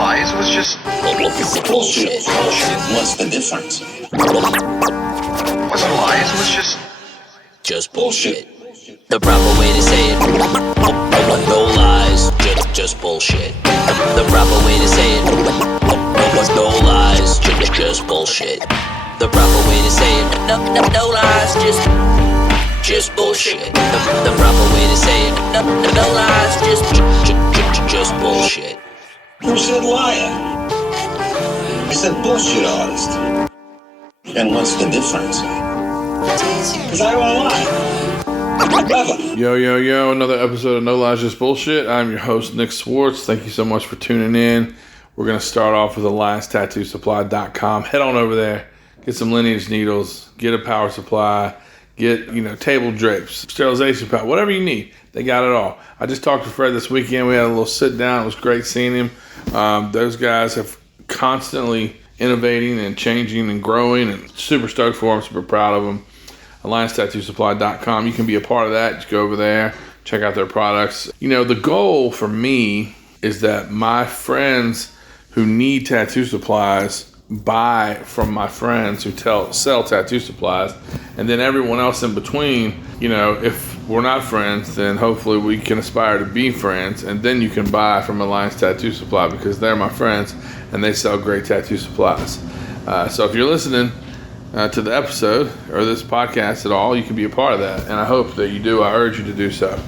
lies. It was just bullshit. What's the difference? It wasn't lies. It was just bullshit. The proper way to say it. No lies, just bullshit. The proper way to say it. No lies, just bullshit. The proper way to say it. No lies, just bullshit. The proper way to say it. No lies, just bullshit. Who said liar? I said bullshit artist. And what's the difference? Because I don't lie. Yo, another episode of No Lies, Just Bullshit. I'm your host, Nick Swartz. Thank you so much for tuning in. We're going to start off with AllianceTattooSupply.com. Head on over there, get some lineage needles, get a power supply, get, table drapes, sterilization powder, whatever you need. They got it all. I just talked to Fred this weekend. We had a little sit down. It was great seeing him. Those guys have constantly innovating and changing and growing, and super stoked for them, super proud of them. AllianceTattooSupply.com. You can be a part of that. Just go over there, check out their products. The goal for me is that my friends who need tattoo supplies buy from my friends who sell tattoo supplies, and then everyone else in between. If we're not friends, then hopefully we can aspire to be friends, and then you can buy from Alliance Tattoo Supply because they're my friends and they sell great tattoo supplies. So if you're listening to the episode or this podcast at all, you can be a part of that, and I hope that you do. I urge you to do so.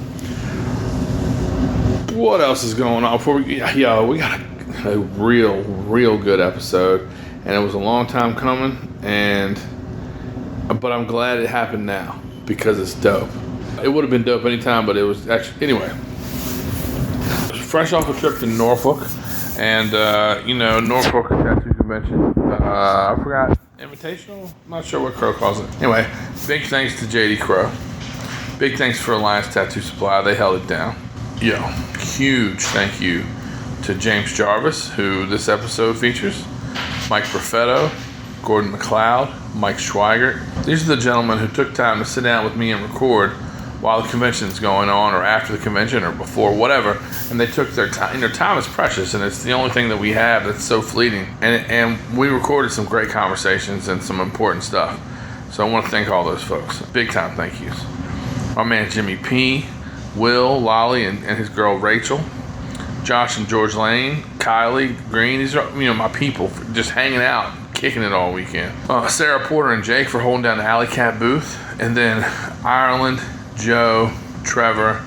What else is going on? We got a real good episode, and it was a long time coming, but I'm glad it happened now because it's dope. It would have been dope anytime, but it was actually, anyway. Fresh off a trip to Norfolk, and Norfolk Tattoo Convention. I forgot. Invitational? I'm not sure what Crow calls it. Anyway, big thanks to JD Crow. Big thanks for Alliance Tattoo Supply. They held it down. Huge thank you to James Jarvis, who this episode features, Mike Perfetto, Gordon McLeod, Mike Schweigert. These are the gentlemen who took time to sit down with me and record while the convention is going on, or after the convention, or before, whatever. And they took their time. Their time is precious, and it's the only thing that we have that's so fleeting. And we recorded some great conversations and some important stuff. So I want to thank all those folks. Big time thank yous. My man Jimmy P, Will, Lolly, and his girl Rachel, Josh and George Lane, Kylie Green. These are my people for just hanging out, kicking it all weekend. Sarah Porter and Jake for holding down the Alley Cat booth, and then Ireland, Joe, Trevor,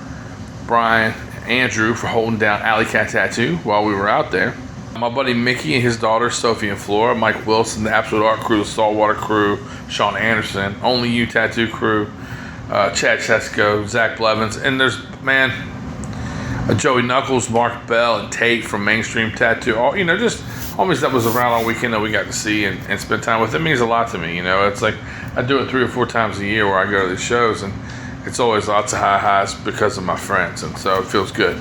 Brian, Andrew for holding down Alley Cat Tattoo while we were out there. My buddy Mickey and his daughter Sophie and Flora, Mike Wilson, the Absolute Art Crew, the Saltwater Crew, Sean Anderson, Only You Tattoo Crew, Chad Chesko, Zach Blevins, and there's Joey Knuckles, Mark Bell, and Tate from Mainstream Tattoo. Just always that was around all weekend that we got to see and spend time with. It means a lot to me. It's like I do it 3 or 4 times a year where I go to these shows, and it's always lots of highs because of my friends, and so it feels good.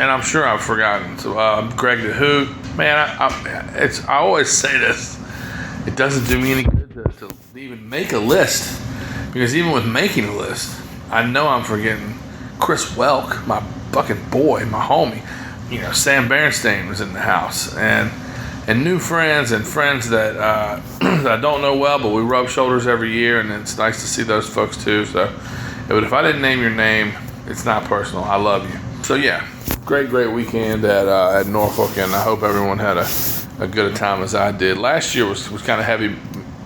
And I'm sure I've forgotten. So Greg the Hoot, man, I always say this. It doesn't do me any good to even make a list, because even with making a list, I know I'm forgetting Chris Welk, my fucking boy, my homie. Sam Berenstain was in the house, and new friends and friends that that I don't know well, but we rub shoulders every year, and it's nice to see those folks too. So. But if I didn't name your name, it's not personal. I love you. So yeah, great weekend at Norfolk, and I hope everyone had a good a time as I did. Last year was kind of heavy.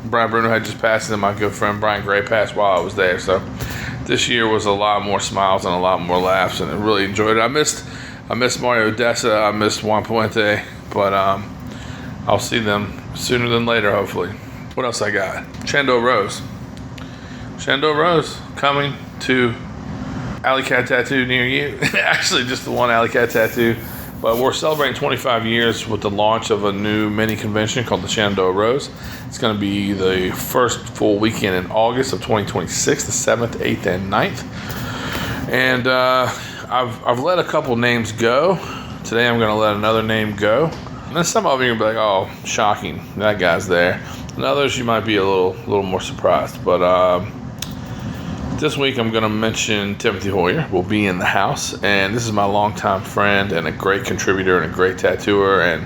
Brian Bruno had just passed, and my good friend Brian Gray passed while I was there. So this year was a lot more smiles and a lot more laughs, and I really enjoyed it. I missed Mario Odessa, I missed Juan Puente, but I'll see them sooner than later, hopefully. What else I got? Shando Rose coming to Alley Cat Tattoo near you. Actually, just the one Alley Cat Tattoo. But we're celebrating 25 years with the launch of a new mini convention called the Shenandoah Rose. It's going to be the first full weekend in August of 2026, the 7th, 8th, and 9th. And I've let a couple names go. Today I'm going to let another name go. And then some of you are going to be like, oh, shocking, that guy's there. And others you might be a little more surprised. But this week I'm going to mention Timothy Hoyer will be in the house, and this is my longtime friend and a great contributor and a great tattooer, and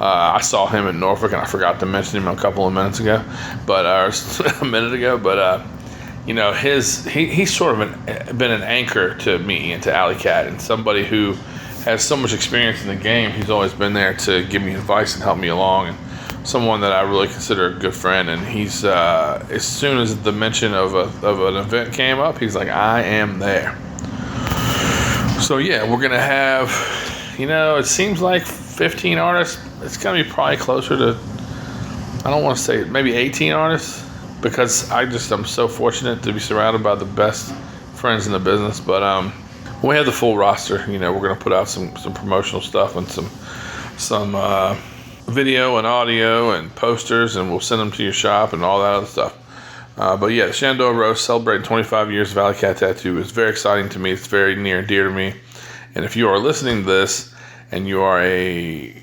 I saw him in Norfolk, and I forgot to mention him a couple of minutes ago, but a minute ago. But you know, he's sort of been an anchor to me and to Alley Cat, and somebody who has so much experience in the game. He's always been there to give me advice and help me along, and someone that I really consider a good friend. And he's as soon as the mention of an event came up, he's like, I am there. So yeah, we're gonna have, you know, it seems like 15 artists. It's gonna be probably closer to, I don't want to say maybe 18 artists, because I'm so fortunate to be surrounded by the best friends in the business. But we have the full roster. You know, we're gonna put out some promotional stuff and some video and audio and posters, and we'll send them to your shop and all that other stuff. But yeah, the Shenandoah Roast celebrating 25 years of Alley Cat Tattoo is very exciting to me. It's very near and dear to me. And if you are listening to this and you are a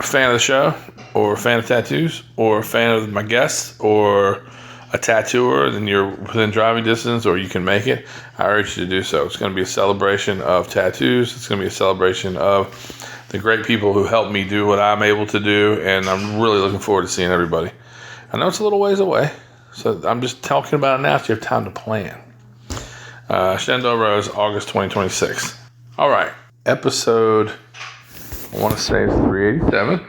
fan of the show, or a fan of tattoos, or a fan of my guests, or a tattooer, then you're within driving distance, or you can make it, I urge you to do so. It's going to be a celebration of tattoos. It's going to be a celebration of the great people who helped me do what I'm able to do, and I'm really looking forward to seeing everybody. I know it's a little ways away, so I'm just talking about it now so you have time to plan. Shenandoah Rose, August 2026. All right, episode, I want to say it's 387.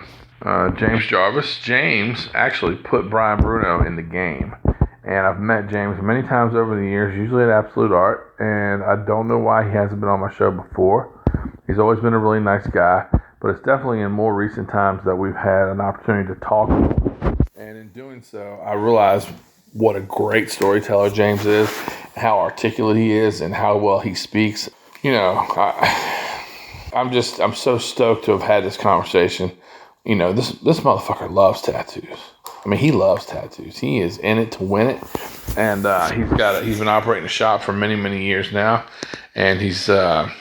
James Jarvis. James actually put Brian Bruno in the game, and I've met James many times over the years, usually at Absolute Art, and I don't know why he hasn't been on my show before. He's always been a really nice guy, but it's definitely in more recent times that we've had an opportunity to talk. And in doing so, I realized what a great storyteller James is, how articulate he is, and how well he speaks. You know, I'm so stoked to have had this conversation. You know, this motherfucker loves tattoos. I mean, he loves tattoos. He is in it to win it. And he's been operating a shop for many, many years now. And he's a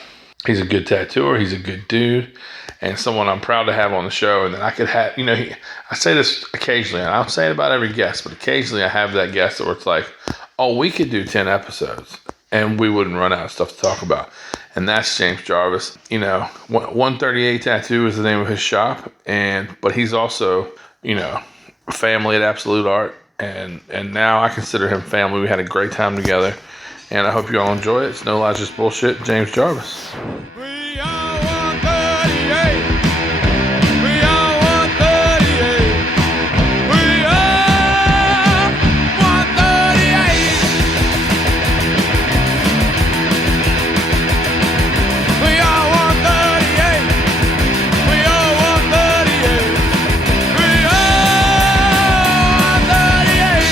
good tattooer. He's a good dude, and someone I'm proud to have on the show. And then I could have, you know, I say this occasionally, and I'll say it about every guest, but occasionally I have that guest where it's like, oh, we could do 10 episodes and we wouldn't run out of stuff to talk about. And that's James Jarvis. You know, 138 Tattoo is the name of his shop, but he's also, you know, family at Absolute Art, and now I consider him family. We had a great time together, and I hope you all enjoy it. It's No Lies, Just Bullshit. James Jarvis. We are 138. We are 138. We are 138. We are 138. We are 138. We are 138.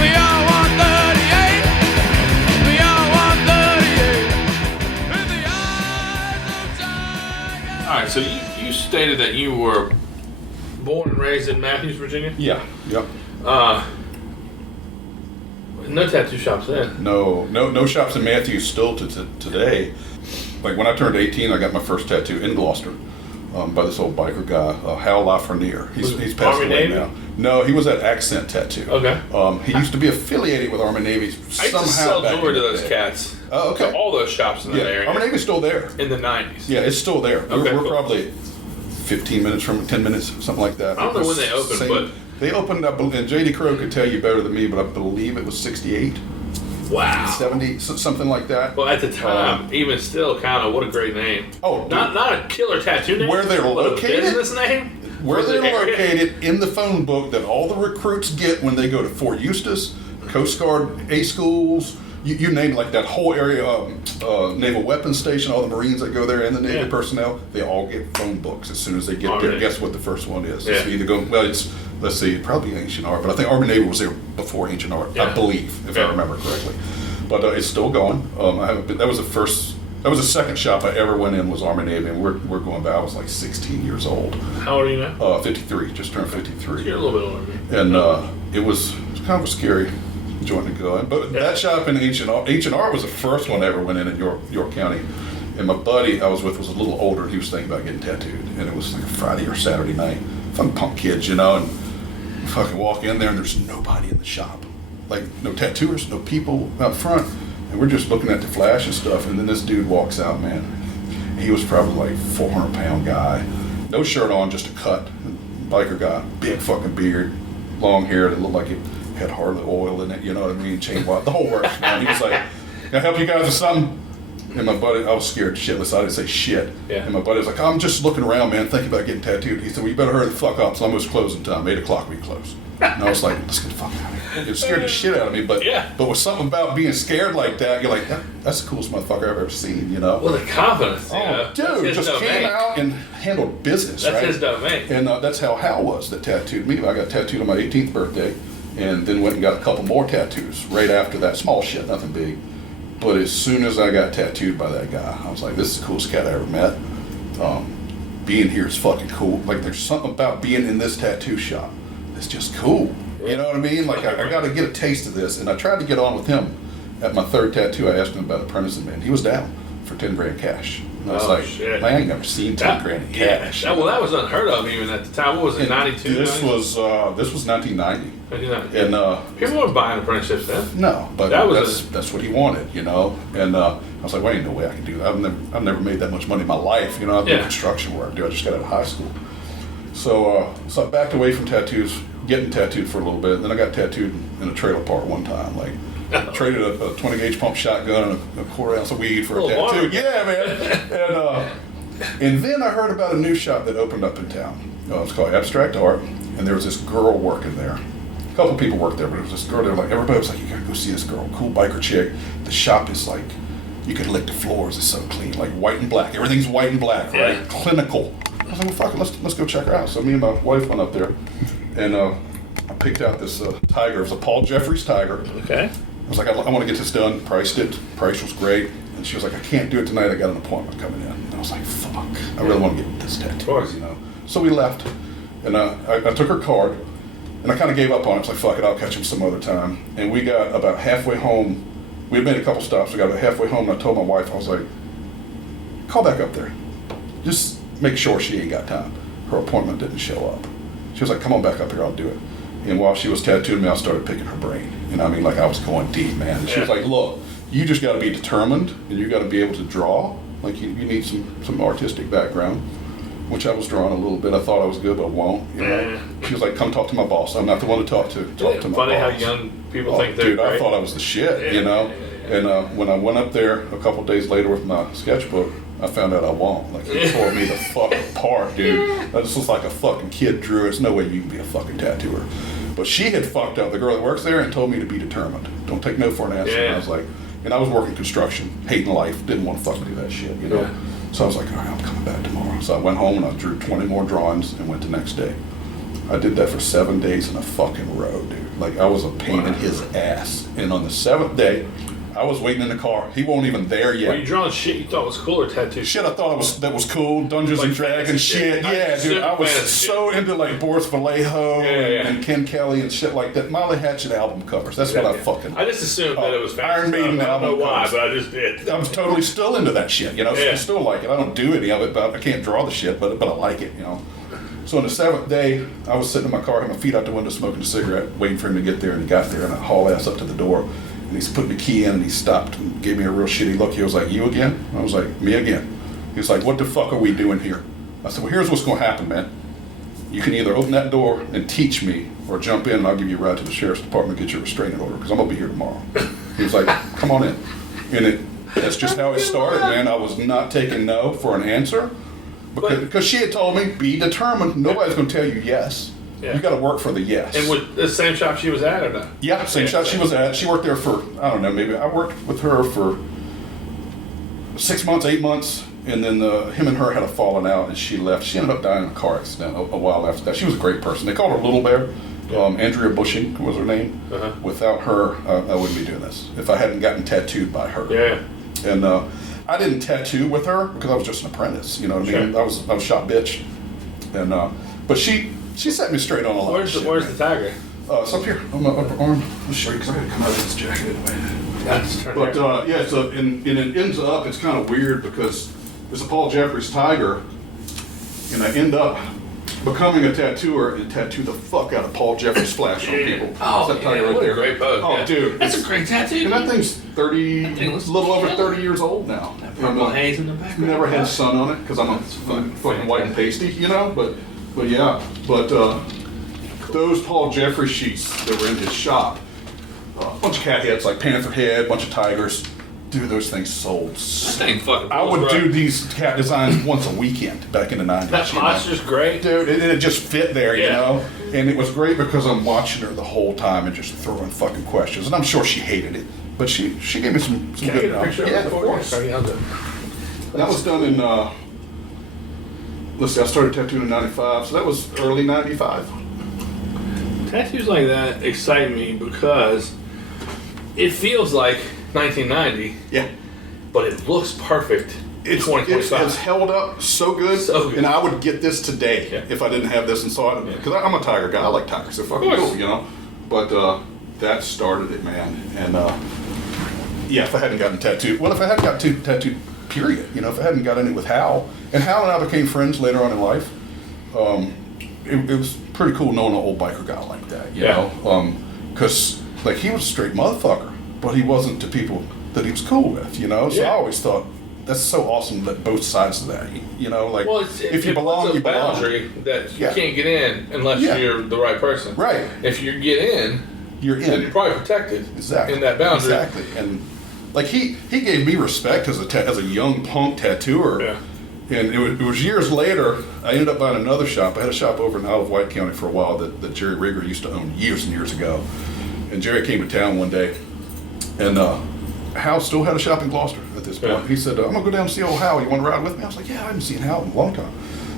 We are 138. We are 138. In the eyes of time. All right, so you stated that you were born and raised in Matthews, Virginia? Yeah, yep. No tattoo shops then. No shops in Matthews still to today. Like when I turned 18, I got my first tattoo in Gloucester by this old biker guy, Hal Lafreniere. He's passed Army away Navy? now. No, he was at Accent Tattoo. Okay. He used to be affiliated with Army Navy I used somehow to sell back jewelry in to the those day. cats. Oh, okay. To all those shops in that Yeah, area. Army Navy's still there. In the 90s. Yeah, it's still there. Okay, we're cool. probably 15 minutes from 10 minutes, something like that. I don't know when they opened, but they opened up, and J.D. Crow could tell you better than me, but I believe it was 68, wow. 70, something like that. Well, at the time, even still, kind of, what a great name. Oh, dude. not a killer tattoo name. Where they're but located? a business name. Where For the they're area? located in the phone book that all the recruits get when they go to Fort Eustis, Coast Guard A schools, you name like that whole area, Naval Weapons Station, all the Marines that go there and the Navy Yeah. personnel, they all get phone books as soon as they get Oh, there. really? Guess what the first one is? Yeah. It's either go, well, it's, let's see, it'd probably be Ancient Art, but I think Army Navy was there before Ancient Art, Yeah. I believe, if Yeah. I remember correctly. But it's still going. I haven't been, that was the second shop I ever went in was Army Navy, and we're going back. I was like 16 years old. How old are you now? 53, just turned 53. You're a little bit older than me. And it was kind of a scary joint to go in. But Yeah. that shop in Ancient Art was the first one I ever went in York County. And my buddy I was with was a little older, and he was thinking about getting tattooed. And it was like a Friday or Saturday night. Fun punk kids, you know, and fucking walk in there, and there's nobody in the shop. Like, no tattooers, no people out front. And we're just looking at the flash and stuff, and then this dude walks out, man. He was probably like 400-pound guy. no shirt on, just a cut. Biker guy, big fucking beard, long hair that looked like it had hardly oil in it, you know what I mean? Chain wallet, the whole works, man. He was like, "Can I help you guys with something?" And my buddy, I was scared shitless, so I didn't say shit. Yeah. And my buddy was like, "I'm just looking around, man, thinking about getting tattooed." He said, "Well, you better hurry the fuck up, it's almost closing time, 8 o'clock we close." And I was like, "Let's get the fuck out of here." It scared the shit out of me, but with something about being scared like that, you're like, that's the coolest motherfucker I've ever seen, you know? Well, the confidence, you know. Dude, just came out and handled business, That's right? his domain. And that's how Hal was that tattooed me. I got tattooed on my 18th birthday, and then went and got a couple more tattoos right after that. Small shit, nothing big. But as soon as I got tattooed by that guy, I was like, this is the coolest cat I ever met. Being here is fucking cool. Like, there's something about being in this tattoo shop that's just cool. You know what I mean? Like, I got to get a taste of this. And I tried to get on with him at my third tattoo. I asked him about apprenticing, man. He was down for 10 grand cash. And I was like, shit. man, I ain't never seen 10 grand in cash. Well, that was unheard of even at the time. What was it, 92? This was 1990. 99. And people weren't buying apprenticeships then. no, but That was that's what he wanted, you know. And I was like, well, ain't no way I can do that. I've never made that much money in my life, you know. I've done construction work, dude. I just got out of high school. So I backed away from tattoos, getting tattooed for a little bit. Then I got tattooed in a trailer park one time, like. Traded a 20 gauge pump shotgun and a quarter ounce of weed for a tattoo. Water. Yeah, man. And then I heard about a new shop that opened up in town. It's called Abstract Art, and there was this girl working there. A couple people worked there, but it was this girl there. Like everybody was like, "You gotta go see this girl, cool biker chick." The shop is like, you could lick the floors. It's so clean, like white and black. Everything's white and black, right? Yeah. Clinical. I was like, well, fuck it, let's go check her out. So me and my wife went up there, and I picked out this tiger. It was a Paul Jeffries tiger. Okay. I was like, I want to get this done. Priced it. Price was great. And she was like, I can't do it tonight. I got an appointment coming in. And I was like, fuck. I really want to get this tattoo. Of course. You know. So we left, and I took her card, and I kind of gave up on it. I was like, fuck it, I'll catch him some other time. And we got about halfway home. We had made a couple stops. We got about halfway home, and I told my wife, I was like, call back up there. Just make sure she ain't got time. Her appointment didn't show up. She was like, come on back up here, I'll do it. And while she was tattooing me, I started picking her brain. You know what I mean? Like, I was going deep, man. And she was like, look, you just got to be determined, and you got to be able to draw. Like, you need some artistic background, which I was drawing a little bit. I thought I was good, but I won't. You know? She was like, come talk to my boss. I'm not the one to talk to my boss. Funny how young people think they're dude, great. I thought I was the shit, you know? And when I went up there a couple days later with my sketchbook, I found out I won't. Like, he tore me the fuck apart, dude. This was like a fucking kid drew. There's no way you can be a fucking tattooer. But she had fucked up, the girl that works there, and told me to be determined. Don't take no for an answer. Yeah. And I was like, and I was working construction, hating life, didn't want to fucking do that shit, you know? Yeah. So I was like, all right, I'm coming back tomorrow. So I went home and I drew 20 more drawings and went the next day. I did that for 7 days in a fucking row, dude. Like, I was a pain in his ass. And on the 7th day, I was waiting in the car. He wasn't even there yet. Were you drawing shit you thought was cool or tattoo? Shit I thought that was cool, Dungeons Like and Dragons shit. Yeah, dude, I was so into like Boris Vallejo and Ken Kelly and shit like that. Molly Hatchet album covers. That's what I fucking. I just assumed that it was fantasy Iron Maiden stuff. I don't know album why, covers. but I just did. I'm totally still into that shit, you know. Yeah. I still like it. I don't do any of it, but I can't draw the shit, but I like it, you know. So on the 7th day, I was sitting in my car, had my feet out the window, smoking a cigarette, waiting for him to get there, and he got there, and I haul ass up to the door. And he's putting the key in, and he stopped and gave me a real shitty look. He was like, you again? I was like, me again. He was like, what the fuck are we doing here? I said, well, here's what's going to happen, man. You can either open that door and teach me, or jump in and I'll give you a ride to the sheriff's department and get your restraining order, because I'm going to be here tomorrow. He was like, come on in. And that's just how it started, man. I was not taking no for an answer, because she had told me, be determined. Nobody's going to tell you yes. Yeah. You got to work for the yes. And with the same shop she was at or not? Yeah, same shop she was at. She worked there for, I don't know, maybe I worked with her for 6 months, 8 months, and then him and her had a falling out, and she left. She ended up dying in a car accident a while after that. She was a great person. They called her Little Bear. Andrea Bushing was her name. Without her, I wouldn't be doing this if I hadn't gotten tattooed by her. Yeah. And I didn't tattoo with her because I was just an apprentice. You know what I mean? I was shop bitch, and but she set me straight on a lot of shit. Where's the tiger? It's up here on my upper arm. I'll show you because I gotta come out of this jacket anyway. But yeah, so and it ends up. It's kind of weird because it's a Paul Jeffries tiger, and I end up becoming a tattooer and tattoo the fuck out of Paul Jeffrey splash on people. Oh, That tiger what a great pose. Oh, yeah. dude. That's a great tattoo. And that thing's 30, That thing looks a little over killer. 30 years old now. That purple haze in the background. Never had sun on it because I'm a fucking white and pasty, you know. But yeah. But those Paul Jeffrey sheets that were in his shop, a bunch of cat heads like panther head, bunch of tigers. Dude, those things sold. That thing fucking I would rules, do bro. these cat designs once a weekend back in the 90s. That you know? posture's great. Dude, it just fit there, you Yeah. know? And it was great because I'm watching her the whole time and just throwing fucking questions. And I'm sure she hated it. But she gave me some Can I good get a picture Yeah, of it of for you? course. Okay, I'll do it. That was done in, let's see, I started tattooing in 95, so that was early 95. Tattoos like that excite me because it feels like 1990, Yeah. but it looks perfect. It's 2025. held up so good, So good. and I would get this today Yeah. if I didn't have this and saw it. Because I'm a tiger guy, I like tigers, they're fucking Of course. cool, you know? But that started it, man. And yeah, if I hadn't gotten tattooed, well, if I hadn't got tattooed, period, you know, if I hadn't gotten it with Hal, and Hal and I became friends later on in life, it was pretty cool knowing an old biker guy like that, you Yeah. know? Because, like, he was a straight motherfucker, but he wasn't to people that he was cool with, you know? So Yeah. I always thought, that's so awesome that both sides of that, you know? Like, Well, if you belong, it's a you belong. boundary that you Yeah. can't get in unless Yeah. you're the right person. Right. If you get in, You're then in. you're probably protected Exactly. in that boundary. Exactly. And like he gave me respect as a young punk tattooer. Yeah. And it was years later, I ended up buying another shop. I had a shop over in Isle of Wight County for a while that Jerry Rigger used to own years and years ago. And Jerry came to town one day, and Hal still had a shop in Gloucester at this point. Yeah. He said, I'm going to go down and see old Hal. You want to ride with me? I was like, yeah, I haven't seen Hal in a long time.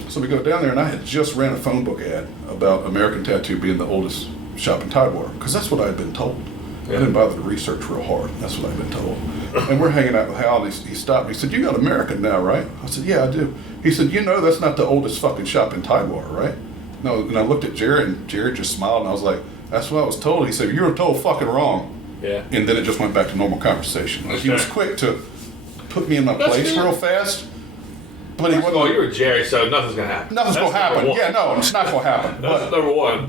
So we go down there, and I had just ran a phone book ad about American Tattoo being the oldest shop in Tidewater, because that's what I had been told. I didn't bother to research real hard. That's what I'd been told. And we're hanging out with Hal, and he stopped me. He said, you got American now, right? I said, yeah, I do. He said, you know that's not the oldest fucking shop in Tidewater, right? No, and I looked at Jerry, and Jerry just smiled, and I was like, that's what I was told. He said, you were told fucking wrong. Yeah. And then it just went back to normal conversation. Like, he was quick to put me in my That's place good. real fast, but he First of all, wasn't. you were Jerry, so nothing's gonna happen. Nothing's That's gonna happen. number one. Yeah, no, it's not gonna happen. That's number one.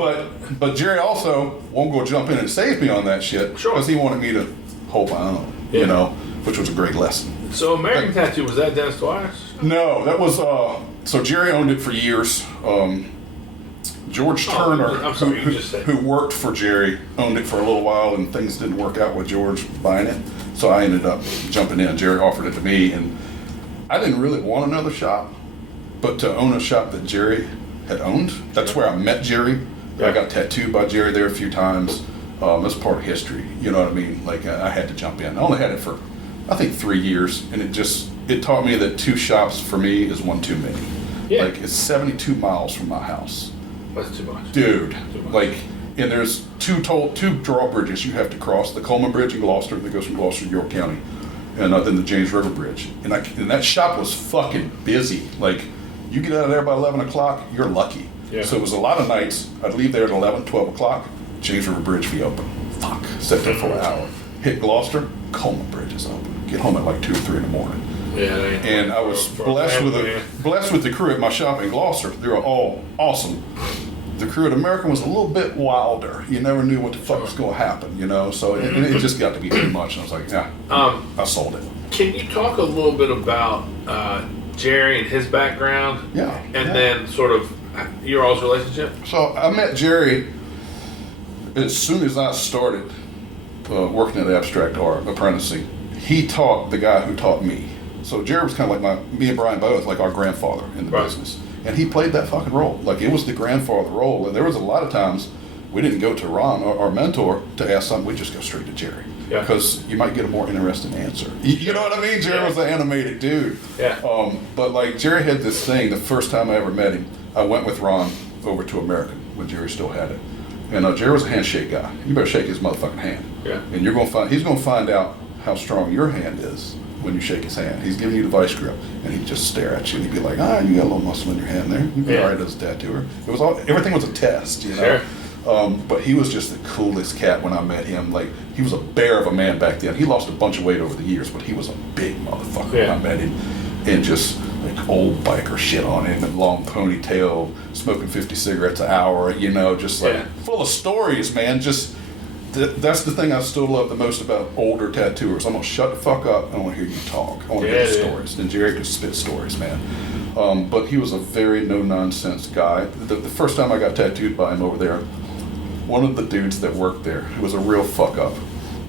But Jerry also won't go jump in and save me on that shit Sure. because he wanted me to hold my own, Yeah. you know, which was a great lesson. So American Tattoo, was that Dennis Dwyer's? No, that was so Jerry owned it for years. George Oh, Turner, I'm sorry, you just said. who worked for Jerry, owned it for a little while, and things didn't work out with George buying it. So I ended up jumping in. Jerry offered it to me, and I didn't really want another shop, but to own a shop that Jerry had owned, that's where I met Jerry. Yeah. I got tattooed by Jerry there a few times. That's part of history, you know what I mean? Like, I had to jump in. I only had it for, I think, 3 years, and it taught me that 2 shops for me is one too many. Yeah. Like, it's 72 miles from my house. That's too much. Dude, Too much. like, and there's two drawbridges you have to cross: the Coleman Bridge in Gloucester that goes from Gloucester to York County, and then the James River Bridge. And that shop was fucking busy. Like, you get out of there by 11 o'clock, you're lucky. Yeah. So it was a lot of nights. I'd leave there at 11, 12 o'clock. James River Bridge be open. Fuck. Sit there for an hour. Hit Gloucester, Coleman Bridge is open. Get home at like 2 or 3 in the morning. Yeah. And I was blessed with the crew at my shop in Gloucester. They were all awesome. The crew at American was a little bit wilder. You never knew what the fuck was going to happen, you know. So it just got to be too much. And I was like, yeah, I sold it. Can you talk a little bit about Jerry and his background? Yeah. And yeah. then sort of your all's relationship? So I met Jerry as soon as I started working at Abstract Art, apprenticing. He taught the guy who taught me. So Jerry was kind of like me and Brian both, like our grandfather in the Right. business. And he played that fucking role. Like, it was the grandfather role. And there was a lot of times we didn't go to Ron, our mentor, to ask something. We'd just go straight to Jerry. Yeah. Because you might get a more interesting answer. You know what I mean? Jerry Yeah. was an animated dude. Yeah. But like, Jerry had this thing, the first time I ever met him, I went with Ron over to American when Jerry still had it. And Jerry was a handshake guy. You better shake his motherfucking hand. Yeah. And he's gonna find out how strong your hand is when you shake his hand. He's giving you the vice grip, and he'd just stare at you, and he'd be like, you got a little muscle in your hand there. You'd be Yeah. all right as a tattooer. Everything was a test, you know? Sure. But he was just the coolest cat when I met him. Like, he was a bear of a man back then. He lost a bunch of weight over the years, but he was a big motherfucker when Yeah. I met him. And just, like old biker shit on him and long ponytail, smoking 50 cigarettes an hour, you know, just like full of stories, man. Just that's the thing I still love the most about older tattooers. I'm gonna shut the fuck up. I want to hear you talk. I want to hear stories. And Jerry could spit stories, man. But he was a very no nonsense guy. The first time I got tattooed by him over there, one of the dudes that worked there, who was a real fuck up.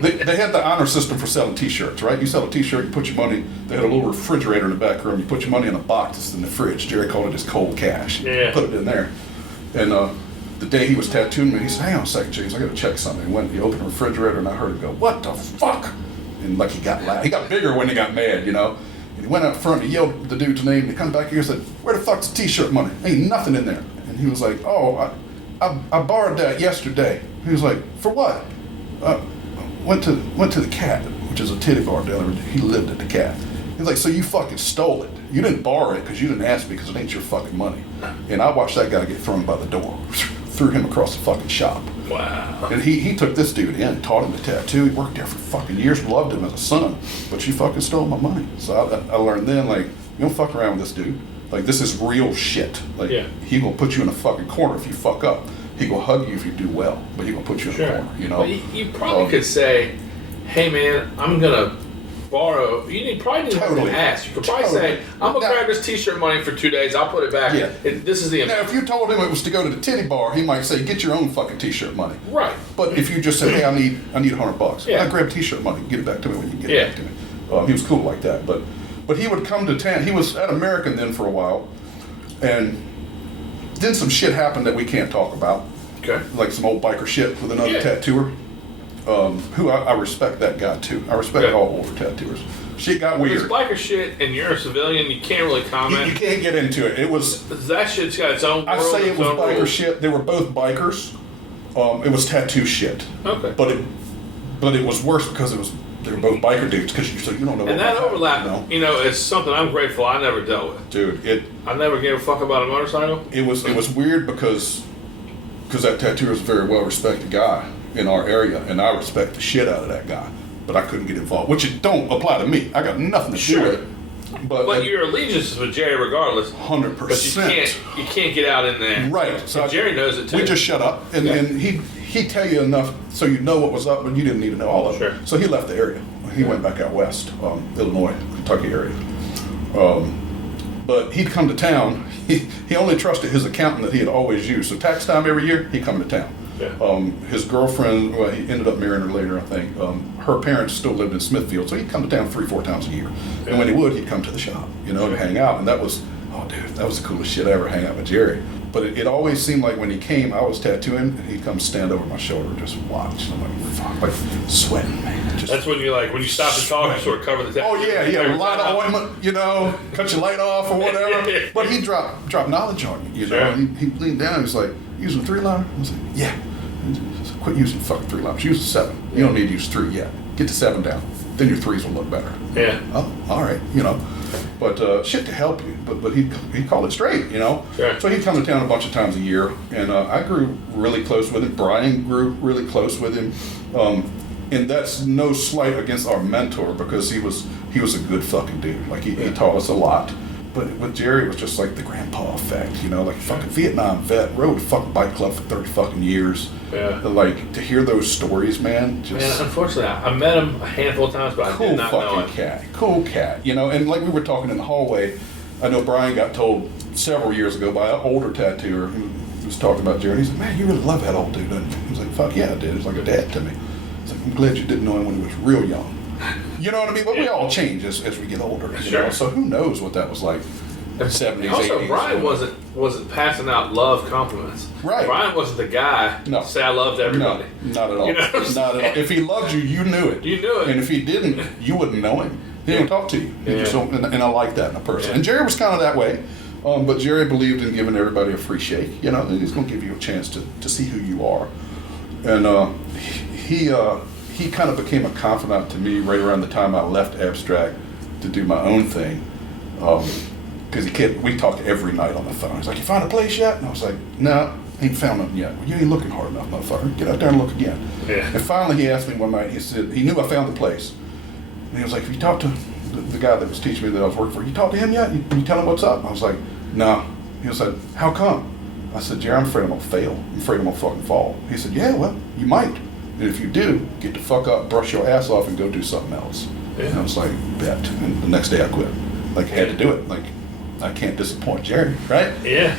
They had the honor system for selling T-shirts, right? You sell a T-shirt, you put your money. They had a little refrigerator in the back room. You put your money in a box that's in the fridge. Jerry called it his cold cash. Yeah. Put it in there. And the day he was tattooing me, he said, "Hang on a second, James, I got to check something." He went, he opened the refrigerator, and I heard him go, "What the fuck?" And like he got loud. He got bigger when he got mad, you know. And he went out front, he yelled the dude's name, and he come back here and said, "Where the fuck's the T-shirt money? Ain't nothing in there." And he was like, "Oh, I borrowed that yesterday." He was like, "For what?" Went to the Cat, which is a titty bar dealer. He lived at the Cat. He's like, "So you fucking stole it. You didn't borrow it because you didn't ask me because it ain't your fucking money." And I watched that guy get thrown by the door. Threw him across the fucking shop. Wow. And he took this dude in, taught him to tattoo. He worked there for fucking years, loved him as a son. But you fucking stole my money. So I learned then, like, you don't fuck around with this dude. Like, this is real shit. Like, he gonna put you in a fucking corner if you fuck up. He gonna hug you if you do well, but he gonna put you in a corner, you know? Well, you probably could say, "Hey man, I'm gonna borrow." You probably didn't have to ask. You could probably say, "I'm gonna grab this T-shirt money for 2 days. I'll put it back. This is the amount." Now, if you told him it was to go to the titty bar, he might say, "Get your own fucking T-shirt money." Right. But if you just say, "Hey, I need $100. I grab T-shirt money. Get it back to me when you get it back to me." He was cool like that. But he would come to town. He was at American then for a while, and then some shit happened that we can't talk about. Okay. Like some old biker shit with another tattooer. Who I respect that guy too. I respect all older tattooers. Shit got weird. It's biker shit, and you're a civilian. You can't really comment. You can't get into it. It was that shit's got its own. I say it was biker rules. Shit. They were both bikers. It was tattoo shit. Okay. But it was worse because they were both biker dudes. Because you don't know. And that overlap, you know, is something I'm grateful I never dealt with. Dude, I never gave a fuck about a motorcycle. It was weird because that tattooer is a very well respected guy in our area, and I respect the shit out of that guy, but I couldn't get involved, which it don't apply to me. I got nothing to do with it. But your allegiance is with Jerry regardless. 100%. But you can't get out in there. Right. So Jerry knows it too. We just shut up, and he'd tell you enough so you know what was up, but you didn't need to know all of it. So he left the area. He went back out west, Illinois, Kentucky area. But he'd come to town. He only trusted his accountant that he had always used. So tax time every year, he'd come to town. Yeah. His girlfriend, well, he ended up marrying her later, I think. Her parents still lived in Smithfield, so he'd come to town 3-4 times a year. Yeah. And when he would, he'd come to the shop, you know, to hang out. And that was, oh, dude, that was the coolest shit I ever hang out with Jerry. But it always seemed like when he came, I was tattooing, and he'd come stand over my shoulder and just watch. And I'm like, fuck, like sweating, man. That's when when you stop to talk, you sort of cover the tattoo. Oh, yeah, a lot of ointment, you know, cut your light off or whatever. But he dropped knowledge on you, you know. And he leaned down, he was like, using a 3-liner? I was like, yeah. Quit using fucking 3-liners. Use a 7. You don't need to use 3 yet. Get to 7 down. Then your 3s will look better. Yeah. Oh, all right, you know. But shit to help you. But he'd call it straight, you know. Sure. So he'd come to town a bunch of times a year, and I grew really close with him. Brian grew really close with him, and that's no slight against our mentor because he was a good fucking dude. Like he taught us a lot. But with Jerry, it was just like the grandpa effect, you know, like fucking Vietnam vet, rode a fucking bike club for 30 fucking years. Yeah. Like, to hear those stories, man, just... Man, unfortunately, I met him a handful of times, but I did not know him. Cool cat, you know, and like we were talking in the hallway, I know Brian got told several years ago by an older tattooer who was talking about Jerry, he said, "Man, you really love that old dude, don't you?" He was like, "Fuck yeah, I did." It was like a dad to me. He's like, "I'm glad you didn't know him when he was real young." You know what I mean? But we all change as we get older, you know? So who knows what that was like. 70s, also, 80s. Brian wasn't passing out love compliments. Right. Brian wasn't the guy to say I loved everybody. No, not at all. You know not at all. If he loved you, you knew it. You knew it. And if he didn't, you wouldn't know him. He didn't talk to you. He just don't, and I like that in a person. And Jerry was kind of that way. But Jerry believed in giving everybody a free shake. You know, he's going to give you a chance to see who you are. And he kind of became a confidant to me right around the time I left Abstract to do my own thing. Because we talked every night on the phone. He's like, "You found a place yet?" And I was like, "No, ain't found nothing yet." "Well, you ain't looking hard enough, motherfucker. Get out there and look again." Yeah. And finally he asked me one night, he said, he knew I found the place. And he was like, "Have you talked to the guy that was teaching me that I was working for, you talk to him yet? You tell him what's up? I was like, no. He said, how come? I said, Jerry, I'm afraid I'm gonna fail. I'm afraid I'm gonna fucking fall. He said, yeah, well, you might. And if you do, get the fuck up, brush your ass off, and go do something else. Yeah. And I was like, bet. And the next day I quit. Like, I had to do it. Like, I can't disappoint Jerry, right? Yeah.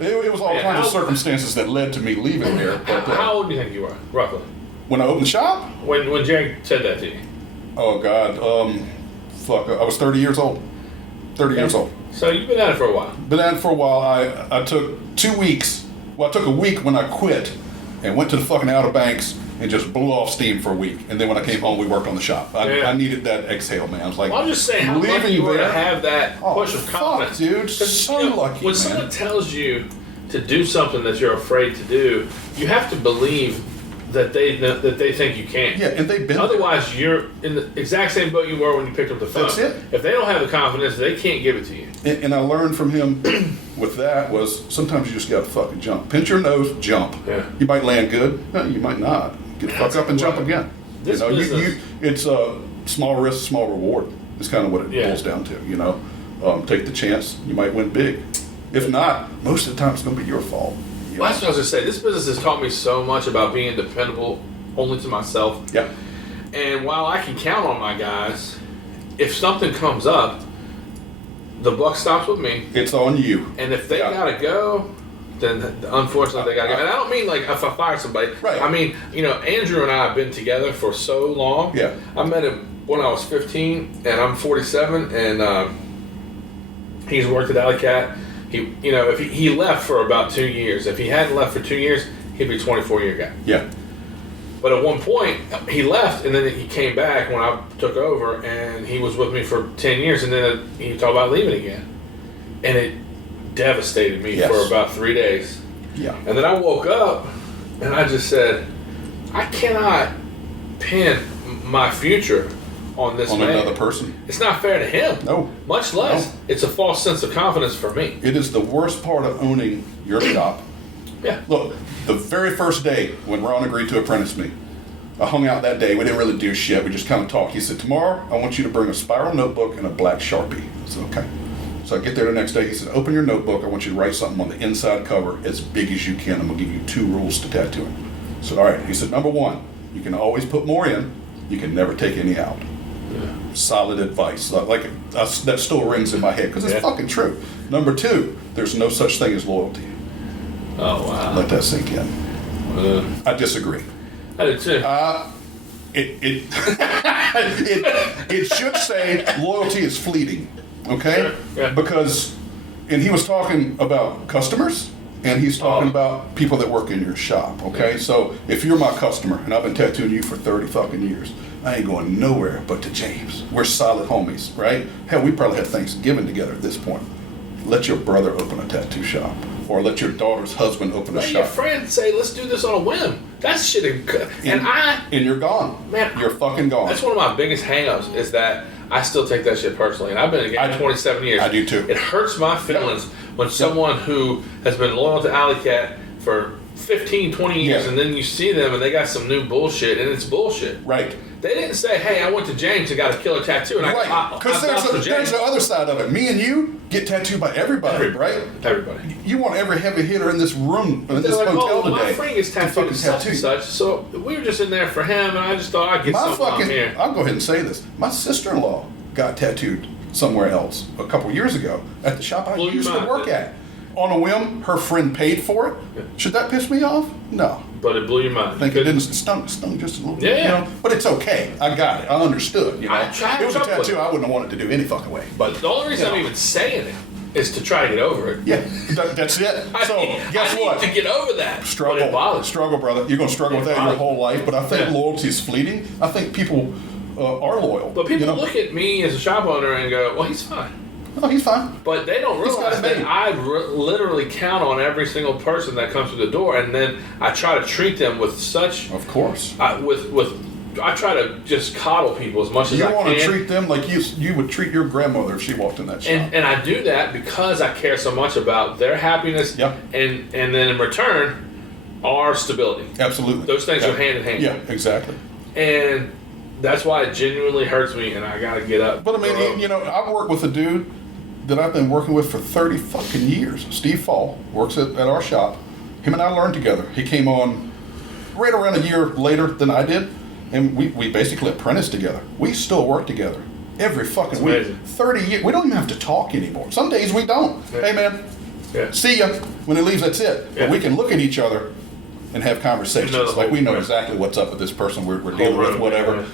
It was all kinds of circumstances that led to me leaving there. But, how old do you think you were, roughly? When I opened the shop? When Jerry said that to you? Oh, God. I was 30 years old. 30 years old. So you've been at it for a while. Been at it for a while. I took 2 weeks. Well, I took a week when I quit and went to the fucking Outer Banks and just blew off steam for a week. And then when I came home, we worked on the shop. I needed that exhale, man. I was like, well, I'm just saying how lucky you were to have that push of confidence. Fuck, dude. So lucky, when someone tells you to do something that you're afraid to do, you have to believe that they think you can't. Yeah, and they've been Otherwise, you're in the exact same boat you were when you picked up the phone. That's it. If they don't have the confidence, they can't give it to you. And I learned from him with that was sometimes you just got to fucking jump. Pinch your nose, jump. Yeah. You might land good. No, you might not. Get the fuck up and jump again. This it's a small risk, small reward. It's kind of what it boils down to. Take the chance. You might win big. If not, most of the time it's going to be your fault. Well, that's what I was going to say. This business has taught me so much about being dependable only to myself. Yeah. And while I can count on my guys, if something comes up, the buck stops with me. It's on you. And if they got to go, then unfortunately they got to go. And I don't mean like if I fire somebody. Right. I mean, Andrew and I have been together for so long. Yeah. I met him when I was 15, and I'm 47, and he's worked at Alley Cat. If he left for about 2 years. If he hadn't left for 2 years, he'd be a 24-year guy. Yeah. But at one point, he left, and then he came back when I took over, and he was with me for 10 years, and then he talked about leaving again. And it devastated me for about 3 days. Yeah. And then I woke up, and I just said, I cannot pin my future on this man. Another person. It's not fair to him. No. Much less, it's a false sense of confidence for me. It is the worst part of owning your shop. Yeah. Look, the very first day when Ron agreed to apprentice me, I hung out that day. We didn't really do shit. We just kind of talked. He said, tomorrow, I want you to bring a spiral notebook and a black Sharpie. I said, okay. So I get there the next day. He said, open your notebook. I want you to write something on the inside cover as big as you can. I'm going to give you 2 rules to tattooing. I said, all right. He said, number 1, you can always put more in. You can never take any out. Yeah. Solid advice. That still rings in my head because it's fucking true. Number 2, there's no such thing as loyalty. Oh, wow. Let that sink in. I disagree. I did too. It should say loyalty is fleeting, okay? Sure. Yeah. Because, and he was talking about customers, and he's talking about people that work in your shop, okay? So if you're my customer, and I've been tattooing you for 30 fucking years, I ain't going nowhere but to James. We're solid homies, right? Hell, we probably had Thanksgiving together at this point. Let your brother open a tattoo shop. Or let your daughter's husband open a shop. Your friends say, let's do this on a whim. That's shit. And you're gone. Man, you're fucking gone. That's one of my biggest hang-ups is that I still take that shit personally. And I've been in the game 27 years. I do too. It hurts my feelings when someone who has been loyal to Alley Cat for 15, 20 years, and then you see them and they got some new bullshit, and it's bullshit. Right. They didn't say, hey, I went to James and got a killer tattoo, and because there's the other side of it. Me and you get tattooed by everybody, right? Everybody. You want every heavy hitter in this room, in this hotel today. My friend gets tattooed such and such, so we were just in there for him, and I just thought I'd get something on here. I'll go ahead and say this. My sister-in-law got tattooed somewhere else a couple years ago at the shop I used to work at. On a whim, her friend paid for it. Yeah. Should that piss me off? No. But it blew your mind. I think it didn't stung just a little bit. Yeah. But it's okay. I got it. I understood. It was a tattoo I wouldn't have wanted to do any fucking way. But the only reason I'm even saying it is to try to get over it. Yeah, that's it. So guess what? I need to get over that. Struggle, brother. You're going to struggle with that your whole life. But I think loyalty is fleeting. I think people are loyal. But people look at me as a shop owner and go, well, he's fine. Oh, he's fine. But they don't realize that I literally count on every single person that comes through the door, and then I try to treat them with such. Of course. I try to just coddle people as much as I can. You want to treat them like you would treat your grandmother if she walked in that shop. And I do that because I care so much about their happiness. Yep. And then in return, our stability. Absolutely. Those things go hand in hand. Yeah, exactly. And that's why it genuinely hurts me, and I gotta get up. But I mean, you know, I've worked with a dude that I've been working with for 30 fucking years. Steve Fall works at our shop. Him and I learned together. He came on right around a year later than I did, and we basically apprenticed together. We still work together every fucking week. 30 years. We don't even have to talk anymore. Some days we don't. Yeah. Hey, man, see ya. When he leaves, that's it. Yeah. But we can look at each other and have conversations. Like we know exactly what's up with this person we're dealing with, whatever.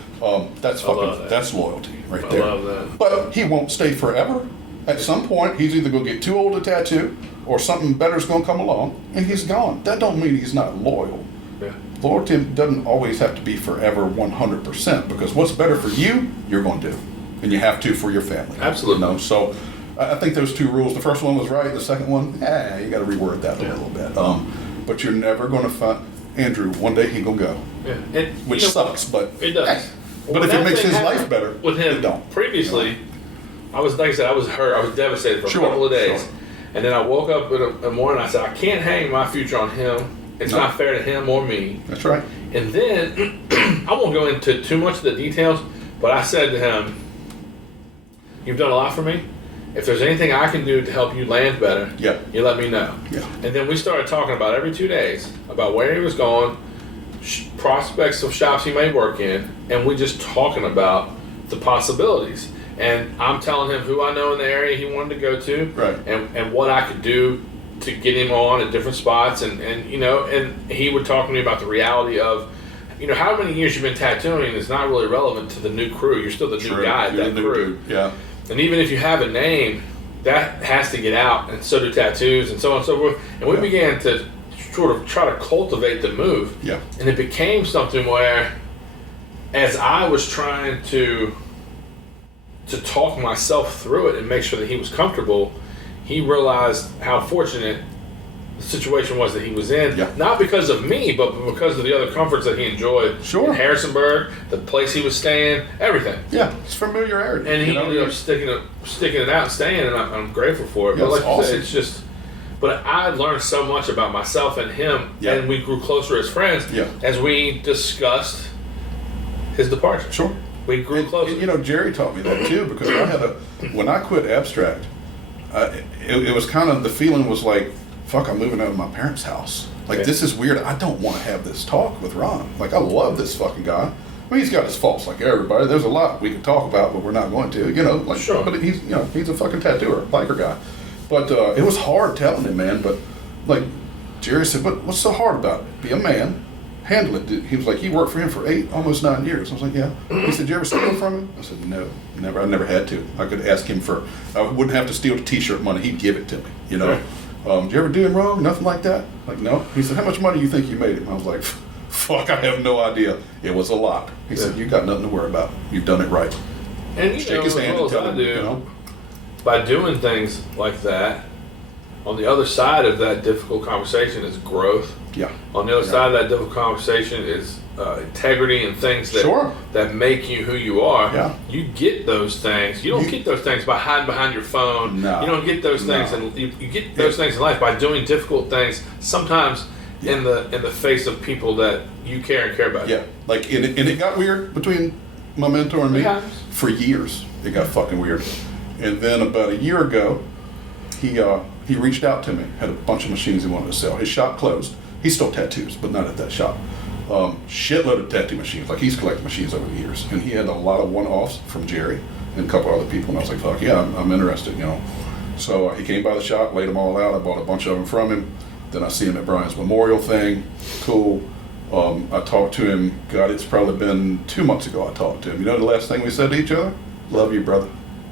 That's fucking, that's loyalty right there. I love that. But he won't stay forever. At some point, he's either going to get too old to tattoo or something better's going to come along and he's gone. That don't mean he's not loyal. Yeah. Loyalty doesn't always have to be forever 100% because what's better for you, you're going to do. And you have to for your family. Absolutely. You know? So I think those two rules, the first one was right, the second one, you got to reword that a little bit. But you're never going to find, Andrew, one day he going to go. Yeah. Which sucks, but it does. But if it makes his life better, with him, it don't. Previously, You know? I was, like I said, I was hurt. I was devastated for a couple of days. Sure. And then I woke up in the morning and I said, I can't hang my future on him. It's not fair to him or me. That's right. And then, I won't go into too much of the details, but I said to him, you've done a lot for me. If there's anything I can do to help you land better, you let me know. Yeah. And then we started talking about every 2 days, about where he was going, prospects of shops he may work in, and we just talking about the possibilities. And I'm telling him who I know in the area he wanted to go to, Right. and what I could do to get him on at different spots, and you know, and he would talk to me about the reality of, you know, how many years you've been tattooing is not really relevant to the new crew. You're still the new guy at that crew. Yeah. And even if you have a name, that has to get out, and so do tattoos, and so on and so forth. And we began to sort of try to cultivate the move. Yeah. And it became something where, as I was trying to talk myself through it and make sure that he was comfortable, he realized how fortunate the situation was that he was in. Yeah. Not because of me, but because of the other comforts that he enjoyed. Sure. In Harrisonburg, the place he was staying, everything. Yeah, it's familiarity. And he you know? ended up sticking it out and staying, and I'm grateful for it. Yeah, But like it's you said, awesome. it's just. But I learned so much about myself and him, Yeah. and we grew closer as friends Yeah. as we discussed his departure. Sure. We grew closer. You know, Jerry taught me that too because when I quit abstract, it was kind of, the feeling was like, fuck, I'm moving out of my parents' house. Like, this is weird. I don't want to have this talk with Ron. Like, I love this fucking guy. I mean, he's got his faults like everybody. There's a lot we can talk about, but we're not going to, you know. Like, Sure. But he's a fucking tattooer, biker guy. But it was hard telling him, man. But, like, Jerry said, but what's so hard about it? Be a man. Handle it. He was like, he worked for him for almost 9 years. I was like, yeah. He said, did you ever steal from him? I said, no, never. I never had to. I could ask him I wouldn't have to steal the t-shirt money. He'd give it to me, you know. Right. Did you ever do him wrong? Nothing like that? Like, no. He said, how much money do you think you made him? I was like, fuck, I have no idea. It was a lot. He said, you got nothing to worry about. You've done it right. And you Shake know, his as hand well and as tell I him, do, you know. by doing things like that, on the other side of that difficult conversation is growth. Yeah. On the other side of that difficult conversation is integrity and things that make you who you are. Yeah. You get those things. You don't get those things by hiding behind your phone. No. You don't get those things, and you get those things in life by doing difficult things. Sometimes in the face of people that you care about. Yeah. Like, and it got weird between my mentor and me. Yeah. For years. It got fucking weird. And then about a year ago, he reached out to me, had a bunch of machines he wanted to sell. His shop closed. He still tattoos, but not at that shop. Shitload of tattoo machines. Like, he's collected machines over the years. And he had a lot of one-offs from Jerry and a couple other people. And I was like, fuck yeah, I'm interested, you know. So he came by the shop, laid them all out. I bought a bunch of them from him. Then I see him at Brian's memorial thing. Cool. I talked to him. God, it's probably been 2 months ago I talked to him. You know the last thing we said to each other? Love you, brother.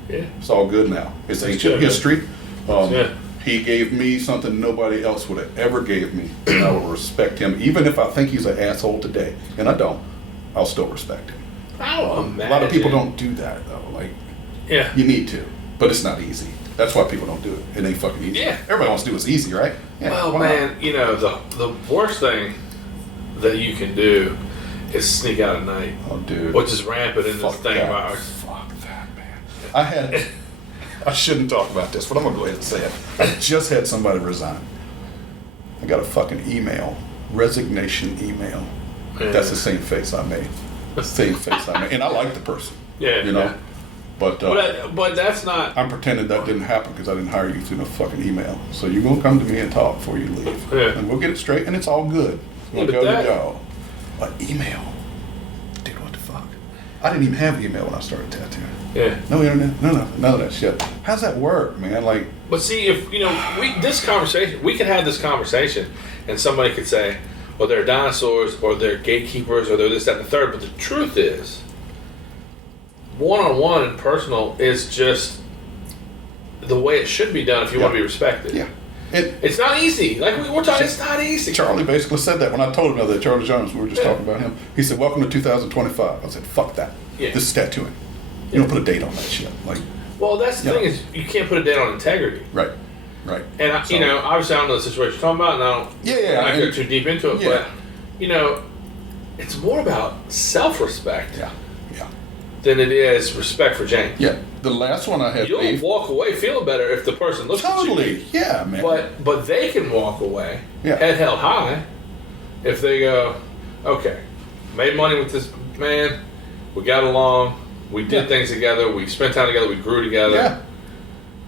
Yeah. It's all good now. It's That's ancient good, history. Yeah. He gave me something nobody else would have ever gave me, and I will respect him, even if I think he's an asshole today. And I don't. I'll still respect him. I don't imagine. A lot of people don't do that though. Like, Yeah. you need to, but it's not easy. That's why people don't do it. It ain't fucking easy. Yeah. Everybody wants to do what's easy, right? Yeah, Well, why not? man, you know, the worst thing that you can do is sneak out at night, Oh, dude. which is rampant in this Fuck thing that. of ours. Fuck that, man. I shouldn't talk about this, but I'm gonna go ahead and say it. I just had somebody resign. I got a fucking email, resignation email. Yeah. That's the same face I made. same FaceTime, and I like the person. Yeah, you know. yeah. But that's not. I'm pretending that didn't happen because I didn't hire you through no fucking email. So you're gonna come to me and talk before you leave, and we'll get it straight, and it's all good. We'll go to go. But email, dude, what the fuck? I didn't even have email when I started tattooing. Yeah. No internet, none of that shit. How's that work, man? Like, but see, if we could have this conversation, and somebody could say, well, they're dinosaurs, or they're gatekeepers, or they're this, that, and the third. But the truth is, one-on-one and personal is just the way it should be done if you want to be respected. Yeah. It's not easy. Like we're talking, it's not easy. Charlie basically said that when I told him that. Charlie Jones, we were just talking about him. He said, "Welcome to 2025." I said, "Fuck that. Yeah. This is tattooing. You don't put a date on that shit." Like, well, that's the thing is you can't put a date on integrity. Right. And obviously I don't know the situation you're talking about, and I don't go too deep into it, but it's more about self-respect. Yeah. Than it is respect for James. Yeah. The last one I had. You'll walk away feeling better if the person looks at you. Totally. Yeah, man. But they can walk away head held high if they go, okay, made money with this man, we got along, we did things together, we spent time together, we grew together. Yeah.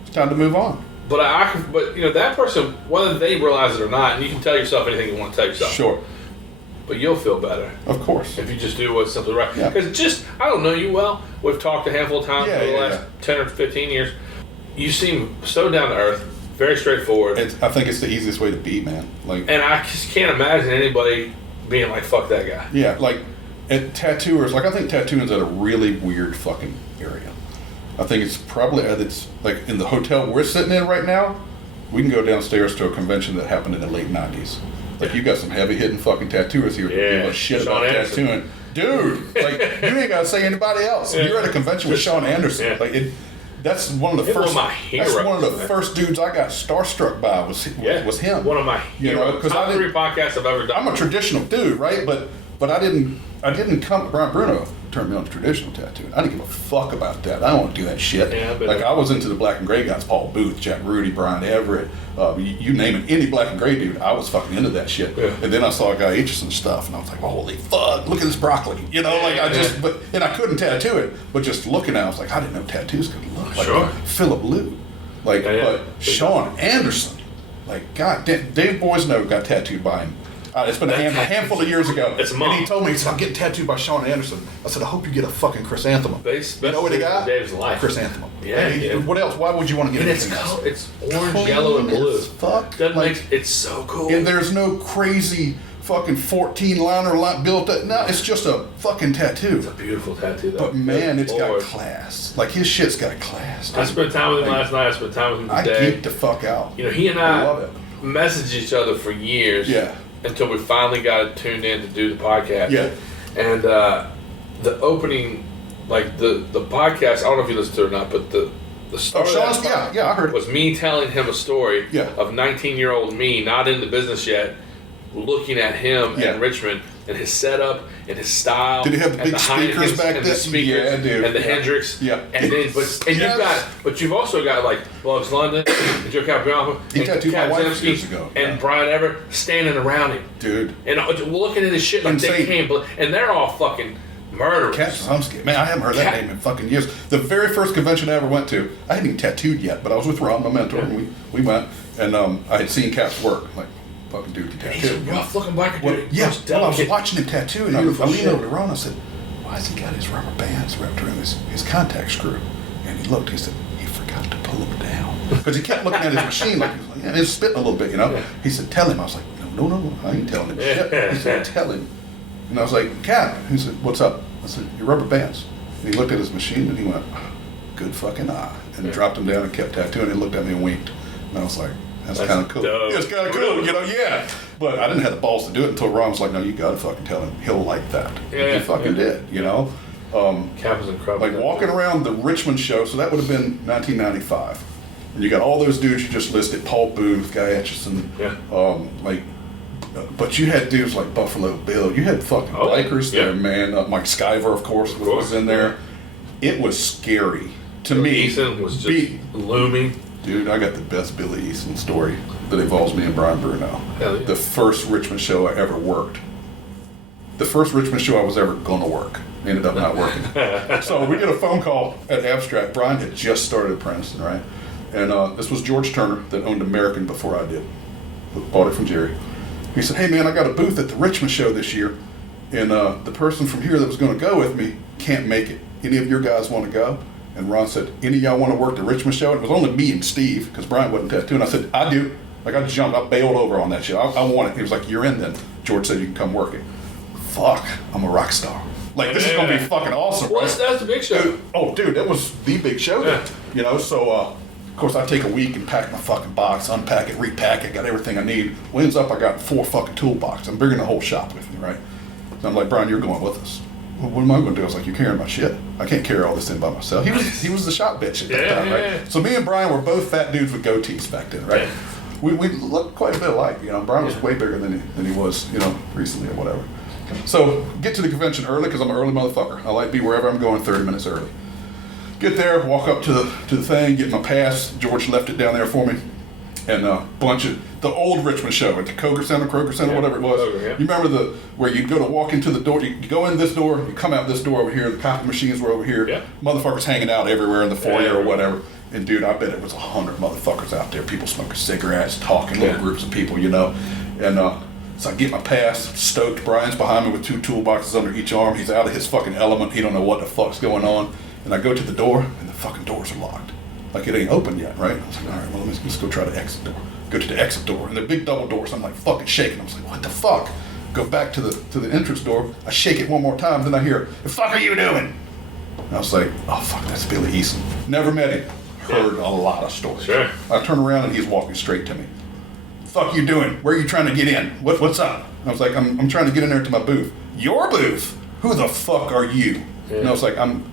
It's time to move on. But that person, whether they realize it or not, and you can tell yourself anything you want to tell yourself. Sure. But you'll feel better. Of course. If you just do what's simply right. Yeah. Because I don't know you well. We've talked a handful of times over the last 10 or 15 years. You seem so down to earth, very straightforward. I think it's the easiest way to be, man. Like, and I just can't imagine anybody being like, fuck that guy. Yeah, like, at tattooers, like, I think tattooing's at a really weird fucking area. I think it's probably, it's like in the hotel we're sitting in right now, we can go downstairs to a convention that happened in the late 90s. Like, you got some heavy-hitting fucking tattooers here who give a shit Sean about Anderson. tattooing. Dude, like, you ain't got to say anybody else. You're at a convention with Sean Anderson. Yeah. Like, that's one of the first. That's one of the first dudes I got starstruck by was him. One of my heroes. Top 3 podcasts I've ever done. I'm a traditional dude, right? But I didn't come. Brian Bruno turned me on to traditional tattooing. I didn't give a fuck about that. I don't want to do that shit. Yeah, like, I was into the black and gray guys, Paul Booth, Jack Rudy, Brian Everett, you name it, any black and gray dude, I was fucking into that shit. Yeah. And then I saw Guy Aitchison stuff, and I was like, holy fuck, look at this broccoli. You know, like, and I couldn't tattoo it, but just looking at it, I was like, I didn't know tattoos could look like Philip Liu. Like, but Sean Anderson, like, God damn, Dave Boisno got tattooed by him. It's been a handful of years ago. It's and he told me, he said, I'm getting tattooed by Sean Anderson. I said, I hope you get a fucking chrysanthemum. You know what he got? Dave's life. Chrysanthemum. Yeah. What else? Why would you want to get anything else? It's orange, yellow, and blue. Fuck. It's so cool. And there's no crazy fucking 14-liner built up. No, it's just a fucking tattoo. It's a beautiful tattoo, though. But man, it's got class. Like, his shit's got class. I spent time with him last night. I spent time with him today. I geeked the fuck out. He and I messaged each other for years. Yeah. Until we finally got it tuned in to do the podcast. Yeah. And the opening, like the podcast, I don't know if you listened to it or not, but the story I heard. Was me telling him a story of 19-year-old me, not in the business yet, looking at him in Richmond and his setup and his style. Did he have the big speakers back then? And the speakers dude. And the Hendrix. Yeah. And then, you've also got like Bugs London, and Joe Capriano, he tattooed my wife years ago. And Brian Everett standing around him. Dude. And looking at his shit like they came, and they're all fucking murderers. Kat, man, I haven't heard that name in fucking years. The very first convention I ever went to, I hadn't even tattooed yet, but I was with Ron, my mentor, and we went, and I had seen Kat's work, like, fucking dude, he tattooed. He's a rough looking black dude. I was watching him tattoo, and I leaned over to Ron, I said, why has he got his rubber bands wrapped around his contact screw? And he looked, he said, he forgot to pull them down. Because he kept looking at his machine like, he was spitting a little bit, you know? He said, tell him. I was like, no, I ain't telling him shit. He said, tell him. And I was like, Cap. He said, what's up? I said, your rubber bands. And he looked at his machine, and he went, good fucking eye. And dropped them down and kept tattooing. And he looked at me and winked. And I was like, that's kind of cool. Dope. It's kind of cool, you know, yeah. But I didn't have the balls to do it until Ron was like, no, you got to fucking tell him. He'll like that. And he fucking did, you know. Cap was incredible. Like, walking around the Richmond show, so that would have been 1995. And you got all those dudes you just listed, Paul Booth, Guy Aitchison, but you had dudes like Buffalo Bill. You had fucking bikers there, man. Mike Skyver, of course, was in there. It was scary to me. Eason was just looming. Dude, I got the best Billy Eason story that involves me and Brian Bruno. Hell yeah. The first Richmond show I ever worked. The first Richmond show I was ever going to work. Ended up not working. So we get a phone call at Abstract. Brian had just started apprenticing, right? And this was George Turner that owned American before I did. Bought it from Jerry. He said, hey man, I got a booth at the Richmond show this year, and the person from here that was going to go with me can't make it. Any of your guys want to go? And Ron said, any of y'all want to work the Richmond show? And it was only me and Steve, because Brian wasn't tattooing. I said, I do. Like, I jumped, I bailed over on that shit. I want it. He was like, you're in then. George said, you can come work it. Fuck, I'm a rock star. Like, this is going to be fucking awesome, Well, right? that's the big show. Dude, that was the big show then. You know, so, of course, I take a week and pack my fucking box, unpack it, repack it, got everything I need. Well, ends up, I got 4 fucking toolboxes. I'm bringing the whole shop with me, right? So I'm like, Brian, you're going with us. Well, what am I going to do? I was like, you're carrying my shit. I can't carry all this in by myself. He was the shop bitch at that time, right? Yeah. So me and Brian were both fat dudes with goatees back then, right? Yeah. We looked quite a bit alike, you know. Brian was way bigger than he was, you know, recently or whatever. So get to the convention early because I'm an early motherfucker. I like to be wherever I'm going 30 minutes early. Get there, walk up to the thing, get my pass. George left it down there for me, and a bunch of the old Richmond show at the Kroger Center, whatever it was. You remember where you'd go to walk into the door, you go in this door, you come out this door over here, the copy machines were over here, motherfuckers hanging out everywhere in the foyer or whatever. And dude, I bet it was 100 motherfuckers out there, people smoking cigarettes, talking, little groups of people, you know. And so I get my pass, stoked. Brian's behind me with 2 toolboxes under each arm. He's out of his fucking element. He don't know what the fuck's going on. And I go to the door, and the fucking doors are locked. Like, it ain't open yet, right? I was like, all right, well, let's go try the exit door. Go to the exit door, and the big double doors, I'm like fucking shaking. I was like, what the fuck? Go back to the entrance door. I shake it one more time, then I hear, the fuck are you doing? And I was like, oh fuck, that's Billy Eason. Never met him. Heard a lot of stories. Sure. I turn around, and he's walking straight to me. Fuck you doing? Where are you trying to get in? What's up? I was like, I'm trying to get in there to my booth. Your booth? Who the fuck are you? And I was like, I'm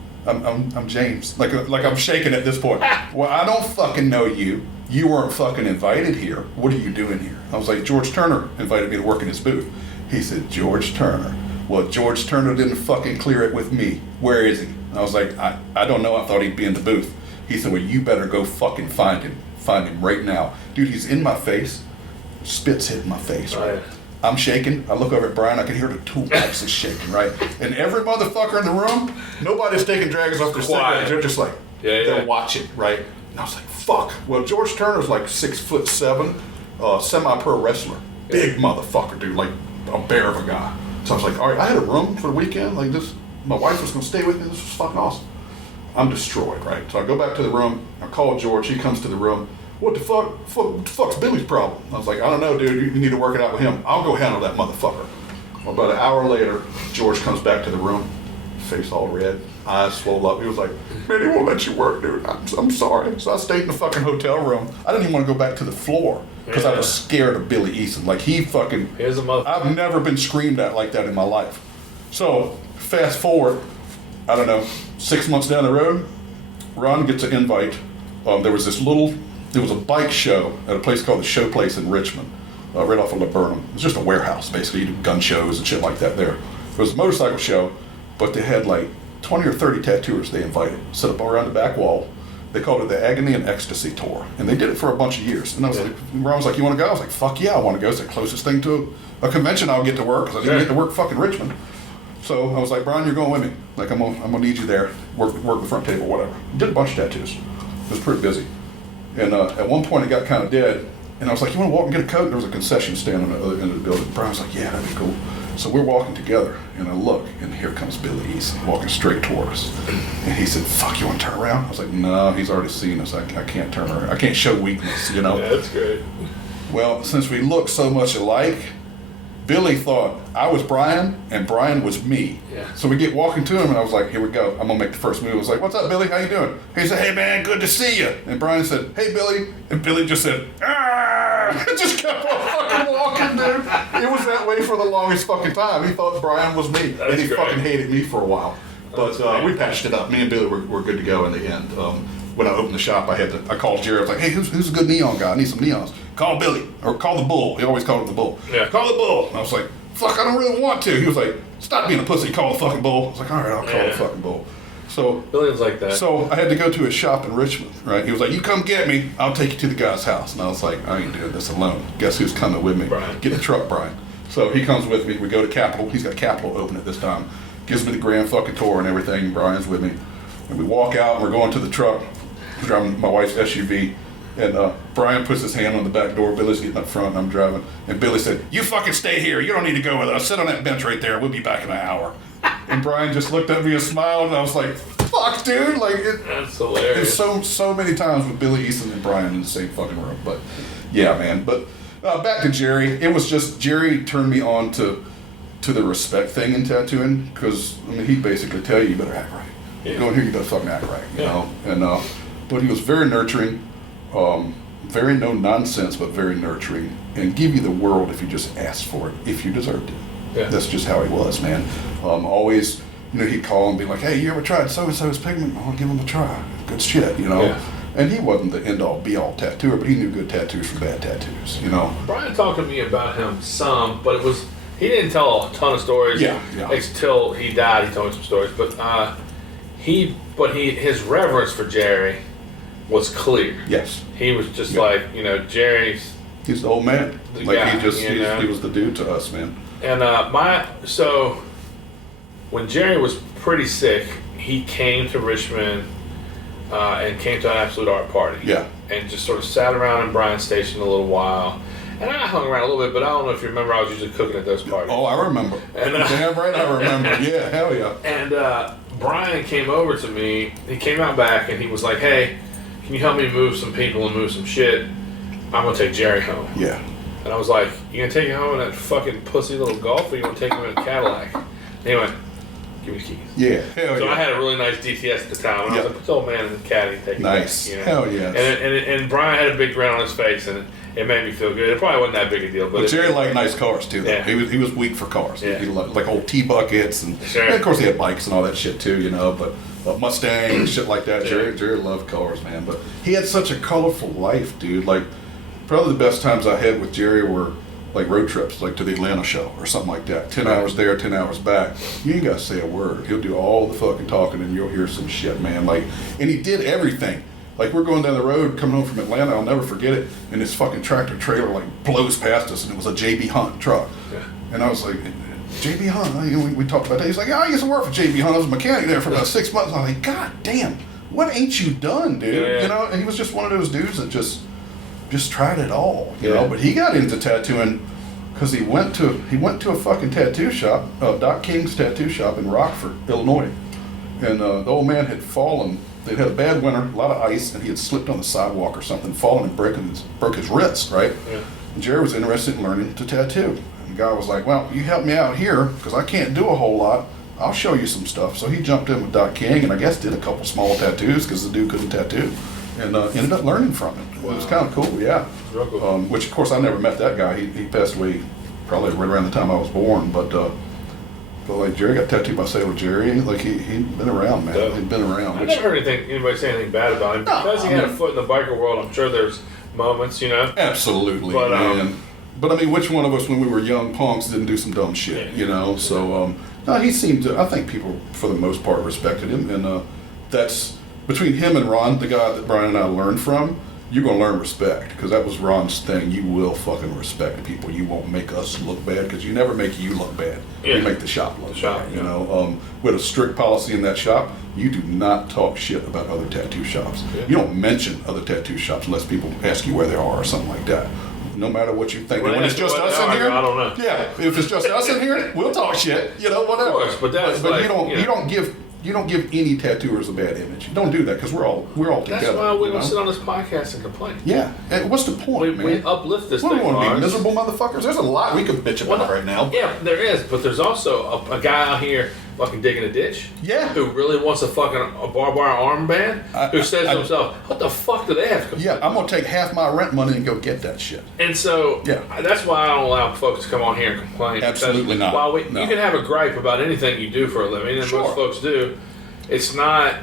James. Like I'm shaking at this point. Well, I don't fucking know you. You weren't fucking invited here. What are you doing here? I was like, George Turner invited me to work in his booth. He said, George Turner. Well, George Turner didn't fucking clear it with me. Where is he? And I was like, I don't know. I thought he'd be in the booth. He said, well, you better go fucking find him. Find him right now. Dude, he's in my face. Spit's hitting my face, right? I'm shaking. I look over at Brian. I can hear the toolbox is shaking, right? And every motherfucker in the room, nobody's taking draggers off their cigarettes. They're just like, they're watching, right? And I was like, fuck. Well, George Turner's like 6'7", semi-pro wrestler. Big motherfucker, dude. Like a bear of a guy. So I was like, all right, I had a room for the weekend. Like this, my wife was going to stay with me. This was fucking awesome. I'm destroyed, right? So I go back to the room. I call George. He comes to the room. What the fuck's Billy's problem? I was like, I don't know, dude. You need to work it out with him. I'll go handle that motherfucker. Well, about an hour later, George comes back to the room, face all red, eyes swole up. He was like, man, he won't let you work, dude. I'm sorry. So I stayed in the fucking hotel room. I didn't even want to go back to the floor because I was scared of Billy Eason. Like, he fucking... Here's a motherfucker. I've never been screamed at like that in my life. So, fast forward, I don't know, 6 months down the road, Ron gets an invite. There was a bike show at a place called the Show Place in Richmond, right off of Laburnum. It was just a warehouse, basically. You do gun shows and shit like that there. It was a motorcycle show, but they had like 20 or 30 tattooers they invited, set up around the back wall. They called it the Agony and Ecstasy Tour. And they did it for a bunch of years. And I was like, Ron was like, you want to go? I was like, fuck yeah, I want to go. It's the closest thing to a convention I'll get to work, because I didn't get to work fucking Richmond. So I was like, Brian, you're going with me. Like, I'm gonna need you there. Work the front table, whatever. Did a bunch of tattoos. It was pretty busy. And at one point it got kind of dead. And I was like, you want to walk and get a coat? There was a concession stand on the other end of the building. Brian was like, yeah, that'd be cool. So we're walking together, and I look, and here comes Billy Eason walking straight toward us. And he said, fuck, you want to turn around? I was like, no, he's already seen us. I can't turn around. I can't show weakness, you know? Yeah, that's great. Well, since we look so much alike, Billy thought I was Brian and Brian was me. Yeah. So we get walking to him, and I was like, here we go. I'm going to make the first move. I was like, what's up, Billy? How you doing? He said, hey, man, good to see you. And Brian said, hey, Billy. And Billy just said, ah! Just kept on fucking walking, dude. It was that way for the longest fucking time. He thought Brian was me. That's and he great. fucking hated me for a while. But we patched it up. Me and Billy were good to go in the end. When I opened the shop, I called Jared. I was like, hey, who's a good neon guy? I need some neons. Call Billy, or call the Bull. He always called it the Bull. Yeah. Call the Bull. And I was like, fuck, I don't really want to. He was like, stop being a pussy, call the fucking Bull. I was like, all right, I'll call the fucking Bull. So Billy was like that. So I had to go to his shop in Richmond, right? He was like, you come get me, I'll take you to the guy's house. And I was like, I ain't doing this alone. Guess who's coming with me? Brian. Get the truck, Brian. So he comes with me. We go to Capitol. He's got Capitol open at this time. gives me the grand fucking tour and everything. Brian's with me. And we walk out and we're going to the truck. We're driving my wife's SUV. And Brian puts his hand on the back door. Billy's getting up front and I'm driving. And Billy said, "You fucking stay here. You don't need to go with us. Sit on that bench right there. We'll be back in an hour." And Brian just looked at me and smiled. And I was like, fuck, dude. Like, that's hilarious. There's so many times with Billy Easton and Brian in the same fucking room. But, yeah, man. But back to Jerry. It was just, Jerry turned me on to the respect thing in tattooing. Because, I mean, he'd basically tell you better act right. You go in here, you better fucking act right, you know. And but he was very nurturing, very no nonsense, but very nurturing, and give you the world if you just asked for it, if you deserved it. Yeah. That's just how he was, man. Always, you know, he'd call and be like, "Hey, you ever tried so and so's pigment? I'll give him a try. Good shit, you know." Yeah. And he wasn't the end all be all tattooer, but he knew good tattoos from bad tattoos, you know. Brian talked to me about him some, but it was he didn't tell a ton of stories. Yeah. Until he died, he told me some stories, but his reverence for Jerry was clear. Yes. He was just like, you know, Jerry's. He's the old man. The like guy, he was the dude to us, man. And so when Jerry was pretty sick, he came to Richmond and came to an Absolute Art party. Yeah. And just sort of sat around in Bryan Station a little while. And I hung around a little bit, but I don't know if you remember, I was usually cooking at those parties. Oh, I remember. And damn right I remember. Yeah, hell yeah. And Brian came over to me. He came out back and he was like, "Hey, can you help me move some people and move some shit? I'm going to take Jerry home." Yeah. And I was like, "You going to take him home in that fucking pussy little Golf, or you want to take him in a Cadillac?" And he went, "Give me the keys." Yeah, hell so yeah. I had a really nice DTS at the time. And I was like, "Put the old man in the caddy and take him nice. back." You know? Hell yeah. And Brian had a big grin on his face, and it made me feel good. It probably wasn't that big a deal. But Jerry liked nice cars, too, though. Yeah. He was weak for cars. Yeah. He liked, like, old T-buckets. And of course, he had bikes and all that shit, too, you know. But Mustang and shit like that. Yeah. Jerry loved cars, man. But he had such a colorful life, dude. Like, probably the best times I had with Jerry were, like, road trips, like to the Atlanta show or something like that. 10 hours there, 10 hours back. You ain't got to say a word. He'll do all the fucking talking and you'll hear some shit, man. Like, and he did everything. Like, we're going down the road, coming home from Atlanta, I'll never forget it, and this fucking tractor trailer, like, blows past us, and it was a J.B. Hunt truck. Yeah. And I was like, "J.B. Hunt?" You know, we talked about that. He's like, "Yeah, I used to work for J.B. Hunt. I was a mechanic there for about 6 months." I was like, "God damn, what ain't you done, dude?" Yeah. You know, and he was just one of those dudes that just tried it all, you know. But he got into tattooing because he went to a fucking tattoo shop, Doc King's tattoo shop in Rockford, Illinois. And the old man had fallen. They'd had a bad winter, a lot of ice, and he had slipped on the sidewalk or something, fallen and broke his wrist, right? Yeah. And Jerry was interested in learning to tattoo. And the guy was like, "Well, you help me out here, because I can't do a whole lot. I'll show you some stuff." So he jumped in with Doc King, and I guess did a couple small tattoos, because the dude couldn't tattoo. And ended up learning from him. Wow. It was kind of cool, yeah. Real cool. Which, of course, I never met that guy. He passed away probably right around the time I was born, but like Jerry got tattooed by Sailor Jerry. Like he'd been around, man. He'd been around. I never heard anybody say anything bad about him. Because he had a foot in the biker world, I'm sure there's moments, you know? Absolutely, man. But I mean, which one of us when we were young punks didn't do some dumb shit, you know? So, no, he seemed to, I think people for the most part respected him. And that's, between him and Ron, the guy that Brian and I learned from, you're going to learn respect, because that was Ron's thing. You will fucking respect people. You won't make us look bad, because you never make you look bad. Yeah. You make the shop look bad, you know. With a strict policy in that shop, you do not talk shit about other tattoo shops. Yeah. You don't mention other tattoo shops unless people ask you where they are or something like that. No matter what you think. When it's just us in here, I don't know. Yeah, if it's just us in here, we'll talk shit, you know, whatever. Of course, but that's like, you don't give any tattooers a bad image. You don't do that, because we're all together. That's why we don't sit on this podcast and complain. Yeah. And what's the point, man? We uplift this we thing. We want to be miserable motherfuckers. There's a lot we could bitch about right now. Yeah, there is. But there's also a guy out here fucking digging a ditch. Yeah. Who really wants a barbed wire armband. Who says to himself, "What the fuck do they have to complain?" Yeah, I'm going to take half my rent money and go get that shit. And so, that's why I don't allow folks to come on here and complain. Absolutely not. While you can have a gripe about anything you do for a living, and most folks do, it's not,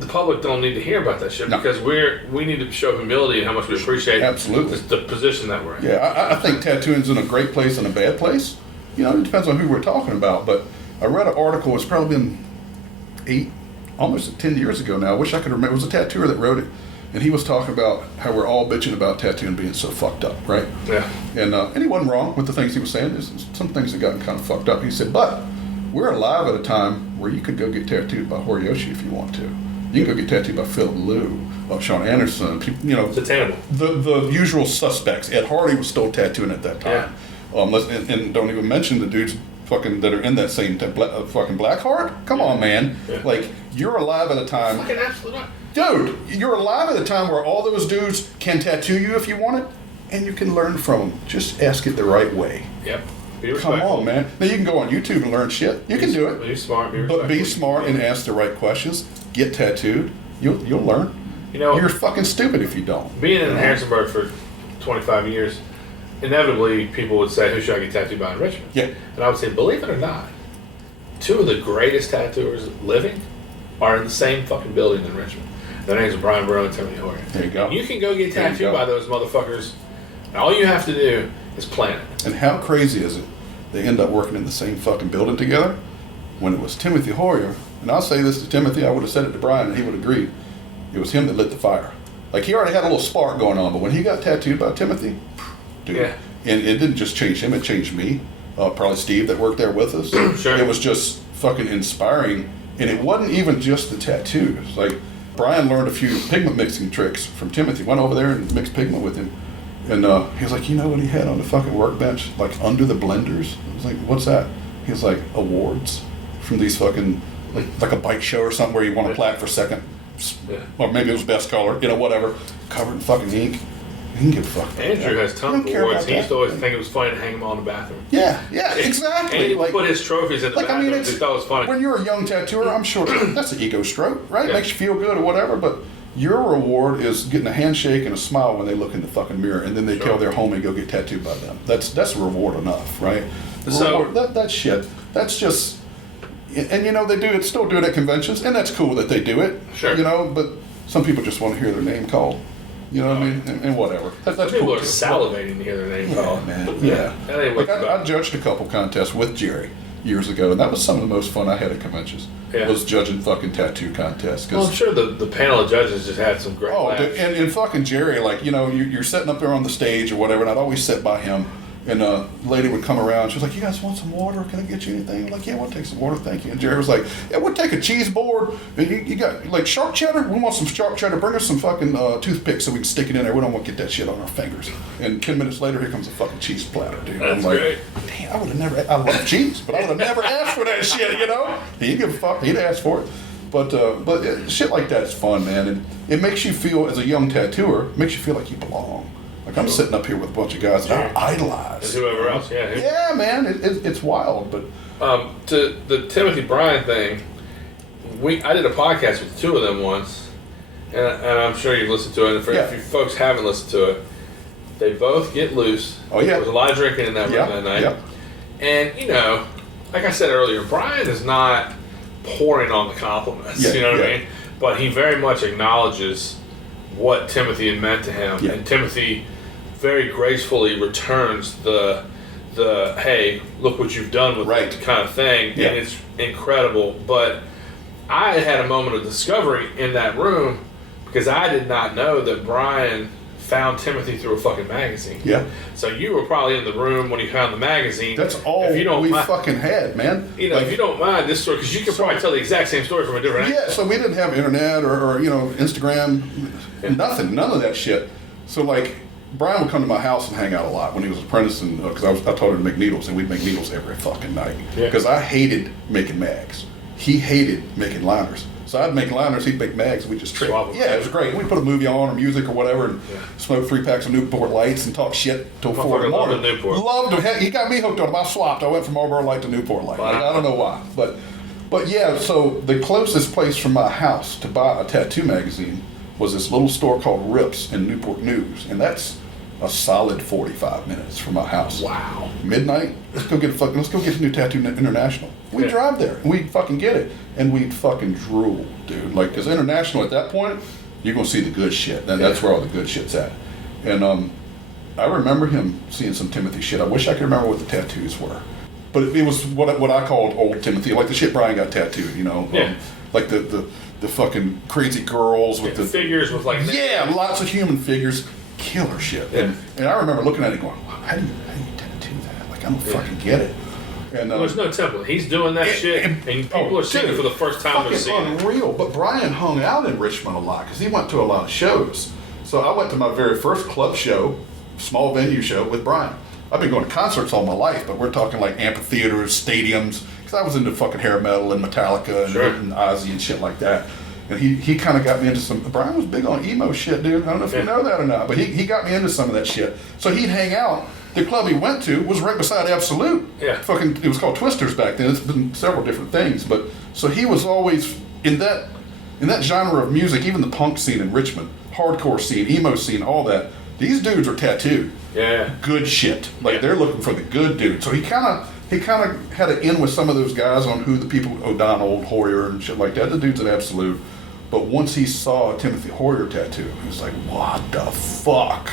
the public don't need to hear about that shit, because we need to show humility and how much we appreciate the position that we're in. Yeah, I think tattooing's in a great place and a bad place. You know, it depends on who we're talking about. But I read an article, it's probably been almost 10 years ago now. I wish I could remember. It was a tattooer that wrote it. And he was talking about how we're all bitching about tattooing being so fucked up, right? Yeah. And he wasn't wrong with the things he was saying. There's some things that gotten kind of fucked up. He said, but we're alive at a time where you could go get tattooed by Horiyoshi if you want to. You can go get tattooed by Philip Liu, Sean Anderson, you know, It's attainable. the usual suspects. Ed Hardy was still tattooing at that time. And don't even mention the dudes fucking that are in that same fucking Blackheart. Come on, man. Yeah. Like, you're alive at a time. Fucking absolutely not. Dude, you're alive at a time where all those dudes can tattoo you if you want it, and you can learn from them. Just ask it the right way. Yep. Be Come respectful. on, man. Now, you can go on YouTube and learn shit. You can do it. Be smart. Be But respectful. be smart and ask the right questions. Get tattooed. You'll learn. You know, You're fucking stupid if you don't. being in Harrisonburg for 25 years, inevitably people would say, who should I get tattooed by in Richmond? Yeah. And I would say, believe it or not, two of the greatest tattooers living are in the same fucking building in Richmond. Their names are Brian Bruno and Timothy Hoyer. There you go. You can go get There you tattooed go. by those motherfuckers, and all you have to do is plan it. And how crazy is it? They end up working in the same fucking building together. When it was Timothy Hoyer, and I'll say this to Timothy, I would have said it to Brian, and he would agree. It was him that lit the fire. Like, he already had a little spark going on, but when he got tattooed by Timothy, dude, Yeah. and it didn't just change him, it changed me. Probably Steve that worked there with us. Sure. It was just fucking inspiring, and it wasn't even just the tattoos. Like, Brian learned a few pigment mixing tricks from Timothy. Went over there and mixed pigment with him. And he was like, you know what he had on the fucking workbench? Like, under the blenders? I was like, what's that? He was like, awards from these fucking, like a bike show or something where you won a plaque for second. Yeah. Or maybe it was best color, you know, whatever. Covered in fucking ink. He can give a fuck about Andrew that. has He tons don't of care awards. about He used that. to always think it was funny to hang them all in the bathroom. Yeah, And exactly. he Like, put his trophies in the like, I bathroom. mean, I just thought it was funny. when you're a young tattooer, I'm sure that's an ego stroke, right? Yeah. Makes you feel good or whatever, but your reward is getting a handshake and a smile when they look in the fucking mirror, and then they tell their homie go get tattooed by them. That's reward enough, right? So- Reward, that shit. That's just, and you know they do it, still do it at conventions, and that's cool that they do it. Sure. You know, but some people just want to hear their name called. You know what I mean? And whatever. That's People cool are too. salivating to hear their name Yeah, called. man. But Yeah. That ain't Like what it's I about. judged a couple contests with Jerry years ago, and that was some of the most fun I had at conventions. Yeah. Was judging fucking tattoo contests. Well, I'm sure the panel of judges just had some great Oh, laughs. dude, and fucking Jerry, like, you know, you're sitting up there on the stage or whatever, and I'd always sit by him, and a lady would come around. She was like, you guys want some water? Can I get you anything? I'm like, yeah, we'll take some water, thank you. And Jerry was like, yeah, we'll take a cheese board. And you got, like, sharp cheddar? We want some sharp cheddar. Bring us some fucking toothpicks so we can stick it in there. We don't want to get that shit on our fingers. And 10 minutes later, here comes a fucking cheese platter, dude. That's I'm like, great. damn, I would have never, I love cheese, but I would have never asked for that shit, you know? He didn't give a fuck. He'd ask for it. But shit like that is fun, man. And it makes you feel, as a young tattooer, it makes you feel like you belong. Like, I'm sitting up here with a bunch of guys that I idolize. And whoever else, yeah. Yeah, man, it's wild, but To the Timothy Bryan thing, I did a podcast with the two of them once, and I'm sure you've listened to it. And if you folks haven't listened to it, they both get loose. Oh, yeah. There was a lot of drinking in that room that night. yeah. And, you know, like I said earlier, Brian is not pouring on the compliments, Yeah, you know what yeah. I mean? But he very much acknowledges what Timothy had meant to him. Yeah. And Timothy very gracefully returns the hey, look what you've done with Right. it kind of thing. Yeah. And it's incredible. But I had a moment of discovery in that room because I did not know that Brian found Timothy through a fucking magazine. Yeah. So you were probably in the room when he found the magazine. That's all If you don't we mind, fucking had, man. you know, Like, if you don't mind this story, because you could probably tell the exact same story from a different angle. yeah, so we didn't have internet or you know, Instagram, nothing, none of that shit. So, like, Brian would come to my house and hang out a lot when he was apprenticing, because I told him to make needles, and we'd make needles every fucking night. Yeah. Because I hated making mags. He hated making liners. So I'd make liners, he'd make mags, and we'd just trade. Swap 'em. Yeah, it was great. We'd put a movie on or music or whatever, and smoke 3 packs of Newport Lights and talk shit till 4 in the Motherfucker loved morning. the Newport. Loved him. He got me hooked on him. I swapped. I went from Marlboro Light to Newport Light. Wow. Like, I don't know why, but yeah. So the closest place from my house to buy a tattoo magazine was this little store called Rips in Newport News, and that's a solid 45 minutes from my house. Wow. Midnight, let's go get the new Tattoo International. We Yeah. drive there and we'd fucking get it, and we'd fucking drool, dude. Like, cause International at that point, you're gonna see the good shit. Then that's where all the good shit's at. And I remember him seeing some Timothy shit. I wish I could remember what the tattoos were, but it was what I called old Timothy, like the shit Brian got tattooed. You know, Yeah. like the fucking crazy girls with The the figures with like yeah, lots of human figures, killer shit. And I remember looking at it going, wow, how do you tattoo that? Like, I don't fucking get it. And There's no template. He's doing that shit, and people are seeing it for the first time. They're seeing it. Unreal. But Brian hung out in Richmond a lot because he went to a lot of shows. So I went to my very first club show, small venue show with Brian. I've been going to concerts all my life, but we're talking like amphitheaters, stadiums, because I was into fucking hair metal and Metallica and Ozzy and shit like that. And he kind of got me into some. Brian was big on emo shit, dude. I don't know if you know that or not, but he got me into some of that shit. So he'd hang out. The club he went to was right beside Absolute. Yeah. Fucking, it was called Twisters back then. It's been several different things, but so he was always in that genre of music. Even the punk scene in Richmond, hardcore scene, emo scene, all that. These dudes are tattooed. Yeah. Good shit. Like they're looking for the good dude. So he kind of had an in with some of those guys on who the people, O'Donnell, Hoyer, and shit like that. The dudes at Absolute. But once he saw a Timothy Hoyer tattoo, he was like, "What the fuck?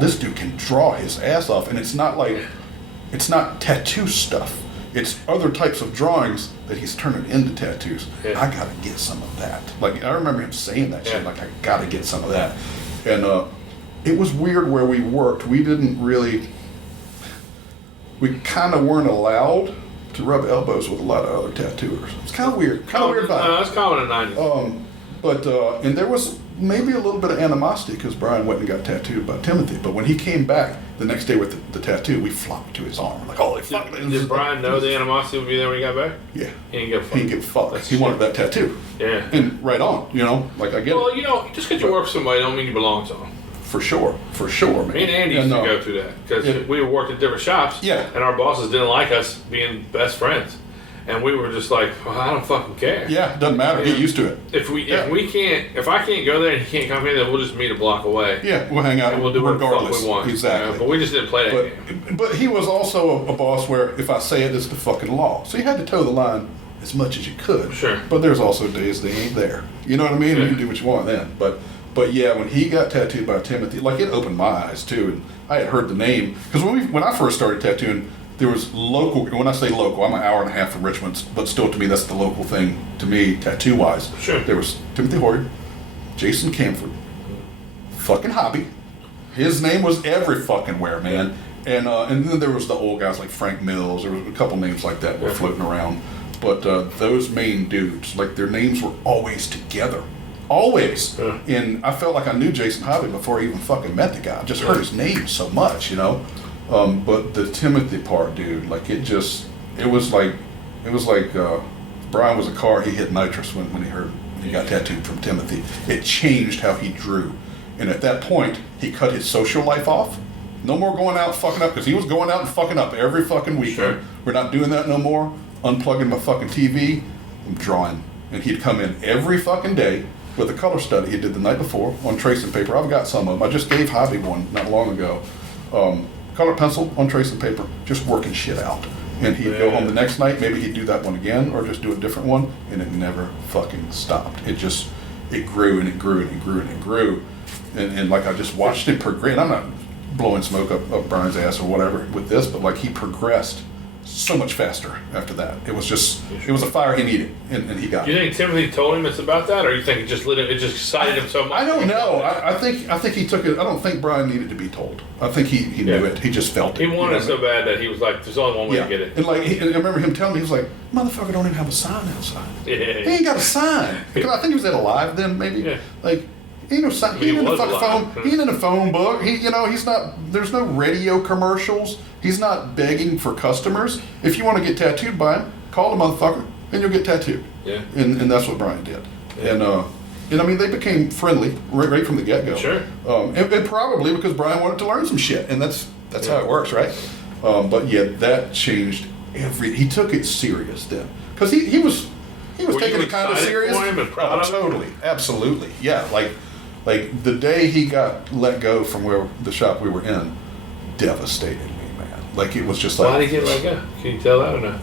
This dude can draw his ass off." And it's not tattoo stuff. It's other types of drawings that he's turning into tattoos. Yeah. I gotta get some of that. Like I remember him saying that shit. Like I gotta get some of that. And it was weird where we worked. We kind of weren't allowed to rub elbows with a lot of other tattooers. It's kind of weird. Kind of weird vibe. That's common in the 90s. But and there was maybe a little bit of animosity because Brian went and got tattooed by Timothy. But when he came back the next day with the tattoo, we flocked to his arm. Like, holy fuck. Did Brian know the animosity would be there when he got back? Yeah. He didn't give a fuck. He didn't give a fuck. He wanted that tattoo. Yeah. And right on, like I get it. Well, just because you work for somebody don't mean you belong to them. For sure, man. Me and Andy used to go through that because we worked at different shops. Yeah. And our bosses didn't like us being best friends, and we were just like, well, I don't fucking care. Yeah, it doesn't matter. Get used to it. If I can't go there and he can't come here, then we'll just meet a block away. Yeah, we'll hang out. And we'll do regardless. what the fuck we want. Exactly. But we just didn't play that game. But he was also a boss where if I say it, it's the fucking law. So you had to toe the line as much as you could. Sure. But there's also days they ain't there. You know what I mean? Yeah. You can do what you want then. But yeah, when he got tattooed by Timothy, like it opened my eyes too. And I had heard the name because when I first started tattooing, there was local. When I say local, I'm an hour and a half from Richmond, but still to me that's the local thing to me, tattoo wise. Sure. There was Timothy Hoyer, Jason Camford, fucking Hobby. His name was every fucking where, man. And then there was the old guys like Frank Mills. There was a couple names like that were floating around. But those main dudes, like their names were always together. Always. Yeah. And I felt like I knew Jason Hobby before I even fucking met the guy. I just heard his name so much, But the Timothy part, dude, like it was like Brian was a car, he hit nitrous when he got tattooed from Timothy. It changed how he drew. And at that point, he cut his social life off. No more going out fucking up, because he was going out and fucking up every fucking weekend. Sure. We're not doing that no more. Unplugging my fucking TV, I'm drawing. And he'd come in every fucking day with a color study he did the night before on tracing paper. I've got some of them. I just gave Hobby one not long ago. Color pencil on tracing paper, just working shit out. And he'd go home the next night, maybe he'd do that one again or just do a different one, and it never fucking stopped. It grew and it grew and it grew and it grew. And like I just watched him progress. I'm not blowing smoke up Brian's ass or whatever with this, but like he progressed so much faster after that. It was a fire he needed, and he got it. You think Timothy told him it's about that, or you think it just excited him so much? I don't know. I think he took it. I don't think Brian needed to be told. I think he knew it. He just felt it. He wanted it so bad that he was like, "There's only one way to get it." And like I remember him telling me, he was like, "Motherfucker, don't even have a sign outside. Yeah. He ain't got a sign." Because I think he was at Alive then, maybe. Yeah. Like. He ain't no sign. He ain't in the fucking alive. phone. He ain't in the phone book. He's not. There's no radio commercials. He's not begging for customers. If you want to get tattooed by him, call the motherfucker, and you'll get tattooed. Yeah. And that's what Brian did. Yeah. And I mean, they became friendly right from the get-go. Sure. And probably because Brian wanted to learn some shit, and that's how it works, right? But yeah, that changed he took it serious then, because he was taking it kind of serious. For him and proud of him? Totally, absolutely, yeah. Like the day he got let go from the shop we were in, devastated me, man. Like it was just like. Why did he get let go? Can you tell that or not?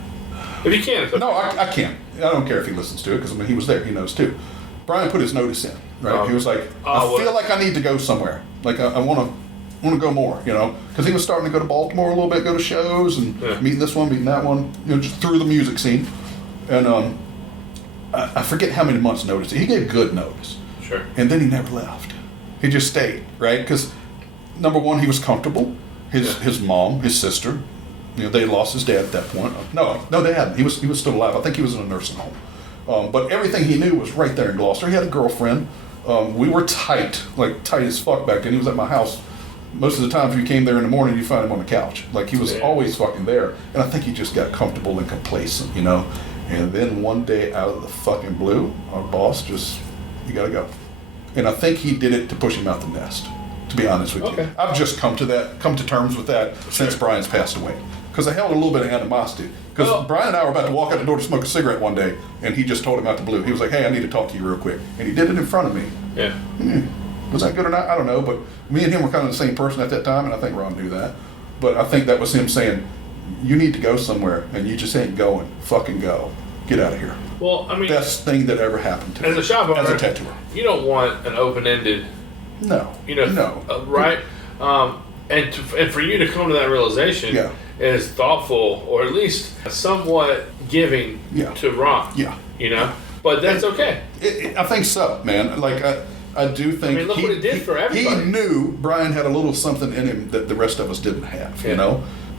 If you can, it's okay. No, I can't. I don't care if he listens to it because he was there. He knows too. Brian put his notice in. Right, he was like, I feel like I need to go somewhere. Like I want to go more, because he was starting to go to Baltimore a little bit, go to shows and meeting this one, meeting that one, just through the music scene. And I forget how many months notice. He gave good notice. Sure. And then he never left. He just stayed, right? Because number one, he was comfortable. His mom, his sister, they had lost his dad at that point. No, they hadn't. He was still alive. I think he was in a nursing home. But everything he knew was right there in Gloucester. He had a girlfriend. We were tight as fuck back then. He was at my house. Most of the time, if you came there in the morning, you find him on the couch. Like, he was always fucking there. And I think he just got comfortable and complacent, And then one day, out of the fucking blue, our boss just, you gotta go. And I think he did it to push him out the nest, to be honest with you. I've just come to terms with that since Brian's passed away. Because I held a little bit of animosity. Because Brian and I were about to walk out the door to smoke a cigarette one day, and he just told him out the blue. He was like, hey, I need to talk to you real quick. And he did it in front of me. Yeah. Was that good or not? I don't know, but me and him were kind of the same person at that time, and I think Ron knew that. But I think that was him saying, you need to go somewhere, and you just ain't going. Fucking go. Get out of here. Well, I mean... Best thing that ever happened to me. As a shop owner, as a tattooer. You don't want an open-ended... No. No. Right? And for you to come to that realization is thoughtful, or at least somewhat giving to Ron. Yeah. But that's okay. I think so, man. Like, I do think look what it did for everybody. He knew Brian had a little something in him that the rest of us didn't have,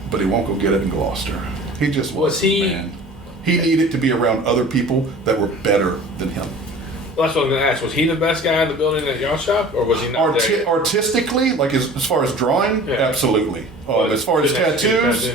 But he won't go get it in Gloucester. He just man. He needed to be around other people that were better than him. Well, that's what I was going to ask. Was he the best guy in the building at y'all shop, or was he not there? Artistically, like as far as drawing, absolutely. As far as tattoos,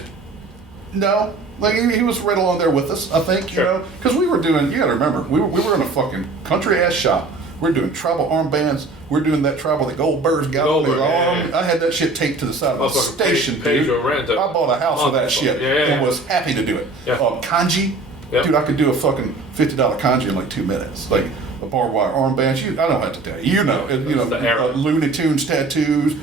no. Like, he was right along there with us, I think, because we were doing, you got to remember, we were in a fucking country-ass shop. We're doing tribal armbands. We're doing that tribal that Goldberg's got on his arm. I had that shit taped to the side of the station, dude. I bought a house with that shit and was happy to do it. Kanji. Dude, I could do a fucking $50 kanji in like 2 minutes. Like, a barbed wire armband. I don't have to tell you. Looney Tunes tattoos.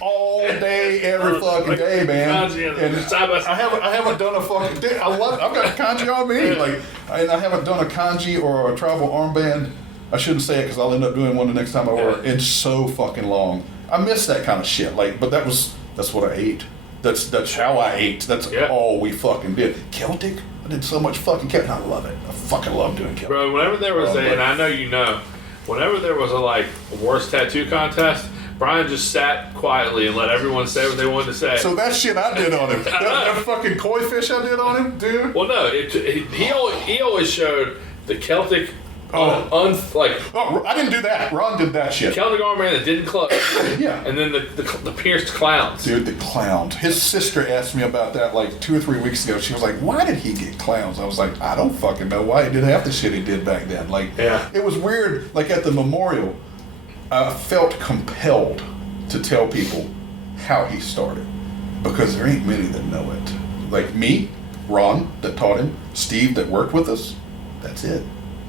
All day, every fucking day, man. And I haven't done a fucking thing. I love it. I've got a kanji on me. And I haven't done a kanji or a tribal armband. I shouldn't say it because I'll end up doing one the next time I wear it. It's so fucking long. I miss that kind of shit. But that's what I ate. That's how I ate. That's all we fucking did. Celtic? I did so much fucking Celtic. I love it. I fucking love doing Celtic. Bro, whenever there was and I know whenever there was a worst tattoo contest, Brian just sat quietly and let everyone say what they wanted to say. So that shit I did on him, that fucking koi fish I did on him, dude. Well, no, he always showed the Celtic. I didn't do that. Ron did that shit. Celtic armband that didn't close. And then the pierced clowns. Dude, the clowns. His sister asked me about that like 2 or 3 weeks ago. She was like, why did he get clowns? I was like, I don't fucking know why he did half the shit he did back then. It was weird. Like, at the memorial, I felt compelled to tell people how he started. Because there ain't many that know it. Like me, Ron, that taught him, Steve, that worked with us. That's it.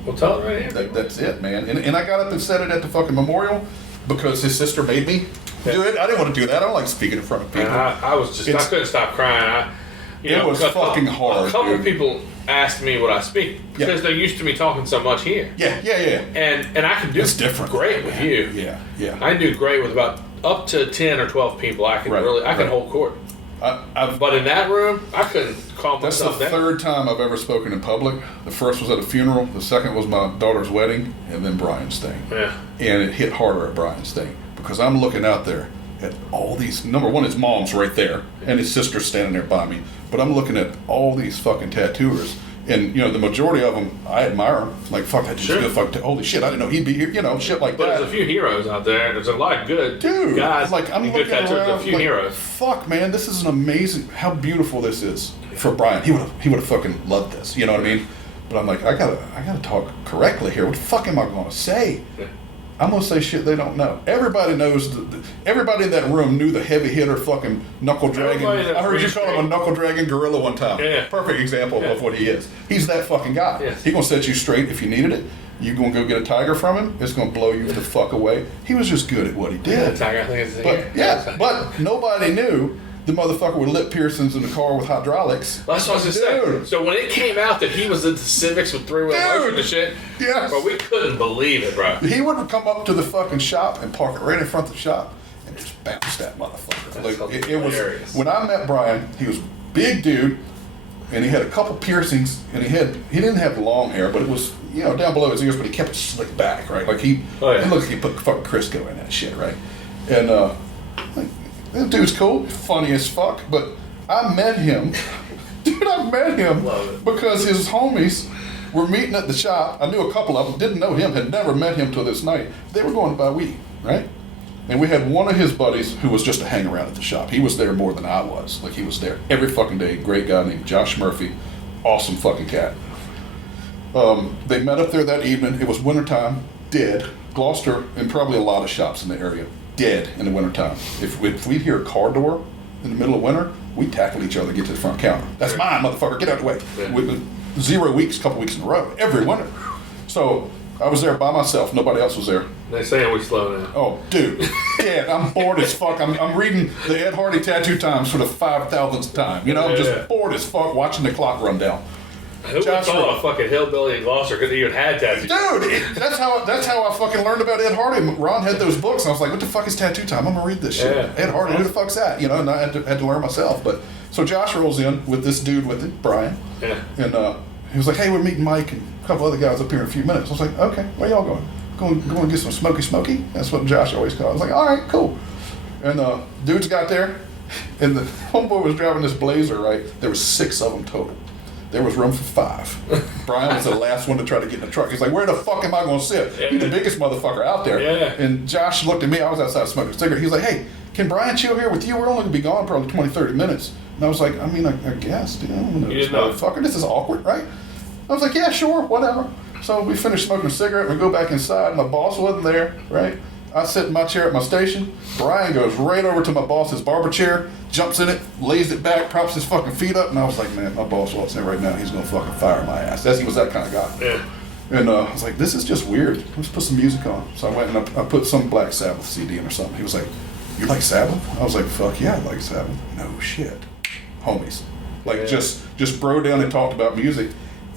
Well, tell it right here. That's it, man. And I got up and said it at the fucking memorial because his sister made me do it. I didn't want to do that. I don't like speaking in front of people. I couldn't stop crying. It was fucking hard. A couple of people asked me would I speak because they're used to me talking so much here. Yeah. And I can do great with you. Yeah. I can do great with about up to 10 or 12 people. I can hold court. But in that room, I couldn't calm myself down. That's the third time I've ever spoken in public. The first was at a funeral. The second was my daughter's wedding, and then Brian's thing. Yeah. And it hit harder at Brian's thing because I'm looking out there at all these. Number one, his mom's right there, and his sister's standing there by me. But I'm looking at all these fucking tattooers. And, the majority of them, I admire them. Like, fuck, that dude's good. Fuck, holy shit, I didn't know he'd be here. Shit like that. But there's a few heroes out there. There's a lot of good guys. Like, I'm looking around, a few heroes. Fuck, man, this is an amazing, how beautiful this is for Brian. He would have fucking loved this. You know what I mean? But I'm like, I gotta talk correctly here. What the fuck am I gonna say? Yeah. I'm gonna say shit they don't know. Everybody knows. Everybody in that room knew the heavy hitter fucking knuckle dragon. I heard you call him a knuckle dragon gorilla one time. Yeah. Perfect example of what he is. He's that fucking guy. Yes. He gonna set you straight if you needed it. You gonna go get a tiger from him? It's gonna blow you the fuck away. He was just good at what he did. Tiger, I think it's here. But nobody knew the motherfucker with lip piercings in the car with hydraulics. Well, that's what I was gonna say. So when it came out that he was into Civics with three-wheel motion and shit, bro, we couldn't believe it, bro. He would come up to the fucking shop and park it right in front of the shop and just bounce that motherfucker. Like, it was when I met Brian, he was a big dude, and he had a couple piercings, and he didn't have long hair, but it was down below his ears, but he kept it slicked back, right? Like he looked like he put fucking Crisco in that shit, right? And that dude's cool, funny as fuck, but I met him. Dude, I met him because his homies were meeting at the shop. I knew a couple of them, didn't know him, had never met him till this night. They were going to buy weed, right? And we had one of his buddies who was just a hang around at the shop. He was there more than I was. Like, he was there every fucking day. Great guy named Josh Murphy. Awesome fucking cat. They met up there that evening. It was wintertime. Dead. Gloucester, and probably a lot of shops in the area, dead in the wintertime. If we'd hear a car door in the middle of winter, we'd tackle each other to get to the front counter. That's mine, motherfucker. Get out of the way. Yeah. With 0 weeks, couple weeks in a row, every winter. So I was there by myself. Nobody else was there. They saying we slow now. Oh, dude. Yeah, I'm bored as fuck. I'm reading the Ed Hardy Tattoo Times for the 5,000th time. You know, I'm just bored as fuck watching the clock run down. Who would thought a fucking hillbilly in Gloucester could even had tattoos? Dude, that's how I fucking learned about Ed Hardy. Ron had those books, and I was like, "What the fuck is Tattoo Time? I'm gonna read this shit." Yeah. Ed Hardy, who the fuck's that? You know, and I had to learn myself. But so Josh rolls in with this dude with it, Brian, and he was like, "Hey, we're meeting Mike and a couple other guys up here in a few minutes." I was like, "Okay, where y'all going? Going to get some smoky?" That's what Josh always called. I was like, "All right, cool." And dudes got there, and the homeboy was driving this Blazer. Right, there was 6 of them total. There was room for 5. Brian was the last one to try to get in the truck. He's like, where the fuck am I going to sit? He's the biggest motherfucker out there. Yeah. And Josh looked at me. I was outside smoking a cigarette. He's like, hey, can Brian chill here with you? We're only going to be gone probably 20, 30 minutes. And I was like, I mean, I guess. You know, this motherfucker, this is awkward, right? I was like, yeah, sure, whatever. So we finished smoking a cigarette. We go back inside. My boss wasn't there, right? I sit in my chair at my station. Brian goes right over to my boss's barber chair, jumps in it, lays it back, props his fucking feet up, and I was like, man, my boss walks in right now, he's gonna fucking fire my ass. He was that kind of guy. Yeah. And I was like, this is just weird. Let's put some music on. So I went and I put some Black Sabbath CD in or something. He was like, you like Sabbath? I was like, fuck yeah, I like Sabbath. No shit. Homies. Like, just bro down and talked about music,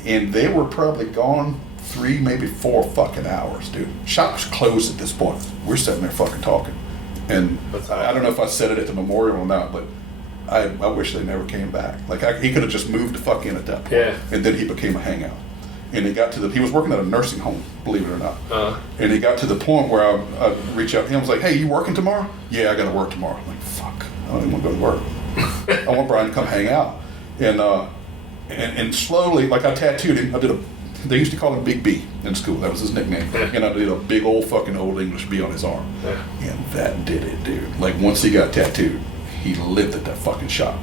and they were probably gone 3, maybe 4 fucking hours, dude. Shop was closed at this point. We're sitting there fucking talking. And I don't know if I said it at the memorial or not, but I wish they never came back. Like, he could have just moved the fuck in at that point. Yeah. And then he became a hangout. And he got to he was working at a nursing home, believe it or not. And he got to the point where I reached out to him. I was like, hey, you working tomorrow? Yeah, I got to work tomorrow. I'm like, fuck, I don't even want to go to work. I want Brian to come hang out. And slowly, like, I tattooed him. They used to call him Big B in school. That was his nickname. And I did a big old fucking old English B on his arm. And that did it, dude. Like, once he got tattooed, he lived at that fucking shop.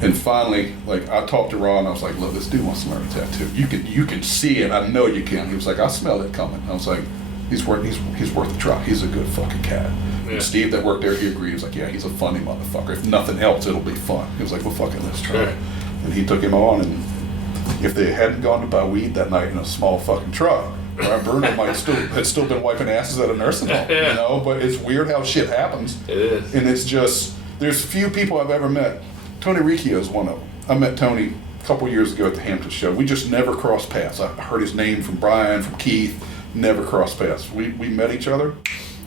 And finally, like, I talked to Ron. I was like, look, this dude wants to learn a tattoo. You can see it. I know you can. He was like, I smell it coming. I was like, he's worth a try. He's a good fucking cat. And Steve that worked there, he agreed. He was like, yeah, he's a funny motherfucker. If nothing else, it'll be fun. He was like, well, fuck it, let's try it. And he took him on, and if they hadn't gone to buy weed that night in a small fucking truck, Brian Bruno had still been wiping asses at a nursing home, you know? But it's weird how shit happens. It is. And it's just, there's few people I've ever met. Tony Riccio is one of them. I met Tony a couple years ago at the Hampton show. We just never crossed paths. I heard his name from Brian, from Keith, never crossed paths. We met each other.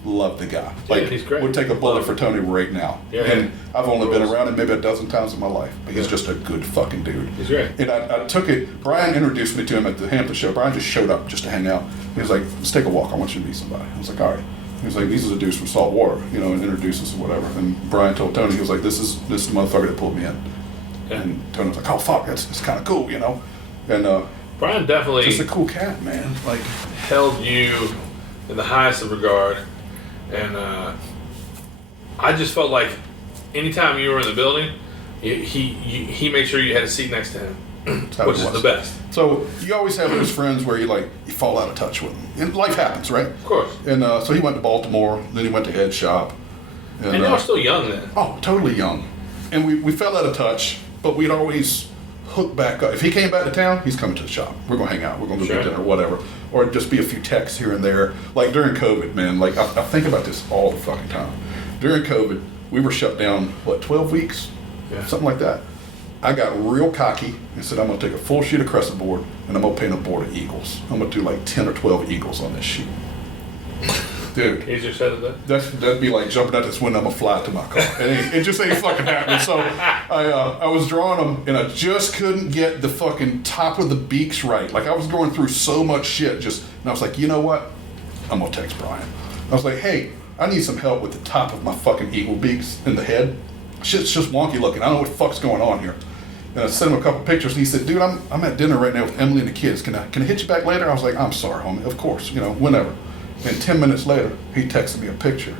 Love the guy. Like, he's great. Would take a bullet for Tony right now. Yeah, and I've only been around him maybe a dozen times in my life, but he's just a good fucking dude. He's great. And I took it. Brian introduced me to him at the Hampton show. Brian just showed up just to hang out. He was like, let's take a walk. I want you to meet somebody. I was like, all right. He was like, these are the dudes from Salt Water, you know, and introduced us or whatever. And Brian told Tony, he was like, this is the motherfucker that pulled me in. Yeah. And Tony was like, oh fuck, that's kind of cool, you know. And Brian definitely just a cool cat, man. Like, held you in the highest of regard. And I just felt like anytime you were in the building, he made sure you had a seat next to him, which is the best. So you always have those friends where you fall out of touch with them. And life happens, right? Of course. And so he went to Baltimore, then he went to Head Shop. And you were still young then. Oh, totally young. And we fell out of touch, but we'd always hook back up. If he came back to town, he's coming to the shop. We're going to hang out. We're going to go get dinner, whatever. Or just be a few texts here and there. Like during COVID, man, like I think about this all the fucking time. During COVID, we were shut down, 12 weeks? Yeah. Something like that. I got real cocky and said, I'm going to take a full sheet of crescent board and I'm going to paint a board of eagles. I'm going to do like 10 or 12 eagles on this sheet. Dude. Easier said than that? That'd be like jumping out this window, I'm going to fly to my car. It just ain't fucking happening. So I was drawing them and I just couldn't get the fucking top of the beaks right. Like I was going through so much shit and I was like, you know what? I'm going to text Brian. I was like, hey, I need some help with the top of my fucking eagle beaks in the head. Shit's just wonky looking. I don't know what the fuck's going on here. And I sent him a couple pictures, and he said, dude, I'm at dinner right now with Emily and the kids. Can I hit you back later? I was like, I'm sorry, homie. Of course, whenever. And 10 minutes later, he texted me a picture.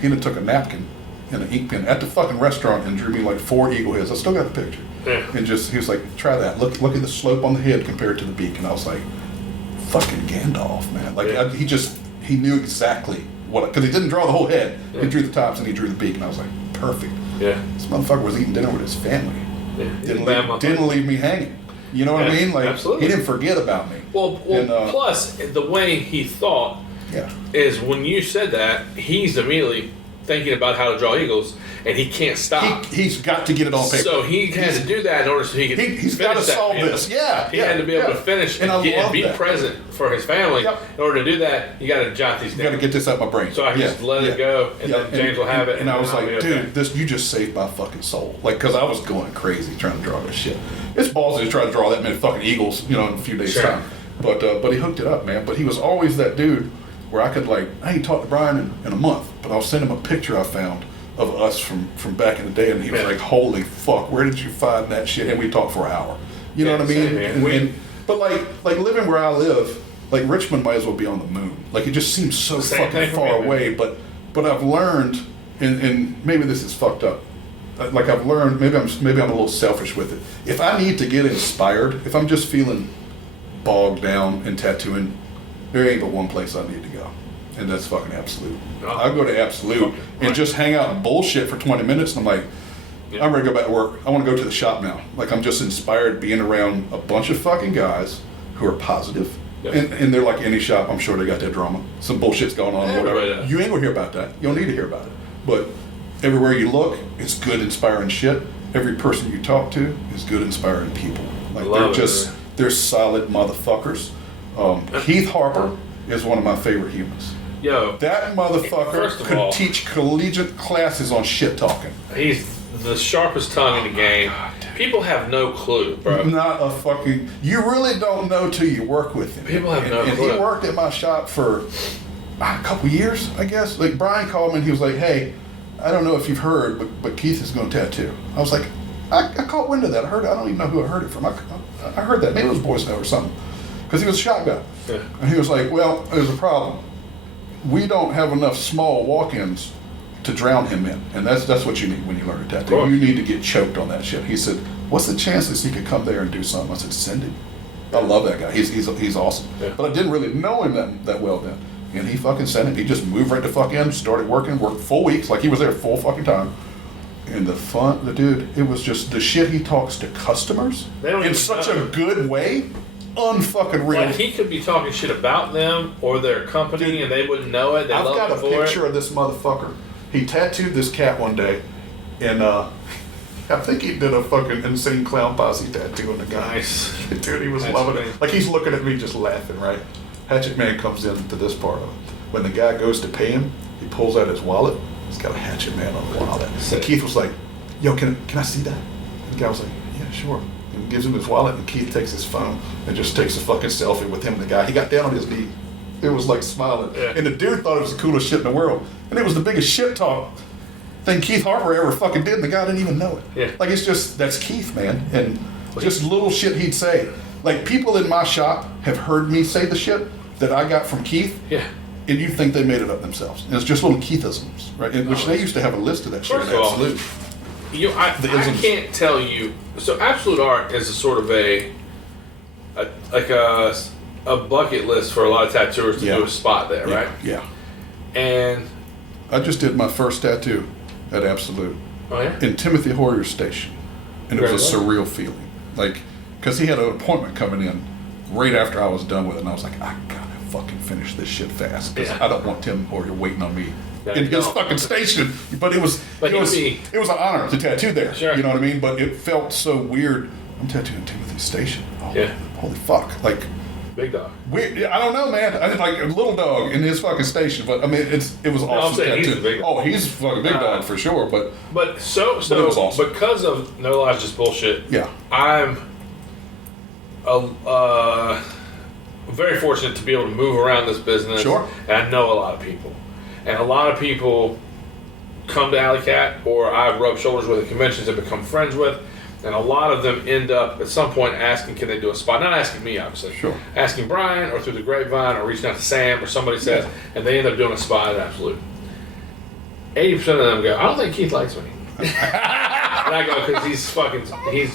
He took a napkin and an ink pen at the fucking restaurant and drew me like 4 eagle heads. I still got the picture. Yeah. And he was like, try that. Look at the slope on the head compared to the beak. And I was like, fucking Gandalf, man. Like, he knew exactly because he didn't draw the whole head. Yeah. He drew the tops and he drew the beak. And I was like, perfect. Yeah. This motherfucker was eating dinner with his family. Yeah. Didn't leave me hanging. You know what I mean? Like, absolutely. He didn't forget about me. Well, plus, the way he thought is when you said that, he's immediately thinking about how to draw eagles, and he can't stop. He's got to get it on paper. So he had to do that in order so he could He's got to solve this. Yeah. He had to be able to finish and be present for his family. Yep. In order to do that, you got to jot these down. You got to get this out my brain. So I can just let it go, and then James will have it. And I was like, dude, you just saved my fucking soul. Like, because I was going crazy trying to draw this shit. It's ballsy to try to draw that many fucking eagles, in a few days' time. But he hooked it up, man. But he was always that dude where I could I ain't talked to Brian in a month, but I'll send him a picture I found of us from back in the day, and he was like, holy fuck, where did you find that shit? And we talked for an hour. You know what I mean? But like living where I live, like Richmond might as well be on the moon. Like it just seems so fucking far away. But I've learned, and maybe this is fucked up. Like I've learned, maybe I'm a little selfish with it. If I need to get inspired, if I'm just feeling bogged down in tattooing, there ain't but one place I need to go, and that's fucking Absolute. I go to Absolute and just hang out and bullshit for 20 minutes, and I'm like, I'm ready to go back to work. I want to go to the shop now. Like I'm just inspired being around a bunch of fucking guys who are positive. And they're like any shop, I'm sure they got that drama. Some bullshit's going on, whatever. You ain't gonna hear about that. You don't need to hear about it. But everywhere you look, it's good, inspiring shit. Every person you talk to is good, inspiring people. Like they're solid motherfuckers. Heath Harper is one of my favorite humans. Yo, that motherfucker could teach collegiate classes on shit talking. He's the sharpest tongue in the game. People have no clue, bro. Not a fucking. You really don't know till you work with him. People have no clue. And he worked at my shop for a couple years, I guess. Like Brian called me and he was like, "Hey, I don't know if you've heard, but Keith is going to tattoo." I was like, I caught wind of that. I don't even know who I heard it from. I heard that. Maybe it was Boys Note or something. Because he was a shop guy. Yeah. And he was like, well, there's a problem. We don't have enough small walk-ins to drown him in. And that's what you need when you learn to tattoo. You need to get choked on that shit. He said, what's the chances he could come there and do something? I said, send him. I love that guy. He's awesome. Yeah. But I didn't really know him that well then. And he fucking sent him. He just moved right to fuck in, started worked full weeks, like he was there full fucking time. And the dude, it was just the shit he talks to customers in such a good way. Unfucking real. Like he could be talking shit about them or their company, and they wouldn't know it. I've got a picture of this motherfucker. He tattooed this cat one day, and I think he did a fucking Insane Clown Posse tattoo on the guy. Nice. Dude, he was loving it. Like he's looking at me just laughing, right? Hatchet Man comes into this part of it. When the guy goes to pay him, he pulls out his wallet. He's got a Hatchet Man on the wallet. And Keith was like, yo, can I see that? And the guy was like, yeah, sure. And gives him his wallet, and Keith takes his phone and just takes a fucking selfie with him and the guy. He got down on his knee. It was like smiling. Yeah. And the dude thought it was the coolest shit in the world. And it was the biggest shit talk thing Keith Harper ever fucking did, and the guy didn't even know it. Yeah. Like, it's just, that's Keith, man. And just little shit he'd say. Like, people in my shop have heard me say the shit that I got from Keith. Yeah. And you think they made it up themselves. And it's just little Keithisms, right? In which they used to have a list of that shit. Absolute. I can't tell you. So Absolute Art is a sort of a bucket list for a lot of tattooers to do a spot there, right? Yeah. And I just did my first tattoo at Absolute. Oh yeah. In Timothy Hoyer's station, and it was a surreal feeling, like because he had an appointment coming in right after I was done with it, and I was like, I gotta fucking finish this shit fast because I don't want Tim Hoyer waiting on me. In his fucking station, but it was an honor to tattoo there. Sure. You know what I mean? But it felt so weird. I'm tattooing Timothy's station. Oh, yeah. Holy fuck! Like big dog. Weird. I don't know, man. I did like a little dog in his fucking station, but I mean, it was awesome. I'm saying tattoo. He's a big dog. Oh, he's a fucking big dog for sure. But it was awesome. Because of No Lies Just Bullshit. Yeah. I'm very fortunate to be able to move around this business. Sure. And I know a lot of people. And a lot of people, come to Alley Cat or I've rubbed shoulders with at conventions and become friends with. And a lot of them end up at some point asking, can they do a spot? Not asking me, obviously. Sure. Asking Brian or through the grapevine or reaching out to Sam or somebody says, and they end up doing a spot at Absolute. 80% of them go, I don't think Keith likes me. And I go, because he's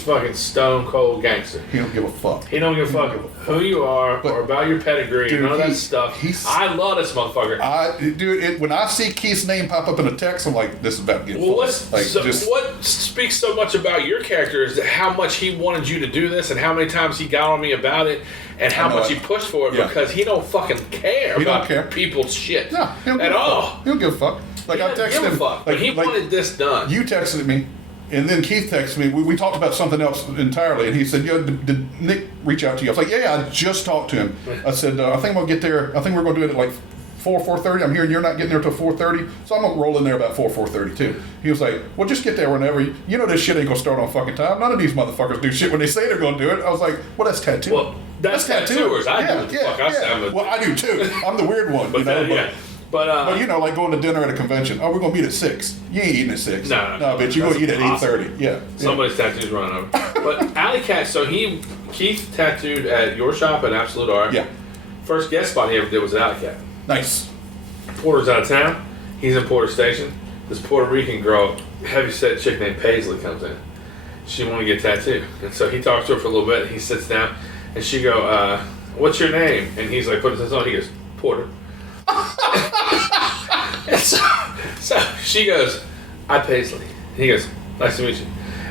fucking stone cold gangster. He don't give a fuck. He don't give a fuck who you are or about your pedigree, dude, none of that stuff. I love this motherfucker. When I see Keith's name pop up in a text, I'm like, this is about to get fucked. What speaks so much about your character is that how much he wanted you to do this and how many times he got on me about it and how much he pushed for it because he don't fucking care about people's shit at all. He don't give a fuck. Like I texted him, but he wanted this done. You texted me, and then Keith texted me. We talked about something else entirely, and he said, "Yo, did Nick reach out to you?" I was like, "Yeah, I just talked to him." I said, "I think we'll get there. I think we're going to do it at like 4:30. I'm hearing you're not getting there till 4:30, so I'm gonna roll in there about 4:30 too." He was like, "Well, just get there whenever. You know this shit ain't gonna start on fucking time. None of these motherfuckers do shit when they say they're gonna do it." I was like, "Well, that's tattoo. Well, that's tattooers. I do what the fuck I say. Well, I do too. I'm the weird one, but But you know, like going to dinner at a convention. Oh, we're gonna meet at 6. You ain't eating at 6. No, bitch, you're gonna eat at 8:30. Yeah. Somebody's tattoo's running over. But Alley Cat, so Keith tattooed at your shop at Absolute Art. Yeah. First guest spot he ever did was at Alley Cat. Nice. Porter's out of town. He's in Porter Station. This Puerto Rican girl, heavy-set chick named Paisley comes in. She wanted to get tattooed, and so he talks to her for a little bit. He sits down, and she go, "What's your name?" And he's like, "Put this on." He goes, "Porter." And so she goes, "I'm Paisley." He goes, "Nice to meet you."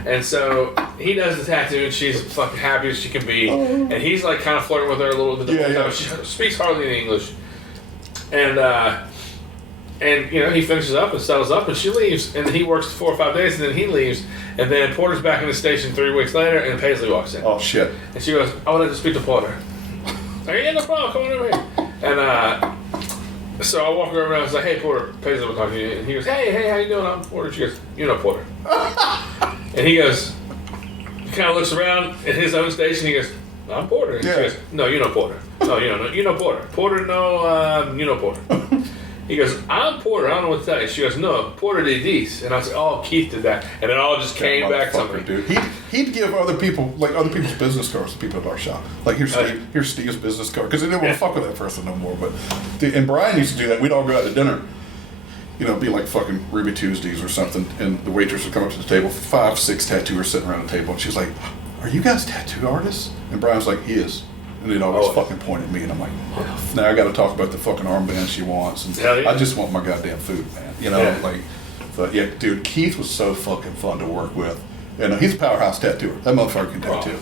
And so he does the tattoo, and she's fucking happy as she can be. And he's like kind of flirting with her a little bit. She speaks hardly any English. And you know, he finishes up and settles up, and she leaves. And then he works 4 or 5 days, and then he leaves. And then Porter's back in the station 3 weeks later, and Paisley walks in. Oh shit! And she goes, "I would like to speak to Porter." "Are you in the problem? Come on over here." And so I walk over and I was like, "Hey, Porter, Paisley will talk to you." And he goes, hey, how you doing? "I'm Porter." She goes, "You know Porter." And he goes, he kind of looks around at his own station. He goes, "I'm Porter." And she goes, "No, you know Porter." "No, you know Porter." "Porter, no, you know Porter." He goes, "I'm Porter. I don't know what to tell you." She goes, "No, Porter did this." And I was like, "Oh, Keith did that." And it all just came back to me. Dude. He'd give other people's business cards to people at our shop. Like, here's Steve's business card. Because they didn't want to fuck with that person no more. But and Brian used to do that. We'd all go out to dinner. You know, it'd be like fucking Ruby Tuesdays or something. And the waitress would come up to the table, 5, 6 tattooers sitting around the table. And she's like, "Are you guys tattoo artists?" And Brian's like, "He is." And they'd always fucking point at me, and I'm like, now I got to talk about the fucking armband she wants, and I just want my goddamn food, man. You know, but yeah, dude, Keith was so fucking fun to work with, and he's a powerhouse tattooer. That motherfucker can tattoo.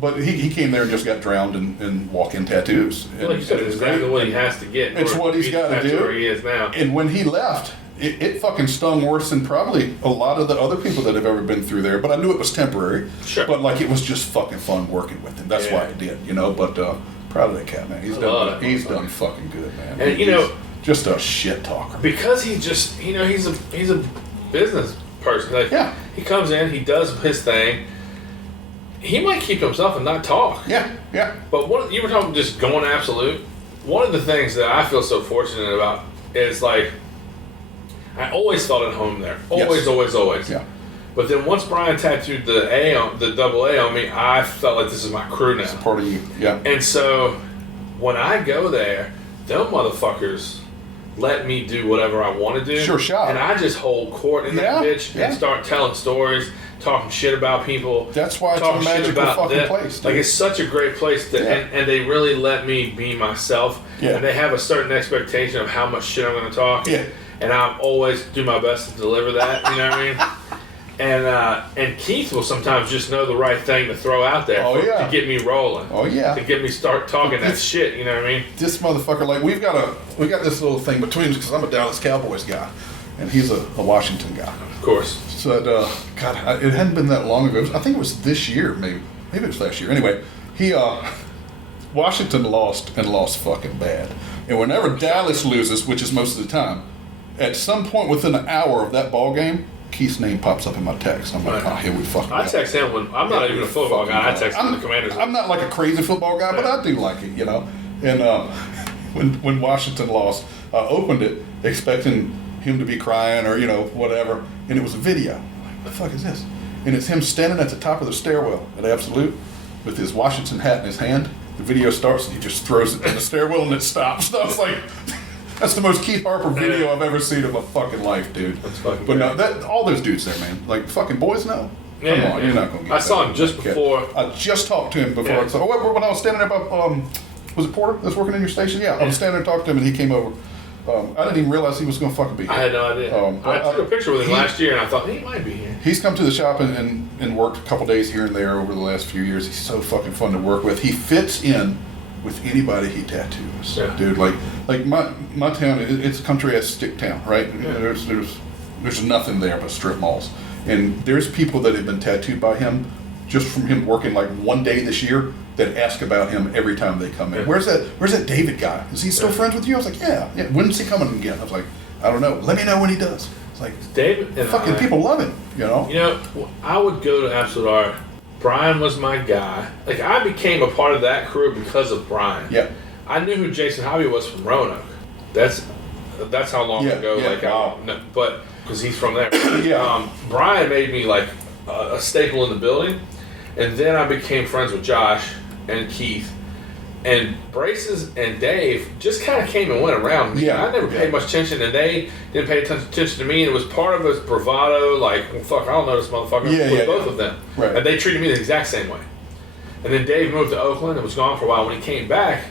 But he came there and just got drowned in walk-in tattoos. Well, like you said, it's exactly what he has to get. It's what he's got to do. Where he is now. And when he left, it fucking stung worse than probably a lot of the other people that have ever been through there. But I knew it was temporary. Sure. But like, it was just fucking fun working with him. That's why I did, you know. But proud of that cat, man. He's done fucking good, man. And you know, just a shit talker. Because he just, you know, he's a business person. Like, he comes in, he does his thing. He might keep to himself and not talk. Yeah. But you were talking just going absolute. One of the things that I feel so fortunate about is like, I always felt at home there. Always. Yeah. But then once Brian tattooed the double A on me, I felt like this is my crew now. It's part of you. Yeah. And so when I go there, them motherfuckers let me do whatever I want to do. Sure shot. And I just hold court in that bitch and start telling stories, talking shit about people. That's why it's a magical fucking place. Dude. Like, it's such a great place and they really let me be myself. Yeah. And they have a certain expectation of how much shit I'm going to talk. Yeah. And I always do my best to deliver that, you know what I mean? And Keith will sometimes just know the right thing to throw out there to get me rolling. Oh yeah. To get me start talking that shit, you know what I mean? This motherfucker, like, we got this little thing between us because I'm a Dallas Cowboys guy, and he's a Washington guy. Of course. So God, it hadn't been that long ago. I think it was this year, maybe it was last year. Anyway, Washington lost fucking bad, and whenever Dallas loses, which is most of the time, at some point within an hour of that ball game, Keith's name pops up in my text. I'm like, oh, here we fucking go. I text him when I'm not even a football guy. I text him the Commanders. I'm not like a crazy football guy, but I do like it, you know. And when Washington lost, I opened it expecting him to be crying or, whatever. And it was a video. I'm like, what the fuck is this? And it's him standing at the top of the stairwell at Absolute with his Washington hat in his hand. The video starts and he just throws it in the stairwell and it stops. And I was like, that's the most Keith Harper video I've ever seen in my fucking life, dude. That's fucking But great. no, all those dudes there, man. Like, fucking boys, no. Yeah, Come on, you're not going to get I saw him just Okay. before. I just talked to him before. Yeah. So, when I was standing there by, was it Porter that's working in your station? Yeah, I was standing there talking to him and he came over. I didn't even realize he was going to fucking be here. I had no idea. I took a picture with him last year and I thought he might be here. He's come to the shop and worked a couple days here and there over the last few years. He's so fucking fun to work with. He fits in with anybody he tattoos, dude. Like my town, it's a country-ass stick town, right? Yeah. There's nothing there but strip malls, and there's people that have been tattooed by him just from him working like one day this year that ask about him every time they come in. Yeah. Where's that David guy? Is he still friends with you? I was like, yeah. When's he coming again? I was like, I don't know. Let me know when he does. It's like, David and fucking people love him, I would go to Absolute Art. Brian was my guy. Like, I became a part of that crew because of Brian. Yeah. I knew who Jason Hobby was from Roanoke. That's how long ago. Yeah, Like, wow. but because he's from there. Yeah. Brian made me like a staple in the building, and then I became friends with Josh and Keith. And Braces and Dave just kind of came and went around me. Yeah. I never paid much attention, and they didn't pay attention to me. And it was part of his bravado, like, well, fuck, I don't know this motherfucker. With both of them. Right. And they treated me the exact same way. And then Dave moved to Oakland and was gone for a while. When he came back,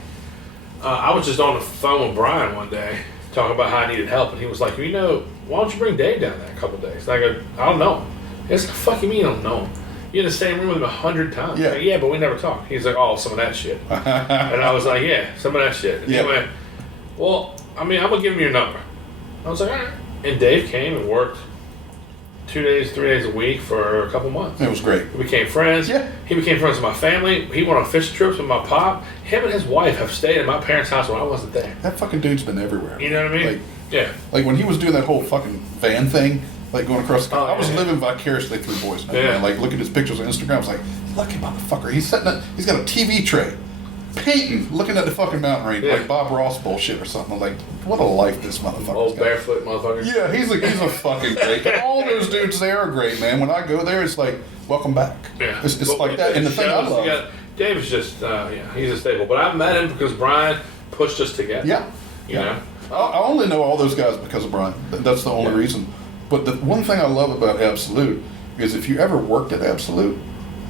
I was just on the phone with Brian one day talking about how I needed help. And he was like, why don't you bring Dave down there a couple of days? And I go, I don't know him. He's like, fuck you mean you don't know him? You're in the same room with him 100 times. Yeah. Like, yeah, but we never talk. He's like, oh, some of that shit. And I was like, yeah, some of that shit. And he went, well, I'm going to give him your number. I was like, all right. And Dave came and worked 2 days, 3 days a week for a couple months. It was great. We became friends. Yeah. He became friends with my family. He went on fishing trips with my pop. Him and his wife have stayed at my parents' house when I wasn't there. That fucking dude's been everywhere. You know what I mean? Yeah. Like when he was doing that whole fucking van thing, like going across the country, I was yeah. living vicariously through Boys Night. Yeah. Man. Like looking at his pictures on Instagram, I was like, lucky motherfucker. He's got a TV tray, painting, looking at the fucking mountain range, Yeah. like Bob Ross bullshit or something. I'm like, what a life this motherfucker's Old got. barefoot motherfucker. Yeah, he's a fucking great. All those dudes there are great, man. When I go there, it's like, welcome back. Yeah. It's But like that. And the thing I shows, love. Dave is just, he's a staple. But I met him because Brian pushed us together. Yeah. You know? I only know all those guys because of Brian. That's the only reason. But the one thing I love about Absolute is if you ever worked at Absolute,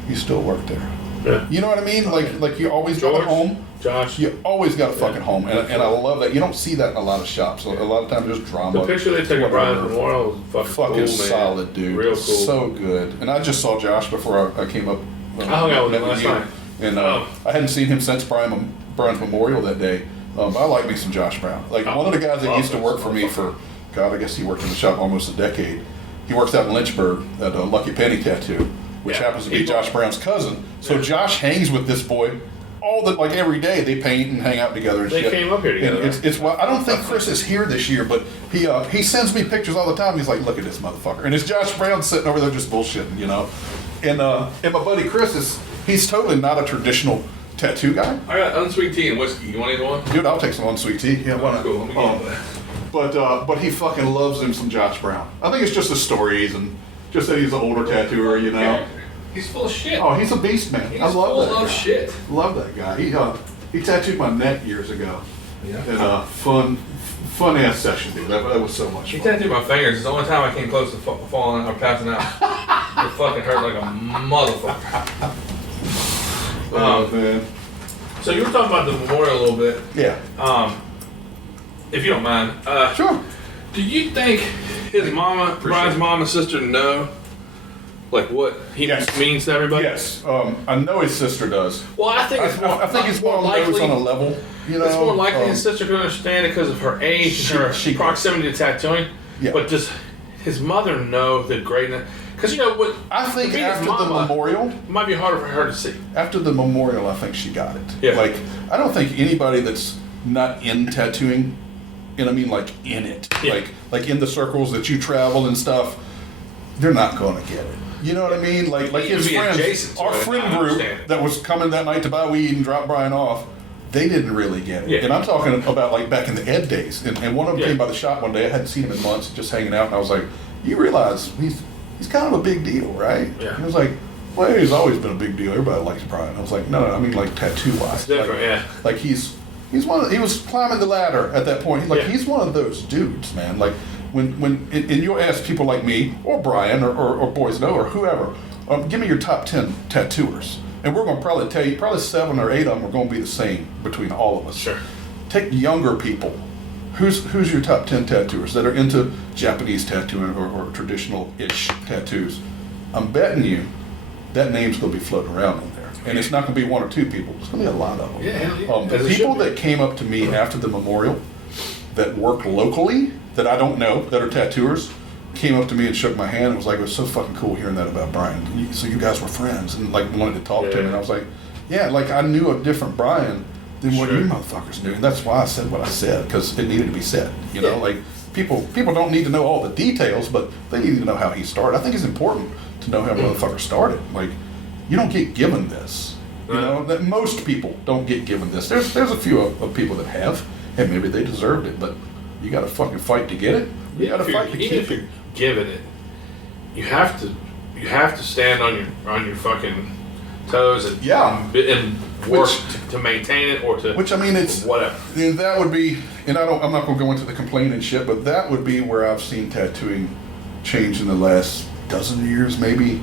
you still work there. Yeah. You know what I mean? Like you always got a home. Josh. You always got a fucking home, and I love that. You don't see that in a lot of shops. A lot of times there's drama. The picture they took of Brian's memorial was fucking cool, man. solid, dude. Real cool. So good. And I just saw Josh before I came up. I hung out with him met last you. night. And I hadn't seen him since Brian's memorial that day. But I like me some Josh Brown. Like one of the guys that used to work for me for, God, I guess he worked in the shop almost a decade. He works out in Lynchburg at Lucky Penny Tattoo, which happens to be Josh Brown's cousin. So Josh hangs with this boy every day. They paint and hang out together and They shit. came up here together. And it's I don't think Chris is here this year, but he sends me pictures all the time. He's like, look at this motherfucker. And it's Josh Brown sitting over there just bullshitting, you know. And my buddy Chris he's totally not a traditional tattoo guy. I got unsweet tea and whiskey. You want either one? Dude, I'll take some unsweet tea. Yeah, why not? Cool. Let me get that. But he fucking loves him some Josh Brown. I think it's just his stories and just that he's an older tattooer, you know. He's full of shit. Oh, he's a beast, man. He's I love full that of guy. shit. Love that guy. He tattooed my neck years ago. Yeah. And fun ass session, dude. That was so much He fun. tattooed my fingers. It's the only time I came close to falling or passing out. It fucking hurt like a motherfucker. Oh man. So you were talking about the memorial a little bit. Yeah. If you don't mind. Sure. Do you think his mama, Brian's mom and sister know, like, what he Yes. means to everybody? Yes. I know his sister does. Well, I think it's more. I think his more mom knows likely. on a level. You know. It's more likely his sister can understand it because of her age and her she- proximity to tattooing. Yeah. But does his mother know the greatness? Because you know what? I think to be his after the mama, memorial. it might be harder for her to see. After the memorial, I think she got it. Yeah. Like, I don't think anybody that's not in tattooing, and I mean like in it, Yeah. like in the circles that you travel and stuff, they're not going to get it. You know what I mean? Like It his would be friends, adjacent to our it, friend I group understand. that was coming that night to buy weed and drop Brian off, they didn't really get it. Yeah. And I'm talking about like back in the Ed days. And one of them came by the shop one day. I hadn't seen him in months, just hanging out. And I was like, you realize he's kind of a big deal, right? Yeah. And he was like, well, he's always been a big deal. Everybody likes Brian. I was like, no, I mean like tattoo-wise. It's different, like, yeah. Like he was climbing the ladder at that point. Like he's one of those dudes, man. Like when and you'll ask people like me or Brian or Boys Know or whoever, give me your top 10 tattooers. And we're going to probably tell you, probably 7 or 8 of them are going to be the same between all of us. Sure. Take younger people. Who's your top 10 tattooers that are into Japanese tattooing or traditional-ish tattoos? I'm betting you that name's going to be floating around on there. And it's not going to be 1 or 2 people. It's going to be a lot of them. Yeah. The people that came up to me after the memorial that work locally, that I don't know, that are tattooers, came up to me and shook my hand and was like, it was so fucking cool hearing that about Brian. So you guys were friends and like wanted to talk to him. And I was like, yeah, like I knew a different Brian than what you motherfuckers knew. And that's why I said what I said, because it needed to be said. You know, like people don't need to know all the details, but they need to know how he started. I think it's important to know how motherfuckers started. Like, you don't get given this. You know, that most people don't get given this. There's a few of people that have, and maybe they deserved it, but you got to fucking fight to get it. You got to fight to keep it. Given it, you have to stand on your fucking toes and work to maintain it or to which I mean it's whatever. And that would be, and I'm not going to go into the complaining shit, but that would be where I've seen tattooing change in the last dozen years, maybe.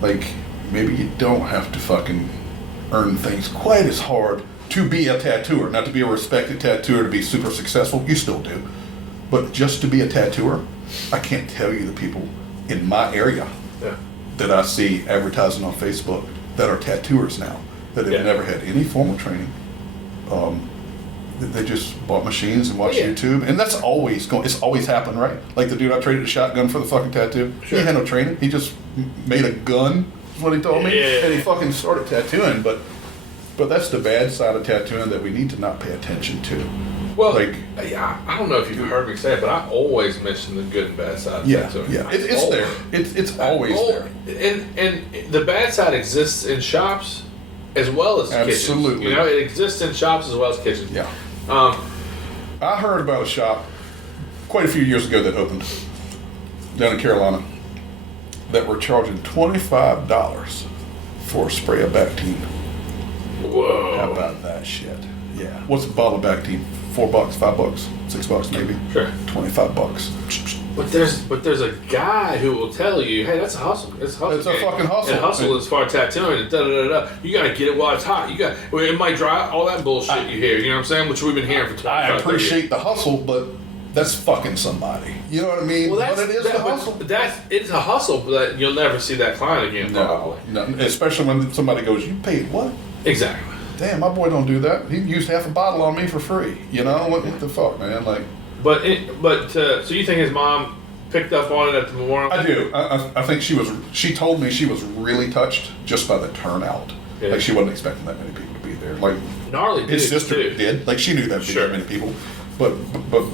Like maybe you don't have to fucking earn things quite as hard to be a tattooer, not to be a respected tattooer, to be super successful. You still do, but just to be a tattooer. I can't tell you the people in my area that I see advertising on Facebook that are tattooers now that have never had any formal training. They just bought machines and watched YouTube, and that's always it's always happened, right? Like the dude I traded a shotgun for the fucking tattoo. He had no training. He just made a gun, is what he told me, and he fucking started tattooing. But that's the bad side of tattooing that we need to not pay attention to. Well, I don't know if you've heard me say it, but I always mention the good and bad side of tattooing. Yeah, it's there. It's always there. And the bad side exists in shops as well as kitchens. Absolutely. You know, it exists in shops as well as kitchens. Yeah. I heard about a shop quite a few years ago that opened down in Carolina that were charging $25 for a spray of Bactine. Whoa. How about that shit? Yeah. What's a bottle of Bactine? $4, $5, $6 maybe. Sure. $25. But there's a guy who will tell you, hey, that's a hustle. It's a hustle. It's a fucking hustle. And hustle is for tattooing and da-da-da-da. You gotta get it while it's hot. It might dry out, all that bullshit you hear, you know what I'm saying? Which we've been hearing for 25 I appreciate the hustle, but that's fucking somebody. You know what I mean? Well, but it is the hustle. It's a hustle, but you'll never see that client again, probably. No, especially when somebody goes, you paid what? Exactly. Damn, my boy don't do that. He used half a bottle on me for free. You know what the fuck, man? Like, so you think his mom picked up on it at the memorial? I do. I think she told me she was really touched just by the turnout. Yeah. Like she wasn't expecting that many people to be there. Like Gnarly his dude, sister too. did. Like she knew that would be that many people, but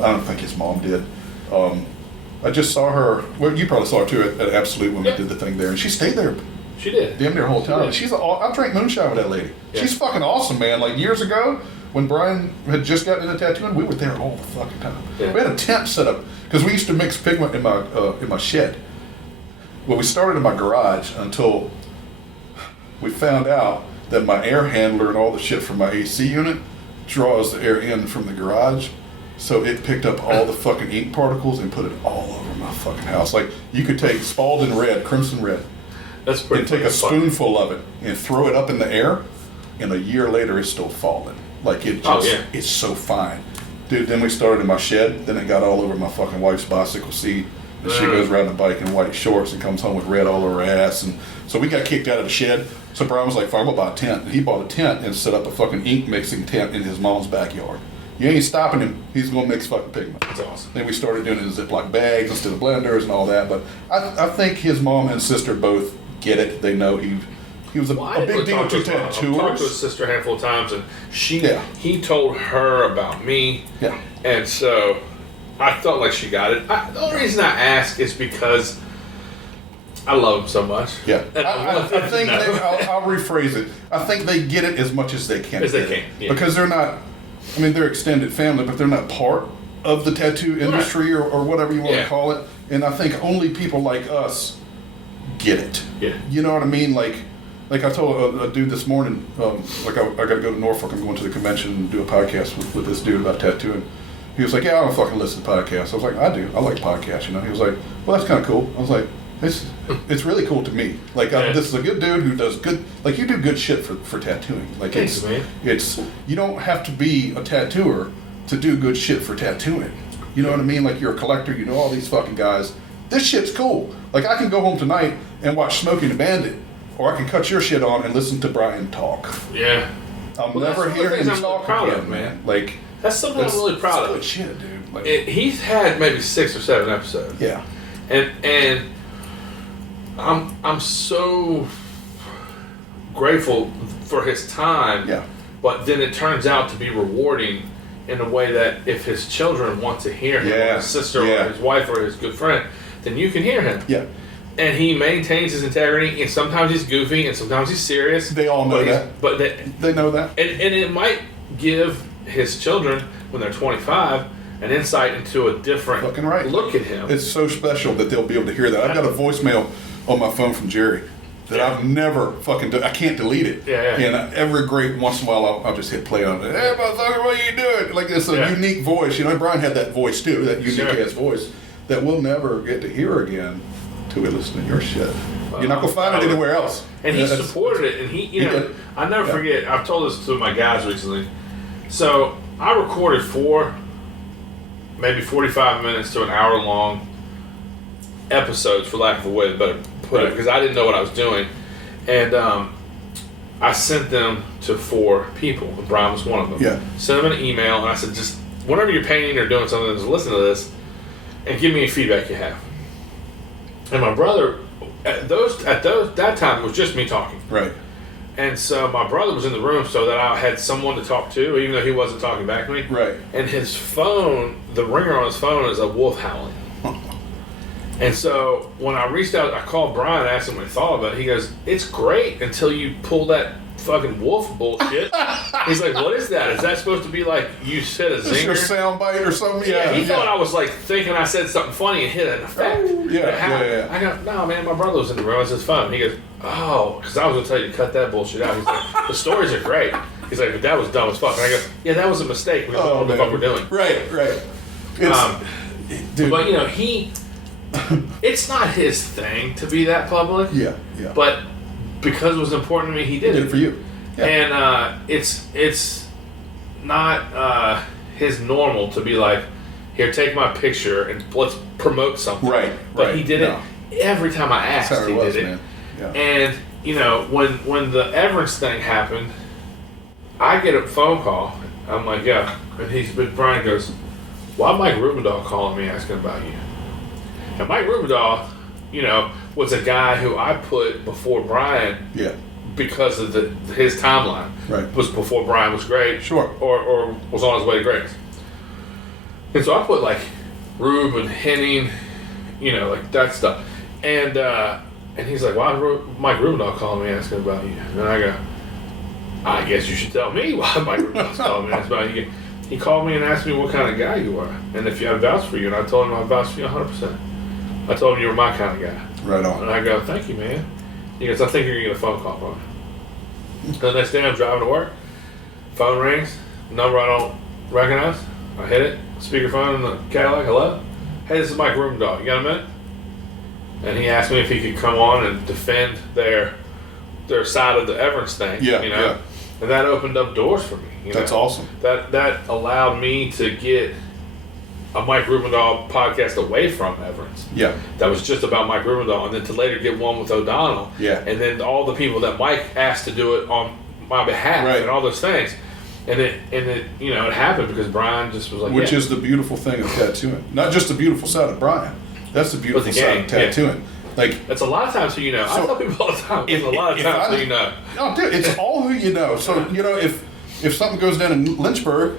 I don't think his mom did. I just saw her. Well, you probably saw her too at Absolute when we did the thing there, and she stayed there. She did. Damn near the whole time. I drank moonshine with that lady. Yeah. She's fucking awesome, man. Like years ago, when Brian had just gotten into tattooing, we were there all the fucking time. Yeah. We had a tent set up because we used to mix pigment in my shed. Well, we started in my garage until we found out that my air handler and all the shit from my AC unit draws the air in from the garage. So it picked up all the fucking ink particles and put it all over my fucking house. Like you could take Spalding red, crimson red, that's pretty. And take a spoonful of it and throw it up in the air, and a year later it's still falling. Like it just, it's so fine. Dude, then we started in my shed, then it got all over my fucking wife's bicycle seat. And she goes riding a bike in white shorts and comes home with red all over her ass. And so we got kicked out of the shed. So Brian was like, fine, we'll buy a tent. And he bought a tent and set up a fucking ink mixing tent in his mom's backyard. You ain't stopping him. He's going to mix fucking pigment. That's awesome. Then we started doing it in Ziploc bags instead of blenders and all that. But I think his mom and sister both get it. They know he was a big deal to tattooers. I talked to his sister a handful of times, and he told her about me. Yeah. And so I felt like she got it. The only reason I ask is because I love them so much. Yeah. And I think I'll rephrase it. I think they get it as much as they can. Yeah. Because they're not, I mean, they're extended family, but they're not part of the tattoo industry or whatever you want to call it. And I think only people like us get it. Yeah. You know what I mean? Like I told a dude this morning, I got to go to Norfolk. I'm going to the convention and do a podcast with this dude about tattooing. He was like, yeah, I don't fucking listen to podcasts. I was like, I do. I like podcasts, you know. He was like, well, that's kind of cool. I was like, it's really cool to me. Like, this is a good dude who does good, like, you do good shit for tattooing. Like, thanks, man. It's, you don't have to be a tattooer to do good shit for tattooing. You know what I mean? Like, you're a collector, you know all these fucking guys. This shit's cool. Like, I can go home tonight and watch Smokey the Bandit, or I can cut your shit on and listen to Brian talk. Yeah. I'll never hear him talk again, man. Like, that's something I'm really proud of. Good shit, dude. Like, he's had maybe 6 or 7 episodes. Yeah. And I'm so grateful for his time. Yeah. But then it turns out to be rewarding in a way that if his children want to hear him, or his sister, or his wife, or his good friend, then you can hear him. Yeah. And he maintains his integrity, and sometimes he's goofy, and sometimes he's serious. They all know that. But they know that. And it might give his children, when they're 25, an insight into a different look at him. It's so special that they'll be able to hear that. I've got a voicemail on my phone from Jerry that I've never fucking I can't delete it. Yeah. And every great once in a while I'll just hit play on it. Hey, motherfucker, what you doing? Like, it's a unique voice. You know, Brian had that voice too, that unique ass voice that we'll never get to hear again till we listen to your shit. You're not gonna find it anywhere else. And he supported it, and he know, I never forget. I've told this to my guys recently. So I recorded 4, maybe 45 minutes to an hour long episodes, for lack of a way to better put it, because I didn't know what I was doing, and I sent them to 4 people. And Brian was one of them. Yeah. Sent them an email, and I said, just whenever you're painting or doing something, just listen to this and give me any feedback you have. And my brother, that time, it was just me talking. Right. And so my brother was in the room so that I had someone to talk to, even though he wasn't talking back to me. Right. And his phone, the ringer on his phone is a wolf howling. And so when I reached out, I called Brian, asked him what he thought about it. He goes, it's great until you pull that fucking wolf bullshit. He's like, what is that? Is that supposed to be like you said a zinger? Your sound bite or something? Yeah, he thought I was like thinking I said something funny and hit an effect. Oh, yeah. I go, no, man, my brother was in the room. It's his phone. He goes, oh, because I was going to tell you to cut that bullshit out. He's like, the stories are great. He's like, but that was dumb as fuck. And I go, yeah, that was a mistake. We don't know what the fuck we're doing. Right. Dude. But, you know, it's not his thing to be that public. Yeah. But because it was important to me, he did it. For you. Yeah. And it's not his normal to be like, here, take my picture and let's promote something. Right. But he did it every time I asked. He did it. Man. Yeah. And you know, when the Everence thing happened, I get a phone call. I'm like, yeah. And Brian goes, why Mike Rubendahl calling me asking about you? And Mike Rubendahl, you know, was a guy who I put before Brian. Yeah. Because of his timeline. Right. Was before Brian was great. Sure. Or was on his way to greatness. And so I put like Rube and Henning, you know, like that stuff. And he's like, why Mike Rubendahl calling me asking about you? And I go, I guess you should tell me why Mike Rubendahl's calling me asking about you. He called me and asked me what kind of guy you are. And if you had vouched for you. And I told him I vouched for you 100%. I told him you were my kind of guy. Right on. And I go, thank you, man. He goes, I think you're going to get a phone call from me. The next day I'm driving to work. Phone rings. Number I don't recognize. I hit it. Speakerphone in the Cadillac. Hello? Hey, this is Mike Rubendahl. You got a minute? And he asked me if he could come on and defend their side of the Everence thing. Yeah, you know? yeah. And that opened up doors for me. That's awesome. That allowed me to get a Mike Rubendahl podcast away from Everence. Yeah. That was just about Mike Rubendahl, and then to later get one with O'Donnell. Yeah. And then all the people that Mike asked to do it on my behalf, right. And all those things. And it you know, it happened because Brian just was like, which is the beautiful thing of tattooing. Not just the beautiful side of Brian. That's the beautiful side of tattooing. Yeah. Like, it's a lot of times who you know. I tell people all the time. It's a lot of times who you know. No, dude, it's all who you know. So you know, if something goes down in Lynchburg,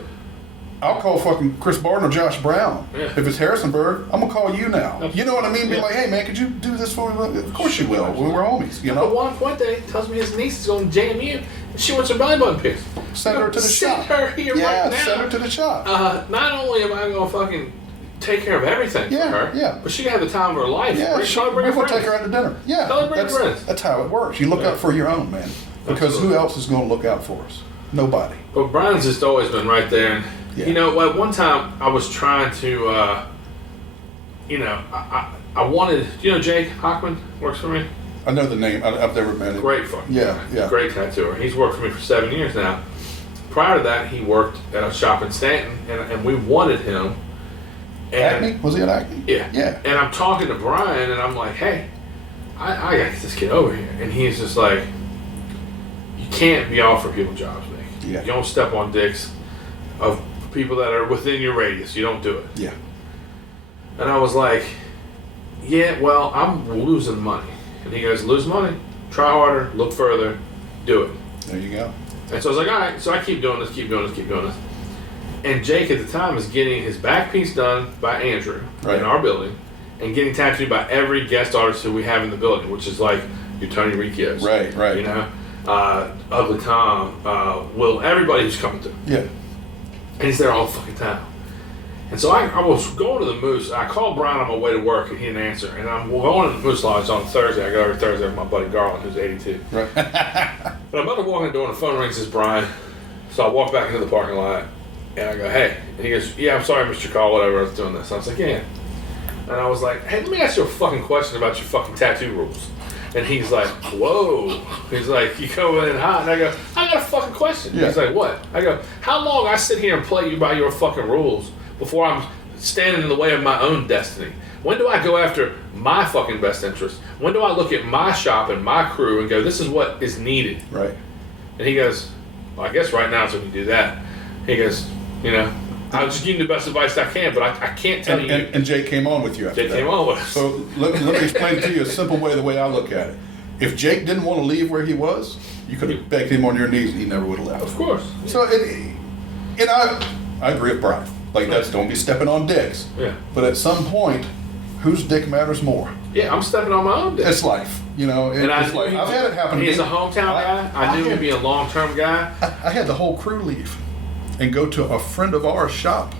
I'll call fucking Chris Barton or Josh Brown. Yeah. If it's Harrisonburg, I'm gonna call you now. Absolutely. You know what I mean? Be Yeah. like, hey man, could you do this for me? Of course you will. We're homies. You At know. one point, he tells me his niece is going to JMU and she wants her belly button pierced. Send her to the shop. Send her here right now. Send her to the shop. Not only am I going to fucking take care of everything Yeah, for her, yeah. but she can have the time of her life. Yeah, Bring her we'll friends. take her out to dinner. Yeah, Tell her to bring her friends. that's how it works. You look out for your own, man. Because Absolutely. who else is going to look out for us? Nobody. But Brian's just always been right there. And, Yeah. you know, at one time I was trying to, you know, I wanted, you know, Jake Hockman works for me? I know the name. I've never met him. Great fucking Yeah, yeah. Great tattooer. He's worked for me for 7 years now. Prior to that, he worked at a shop in Stanton, and we wanted him. And, Acme? Was he at Acme? Yeah. Yeah. And I'm talking to Brian, and I'm like, hey, I gotta get this kid over here. And he's just like, you can't be offering people jobs, Nick. Yeah. You don't step on dicks of people that are within your radius. You don't do it. Yeah. And I was like, yeah, well, I'm losing money. And he goes, lose money, try harder, look further, do it. There you go. And so I was like, all right, so I keep doing this. And Jake at the time is getting his back piece done by Andrew Right. in our building and getting tattooed by every guest artist who we have in the building, which is like your Tony Riccios. Right, right. You know, Ugly Tom, Will, everybody who's coming through. Yeah. And he's there all the fucking time. And so I was going to the Moose. I called Brian on my way to work, and he didn't answer. And I'm going to the Moose Lodge on Thursday. I go every Thursday with my buddy Garland, who's 82. Right. But I'm about to walk in the door, and the phone rings. It's Brian. So I walk back into the parking lot, and I go, hey. And he goes, yeah, I'm sorry I missed your call, whatever, I was doing this. I was like, yeah. And I was like, hey, let me ask you a fucking question about your fucking tattoo rules. And he's like, whoa. He's like, you coming in hot. And I go, I got a fucking question. Yeah. He's like, what? I go, how long I sit here and play you by your fucking rules before I'm standing in the way of my own destiny? When do I go after my fucking best interest? When do I look at my shop and my crew and go, this is what is needed? Right. And he goes, well, I guess right now is when you do that. He goes, you know, I'll just give you the best advice I can, but I can't tell you. And Jake came on with you after Jake that. came on with us. So let me explain to you a simple way, the way I look at it. If Jake didn't want to leave where he was, you could have begged him on your knees and he never would have left. Of course. So, I agree with Brian. Like, that's, don't be stepping on dicks. Yeah. But at some point, whose dick matters more? Yeah, I'm stepping on my own dick. It's life, you know. And It's like, I've had it happen to me. He's a hometown guy. I knew he'd be a long-term guy. I had the whole crew leave and go to a friend of ours shop,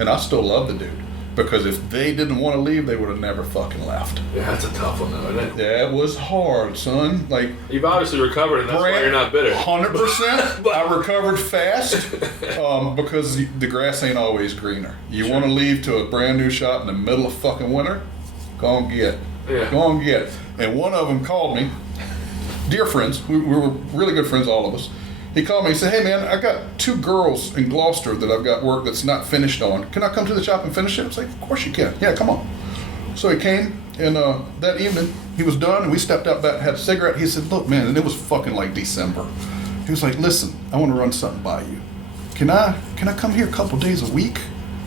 and I still love the dude. Because if they didn't want to leave, they would have never fucking left. Yeah, that's a tough one, though, isn't it? That was hard, son. Like, You've obviously recovered, and that's why you're not bitter. 100%. I recovered fast because the grass ain't always greener. You want to leave to a brand new shop in the middle of fucking winter? Go and get. Yeah. Go and get. And one of them called me. Dear friends, we were really good friends, all of us. He called me and said, hey man, I got 2 girls in Gloucester that I've got work that's not finished on. Can I come to the shop and finish it? I was like, of course you can. Yeah, come on. So he came, and that evening, he was done, and we stepped out back and had a cigarette. He said, look, man, and it was fucking like December. He was like, listen, I want to run something by you. Can I come here a couple days a week?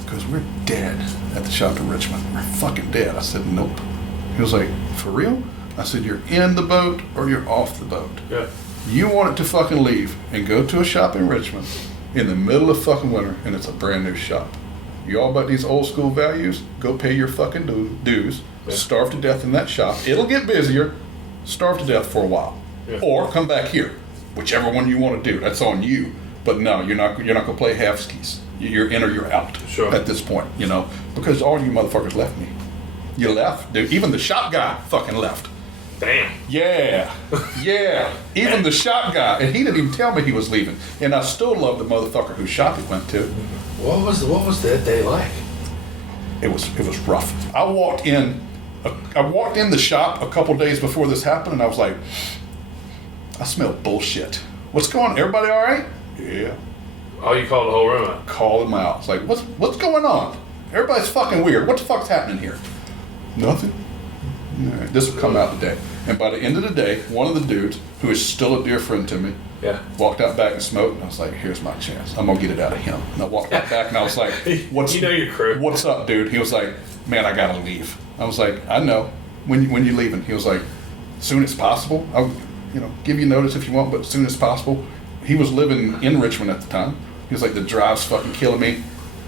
Because we're dead at the shop in Richmond. We're fucking dead. I said, nope. He was like, for real? I said, you're in the boat or you're off the boat. Yeah. You want it to fucking leave and go to a shop in Richmond in the middle of fucking winter, and it's a brand new shop. You all about these old school values? Go pay your fucking dues. Yeah. Starve to death in that shop. It'll get busier. Starve to death for a while, Yeah. or come back here. Whichever one you want to do. That's on you. But no, you're not gonna play half skis. You're in or you're out. Sure. At this point, you know, because all you motherfuckers left me. You left, dude. Even the shop guy fucking left. Damn. Yeah, yeah. Even the shop guy, and he didn't even tell me he was leaving. And I still love the motherfucker whose shop he went to. What was that day like? It was rough. I walked in the shop a couple days before this happened, and I was like, I smell bullshit. What's going on? Everybody all right? Yeah. Oh, you called the whole room out. Call him out. It's like, what's going on? Everybody's fucking weird. What the fuck's happening here? Nothing. All right, this will come out today. And by the end of the day, one of the dudes, who is still a dear friend to me, Yeah. walked out back and smoked, and I was like, here's my chance. I'm going to get it out of him. And I walked out back, and I was like, You know your crew. What's up, dude? He was like, man, I got to leave. I was like, I know. When you leaving? He was like, soon as possible. I'll give you notice if you want, but as soon as possible. He was living in Richmond at the time. He was like, the drive's fucking killing me.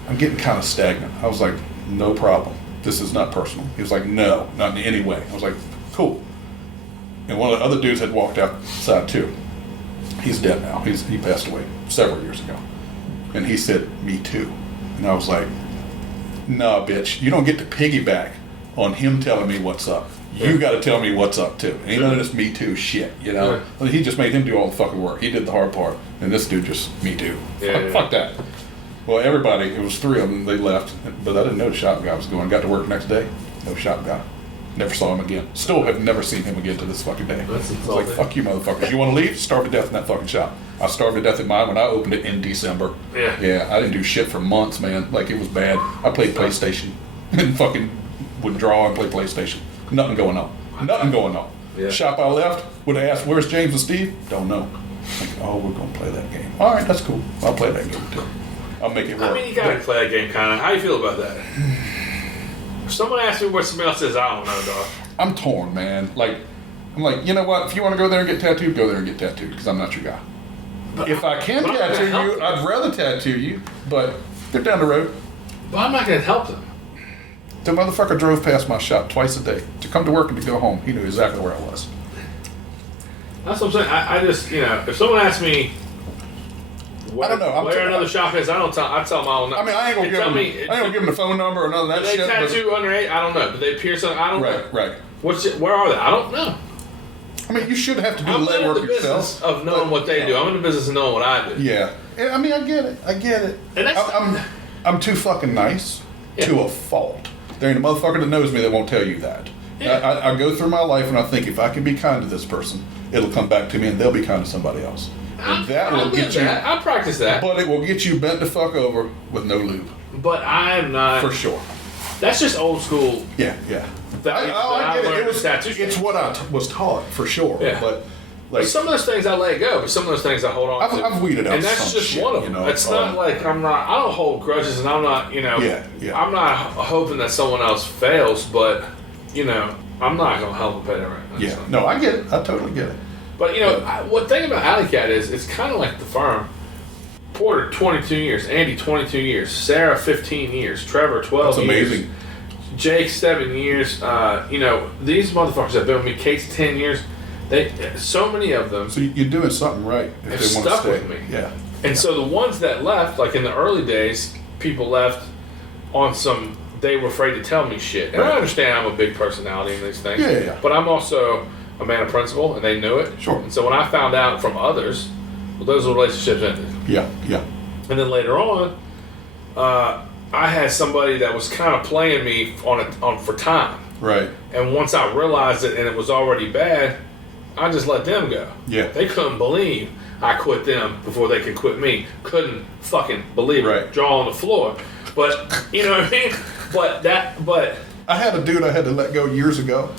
I'm getting kind of stagnant. I was like, no problem. This is not personal. He was like, no, not in any way. I was like, cool. And one of the other dudes had walked outside too. He's dead now. He passed away several years ago. And he said, me too. And I was like, nah, bitch, you don't get to piggyback on him telling me what's up. You got to tell me what's up too. Ain't none of this me too shit, you know? Well, he just made him do all the fucking work. He did the hard part. And this dude just, me too. Fuck that. Well, everybody, it was 3 of them, they left. But I didn't know the shop guy was going. Got to work the next day. No shop guy. Never saw him again. Still have never seen him again to this fucking day. I was like, fuck you motherfuckers. You want to leave? Starve to death in that fucking shop. I starved to death in mine when I opened it in December. Yeah, I didn't do shit for months, man. Like, it was bad. I played PlayStation and fucking would draw and play PlayStation. Nothing going on. Nothing going on. Yeah. Shop I left, would have asked, where's James and Steve? Don't know. Like, oh, we're going to play that game. All right, that's cool. I'll play that game too. I'll make it work. I mean, you got to play that game, kind of. How you feel about that? If someone asks me what somebody else is, I don't know, dog. I'm torn, man. Like, I'm like, you know what? If you want to go there and get tattooed, go there and get tattooed, because I'm not your guy. But if I can tattoo you, I'd rather tattoo you, but they're down the road. But I'm not going to help them. The motherfucker drove past my shop twice a day to come to work and to go home. He knew exactly where I was. That's what I'm saying. I just, you know, if someone asks me where, I don't know. where another shop is, I tell them I don't know. I mean, I ain't gonna give them the phone number or none of that shit. Do they tattoo underage? I don't know. Do they pierce? I don't know. Right. Where are they? I don't know. I mean, you should have to do the legwork yourself. I'm in the business yourself, of knowing what they do. I'm in the business of knowing what I do. Yeah. I mean, I get it. And I'm too fucking nice to a fault. There ain't a motherfucker that knows me that won't tell you that. Yeah. I go through my life and I think if I can be kind to this person, it'll come back to me and they'll be kind to somebody else. And that will get you. I practice that. But it will get you bent the fuck over with no lube. But I'm not. For sure. That's just old school. Yeah. I get it. It's what I was taught, for sure. Yeah. But like, some of those things I let go, but some of those things I hold on to. I've weeded out and that's some just shit, one of them. You know? It's not like I don't hold grudges, and I'm not, you know, I'm not hoping that someone else fails, but, you know, I'm not going to help them pay their rent. Yeah, so. No, I get it. I totally get it. But, you know, what thing about Alley Cat is, it's kind of like the firm. Porter, 22 years. Andy, 22 years. Sarah, 15 years. Trevor, 12 years. That's amazing. Jake, 7 years. You know, these motherfuckers have been with me. Kate's 10 years. So many of them. So you're doing something right if have they want to stuck stay. with me. Yeah. And so the ones that left, like in the early days, people left on some, they were afraid to tell me shit. And I understand I'm a big personality in these things. Yeah. But I'm also a man of principle, and they knew it. Sure. And so when I found out from others, well, those relationships ended. Yeah. And then later on, I had somebody that was kind of playing me on for time. Right. And once I realized it and it was already bad, I just let them go. Yeah. They couldn't believe I quit them before they could quit me. Couldn't fucking believe it. Jaw on the floor. But, you know what I mean? But I had a dude I had to let go years ago,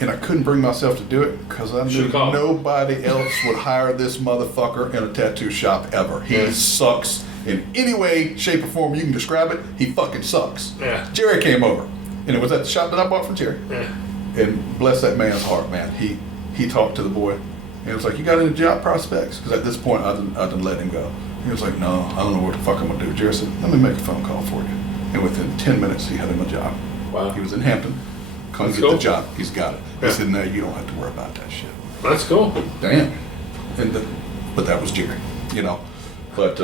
and I couldn't bring myself to do it because I knew nobody else would hire this motherfucker in a tattoo shop ever. He sucks in any way, shape, or form you can describe it. He fucking sucks. Yeah. Jerry came over, and it was at the shop that I bought from Jerry. Yeah. And bless that man's heart, man. He talked to the boy, and it was like, you got any job prospects? Because at this point, I didn't let him go. He was like, no, I don't know what the fuck I'm going to do. Jerry said, let me make a phone call for you. And within 10 minutes, he had him a job. Wow. He was in Hampton. Come get the job. He's got it. He said, no, you don't have to worry about that shit. That's cool. Damn. But that was Jerry, you know. But,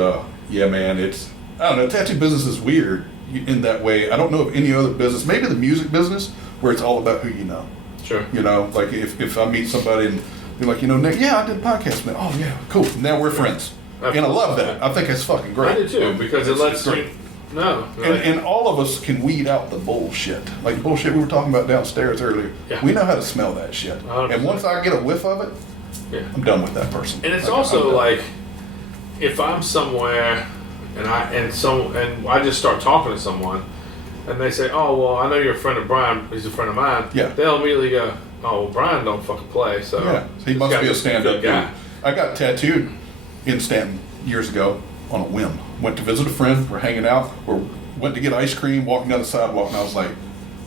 yeah, man, I don't know, tattoo business is weird in that way. I don't know of any other business, maybe the music business, where it's all about who you know. Sure. You know, like if I meet somebody and they're like, you know, Nick, yeah, I did a podcast, man. Oh, yeah, cool. Now we're friends. Absolutely. And I love that. I think it's fucking great. I do too, because it lets you... No. And all of us can weed out the bullshit. Like the bullshit we were talking about downstairs earlier. Yeah. We know how to smell that shit. 100%. And once I get a whiff of it, I'm done with that person. And it's also like, if I'm somewhere and I just start talking to someone, and they say, "Oh, well, I know you're a friend of Brian. He's a friend of mine." Yeah. They'll immediately go, "Oh, well, Brian don't fucking play." So he must be a stand-up guy. I got tattooed in Stanton years ago on a whim. Went to visit a friend. We're hanging out. Went to get ice cream. Walking down the sidewalk, and I was like,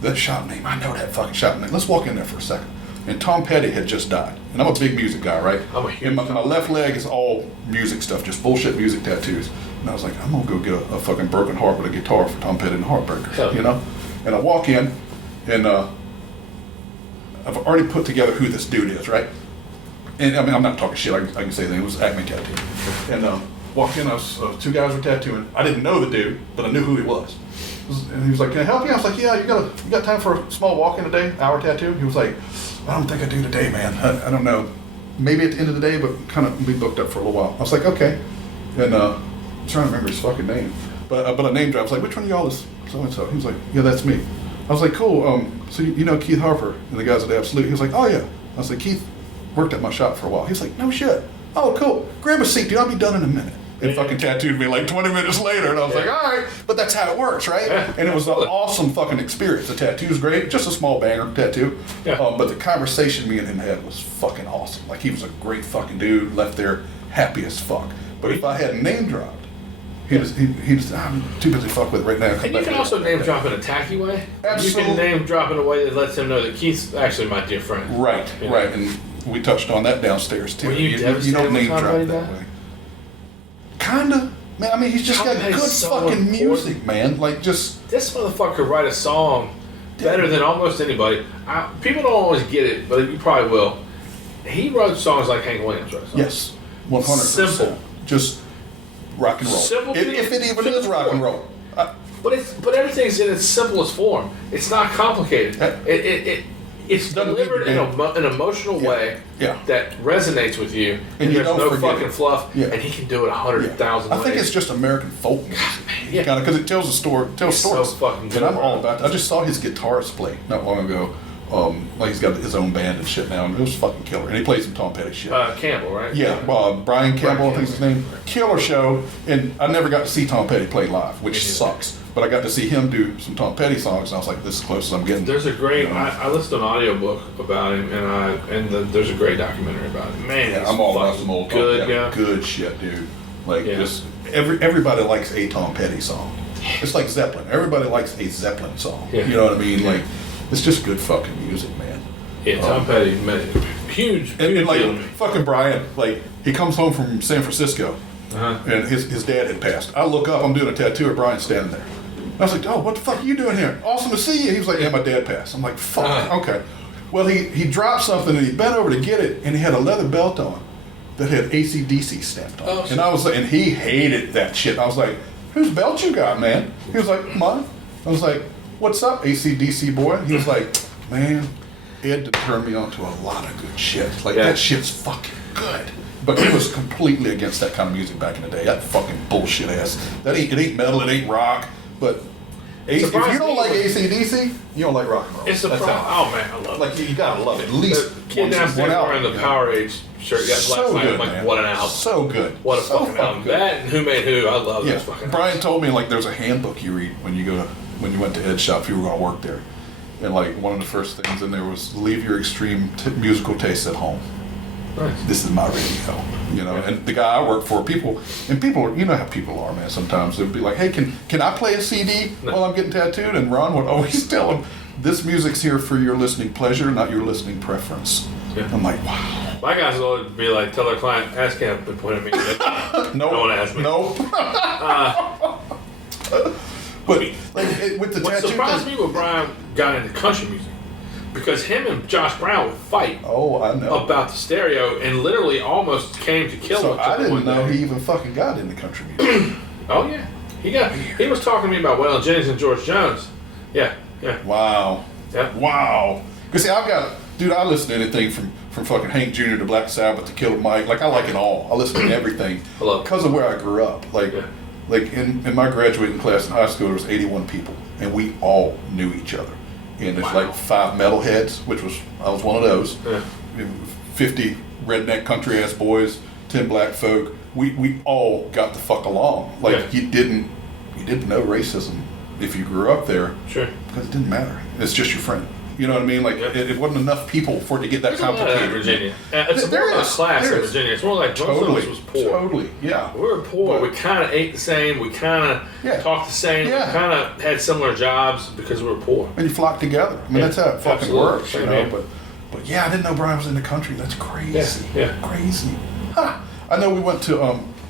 "That shop name. I know that fucking shop name. Let's walk in there for a second." and Tom Petty had just died. And I'm a big music guy, right? I'm a huge and my left leg is all music stuff, just bullshit music tattoos. And I was like, I'm gonna go get a fucking broken heart with a guitar for Tom Petty and the Heartbreakers, you know? And I walk in, and I've already put together who this dude is, right? And I mean, I'm not talking shit. I can say that it was Acme Tattoo. And walked in, two guys were tattooing. I didn't know the dude, but I knew who he was. And he was like, "Can I help you?" I was like, "Yeah, you got time for a small walk in today, hour tattoo?" He was like, "I don't think I do today, man. I don't know. Maybe at the end of the day, but kind of be booked up for a little while." I was like, "Okay." And I'm trying to remember his fucking name, but I named him. I was like, "Which one of y'all is so and so?" He was like, "Yeah, that's me." I was like, "Cool. So you know Keith Harper and the guys at Absolute?" He was like, "Oh yeah." I was like, "Keith worked at my shop for a while." He's like, "No shit." "Oh, cool. Grab a seat, dude. I'll be done in a minute." And fucking tattooed me like 20 minutes later, and I was like, all right, but that's how it works, right? Yeah. And it was an awesome fucking experience. The tattoo's great, just a small banger tattoo. Yeah. But the conversation me and him had was fucking awesome. Like, he was a great fucking dude, left there happy as fuck. But if I had name dropped, he was I'm too busy fuck with it right now. And you can also name drop in a tacky way. Absolutely. You can name drop in a way that lets him know that Keith's actually my dear friend. Right, You know? right. And we touched on that downstairs, too. Were you devastated don't when name Tom drop Petty that died? way. Kinda. Man, I mean, he's just Tom got Petty's good so fucking important. music, man. Like, just... This motherfucker could write a song better than almost anybody. People don't always get it, but you probably will. He wrote songs like Hank Williams wrote songs. Yes, 100%. Simple. Just rock and roll. Simple if it even is rock and roll. But everything's in its simplest form. It's not complicated. It's Doesn't delivered need in to be. an emotional way that resonates with you, and you there's don't no forget fucking it. fluff, Yeah. and he can do it 100,000 ways. I think it's just American folk music. Yeah. Kind of, because it tells a story, tells It's so stories. fucking good, and I'm bro. all about that. I just saw his guitarist play not long ago. Like, he's got his own band and shit now, and it was fucking killer. And he played some Tom Petty shit. Campbell, right? Yeah, Brian Campbell, I think is his name. Killer show, and I never got to see Tom Petty play live, which sucks. But I got to see him do some Tom Petty songs, and I was like, this is as close as I'm getting. There's a great. You know? I listened to an audiobook about him, there's a great documentary about him. Man, Yeah, he's I'm all about fucking some old good, Tom Petty. yeah. Good shit, dude. Like, Yeah. just everybody likes a Tom Petty song. It's like Zeppelin. Everybody likes a Zeppelin song. Yeah. You know what I mean? Like, it's just good fucking music, man. Yeah, Tom Petty, man, huge. And like, deal. fucking Brian, like, he comes home from San Francisco, and his dad had passed. I look up, I'm doing a tattoo, and Brian's standing there. I was like, oh, what the fuck are you doing here? Awesome to see you. He was like, yeah, my dad passed. I'm like, fuck, okay. Well, he dropped something, and he bent over to get it, and he had a leather belt on that had AC/DC stamped on it. Oh, and I was like, and he hated that shit. I was like, whose belt you got, man? He was like, mine. I was like, what's up, AC/DC boy? He was like, man, Ed turned me on to a lot of good shit. Like, that shit's fucking good. But he was completely against that kind of music back in the day. That fucking bullshit ass. It ain't metal, it ain't rock. But if you don't like AC/DC, you don't like rock and roll. It's the That's problem. how- Oh man, I love it. Like, you gotta love it. At least The kid downstairs wearing the Power Age shirt got So last night. good, I'm like, man. what an album. So good. What a So fucking album. good. That and Who Made Who, I love Yeah. those fucking Brian told me, like, there's a handbook you read when you went to Ed's shop if you were gonna work there. And like, one of the first things in there was, leave your extreme musical tastes at home. Nice. This is my radio, you know. And the guy I work for, people, you know how people are, man. Sometimes they'll be like, hey, can I play a CD while I'm getting tattooed? And Ron would always tell them, this music's here for your listening pleasure, not your listening preference. Yeah. I'm like, wow. My guys will always be like, tell their client, ask him to point at me. Nope. No one asked me. Nope. But like, with the What tattoo surprised thing- me when Brian got into country music, because him and Josh Brown would fight Oh, I know. about the stereo and literally almost came to kill So each I other didn't one know day. he even fucking got into country music. Oh yeah, he was talking to me about Waylon Jennings and George Jones. Yeah. Wow. Yep. Wow. Because see, I listen to anything from fucking Hank Jr. to Black Sabbath to Killer Mike. Like, I like it all. I listen to everything I love it. because of where I grew up. Like, Yeah. like in my graduating class in high school, there was 81 people, and we all knew each other. And there's Wow. like 5 metalheads, I was one of those. Yeah. 50 redneck country ass boys, 10 black folk. We all got the fuck along. Like, Yeah. you didn't know racism if you grew up there. Sure. Because it didn't matter. It's just your friend. You know what I mean? Like, Yep. it wasn't enough people for it to get that There's a lot of that complicated. in Virginia. It's There more of a is. class There in is. Virginia. It's more like most Totally. of us was poor. Totally. Yeah. We were poor. But- We kind of ate the same. We kind of Yeah. talked the same. Yeah. We kind of had similar jobs because we were poor. And you flock together. I mean, Yeah. that's how it fucking Absolutely. works, you Same know. here. But go, yeah, I didn't know Brian was in the country. That's crazy. Yeah. Crazy. Huh. I know we went to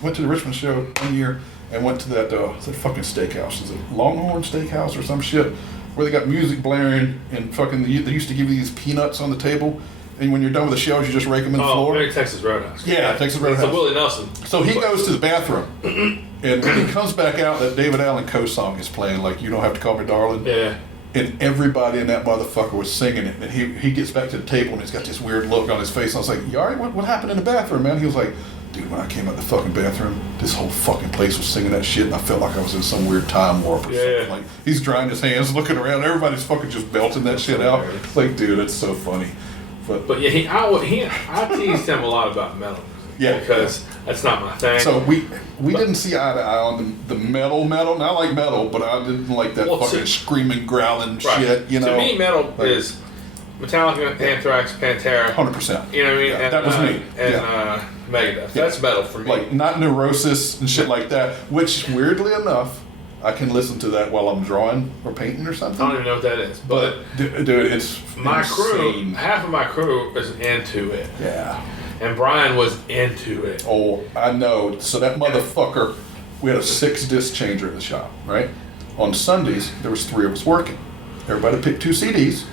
the Richmond show one year and went to that fucking steakhouse. Is it Longhorn Steakhouse or some shit? Where they got music blaring and fucking, they used to give you these peanuts on the table. And when you're done with the shells, you just rake them in the floor. Maybe Texas Roadhouse. Yeah, Texas Roadhouse. It's a Willie Nelson. So he goes to the bathroom, and when he comes back out, that David Allen Co song is playing, like, You Don't Have to Call Me Darling. Yeah. And everybody in that motherfucker was singing it. And he gets back to the table, and he's got this weird look on his face. And I was like, you all right? What happened in the bathroom, man? He was like, dude, when I came out the fucking bathroom, this whole fucking place was singing that shit, and I felt like I was in some weird time warp or something. Like, he's drying his hands, looking around, everybody's fucking just belting that shit out. It's like, dude, it's so funny. But yeah, I teased him a lot about metal. Yeah. Because that's not my thing. So we didn't see eye to eye on the metal. And I like metal, but I didn't like that fucking screaming, growling shit, you know? To me, metal is Metallica, Anthrax, Pantera. 100%. You know what I mean? Yeah, And, that was me. And Megadeth. That's metal for me. Like, not Neurosis and shit like that, which, weirdly enough, I can listen to that while I'm drawing or painting or something. I don't even know what that is. But dude, it's my insane. crew, half of my crew is into it. Yeah. And Brian was into it. Oh, I know. So that motherfucker, we had a 6-disc changer at the shop, right? On Sundays, there was 3 of us working. Everybody picked 2 CDs,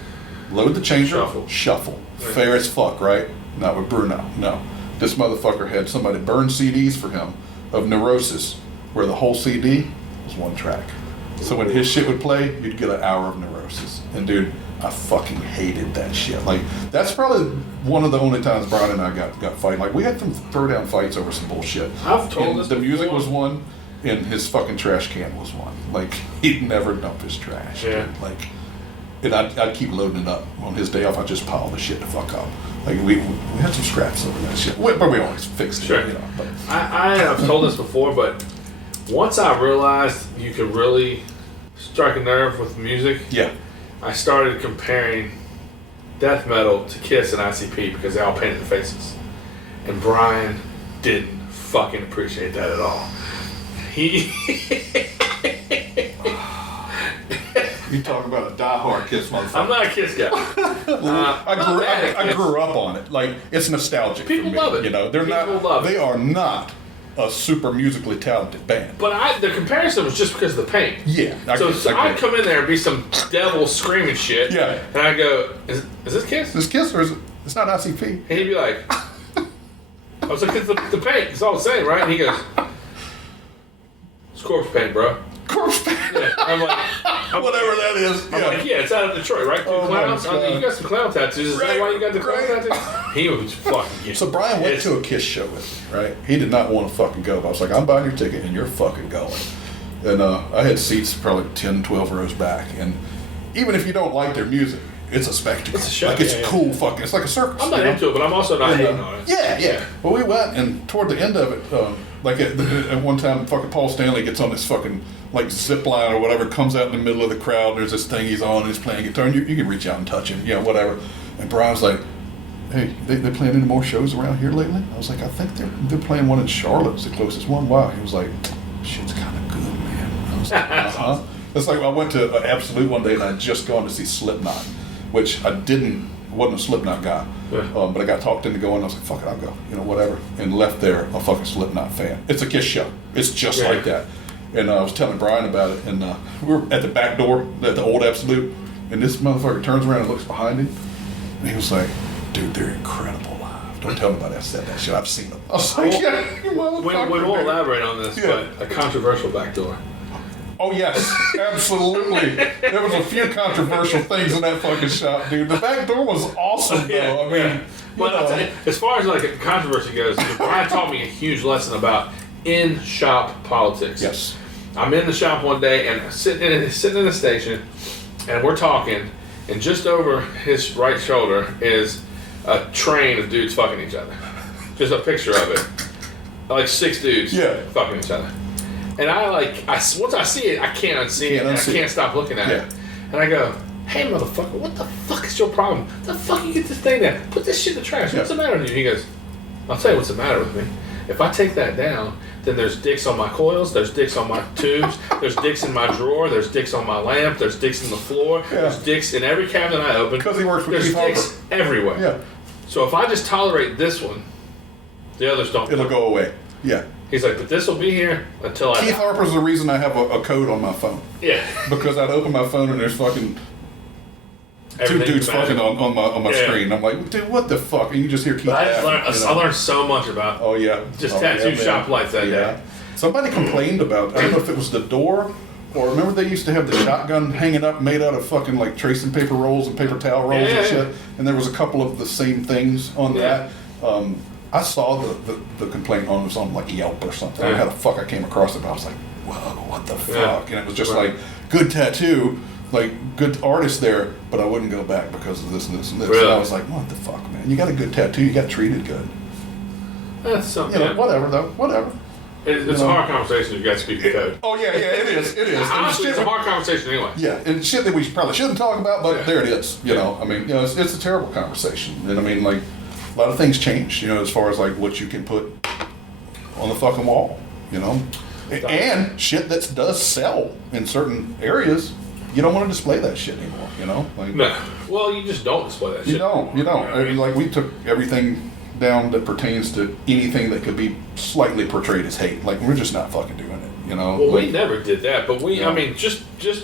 load the changer, shuffle. Yeah. Fair as fuck, right? Not with Bruno, no. This motherfucker had somebody burn CDs for him of Neurosis, where the whole CD was 1 track. So when his shit would play, you'd get an hour of Neurosis. And dude, I fucking hated that shit. Like, that's probably one of the only times Brian and I got fighting. Like, we had some throwdown fights over some bullshit. I've told and this the music before. was one, and his fucking trash can was one. Like, he'd never dump his trash. Yeah. Dude. Like, and I'd keep loading it up. On his day off, I'd just pile the shit the fuck up. Like, we had some scraps over that shit. But we always fixed it, Sure. you know. But I have told this before, but once I realized you could really strike a nerve with music, yeah. I started comparing death metal to Kiss and ICP because they all painted their faces. And Brian didn't fucking appreciate that at all. He You talk about a diehard Kiss motherfucker. I'm not a Kiss guy. I grew up on it. Like, it's nostalgic. People for me, love it. You know, People love it. They are not a super musically talented band. But the comparison was just because of the paint. Yeah. So I'd come in there and be some devil screaming shit. Yeah. And I'd go, is this Kiss? Is this Kiss or is it? It's not ICP. And he'd be like, I was like, it's the paint. It's all the same, right? And he goes, it's corpse paint, bro. Corpse paint. Yeah. I'm like, whatever that is. I'm like, yeah, it's out of Detroit, right? Oh my Clowns. God. You got some clown tattoos. Is that why you got the clown tattoos? He was fucking getting So Brian went to a Kiss show with me, right? He did not want to fucking go. But I was like, I'm buying your ticket and you're fucking going. And I had seats probably 10, 12 rows back. And even if you don't like their music, it's a spectacle. It's a show. Like, it's cool fucking, it's like a circus. I'm not into it, but I'm also not hating on it. Yeah. Well, we went, and toward the end of it, like at one time, fucking Paul Stanley gets on this fucking like zip line or whatever, comes out in the middle of the crowd. And there's this thing he's on, and he's playing guitar. And you can reach out and touch him, whatever. And Brian's like, "Hey, they playing any more shows around here lately?" I was like, "I think they're playing one in Charlotte. It's the closest one." Wow. He was like, "Shit's kind of good, man." I was like, "Uh-huh." It's like I went to Absolute one day, and I'd just gone to see Slipknot, which I wasn't a Slipknot guy. Yeah. But I got talked into going. I was like, "Fuck it, I'll go," whatever, and left there a fucking Slipknot fan. It's a Kiss show. It's just like that. And I was telling Brian about it, and we were at the back door at the old Absolute, and this motherfucker turns around and looks behind him, and he was like, "Dude, they're incredible live. Don't tell nobody I said that shit. I've seen them." I was like, "Yeah, you motherfucker." We won't elaborate on this, Yeah. but a controversial back door. Oh yes, absolutely. There was a few controversial things in that fucking shop, dude. The back door was awesome, though. I mean, But I'll tell you, as far as like a controversy goes, Brian taught me a huge lesson about in-shop politics. Yes. I'm in the shop one day and sitting in the station, and we're talking, and just over his right shoulder is a train of dudes fucking each other. Just a picture of it, like 6 dudes fucking each other. And once I see it, I can't unsee it, and I can't stop looking at it. And I go, "Hey, motherfucker, what the fuck is your problem? The fuck you get this thing there? Put this shit in the trash. What's the matter with you?" He goes, "I'll tell you what's the matter with me. If I take that down, then there's dicks on my coils, there's dicks on my tubes, there's dicks in my drawer, there's dicks on my lamp, there's dicks in the floor, there's dicks in every cabinet I open. Because he works with There's Keith dicks Harper. everywhere. Yeah. So if I just tolerate this one, the others don't. It'll go away. Yeah. He's like, but this will be here until I Keith die. Harper's the reason I have a code on my phone. Yeah. Because I'd open my phone and there's fucking two Everything dudes you imagine. fucking on my Yeah. screen. I'm like, dude, what the fuck? And you just hear Keith But I just laughing, learned, you I know? learned so much about Oh yeah. just Oh, tattoo yeah, shop man. life that day. Somebody complained about, I don't know if it was the door, or remember they used to have the shotgun hanging up made out of fucking like tracing paper rolls and paper towel rolls Yeah, and yeah. shit, and there was a couple of the same things on Yeah. that. I saw the complaint on, it was on like Yelp or something. I Yeah. how the fuck I came across it, but I was like, whoa, what the fuck? Yeah. And it was just Right. like, good tattoo, like good artist there, but I wouldn't go back because of this and this and this. Really? And I was like, what the fuck, man? You got a good tattoo, you got treated good. That's something. You know, whatever though, whatever. It's you a know. hard conversation. You got to speak the code. Oh yeah, it is. It is. And Honestly, it's a shit- hard conversation anyway. Yeah, and shit that we probably shouldn't talk about, but Yeah. there it is. You know, I mean, you know, it's a terrible conversation, and I mean, like, a lot of things change. You know, as far as like what you can put on the fucking wall. You know, and shit that does sell in certain areas. You don't want to display that shit anymore. You know, like No. Well, you just don't display that shit. you don't. You don't. I mean, like we took everything down that pertains to anything that could be slightly portrayed as hate. Like we're just not fucking doing it. You know. Well, we Like, never did that, but we, No. I mean, just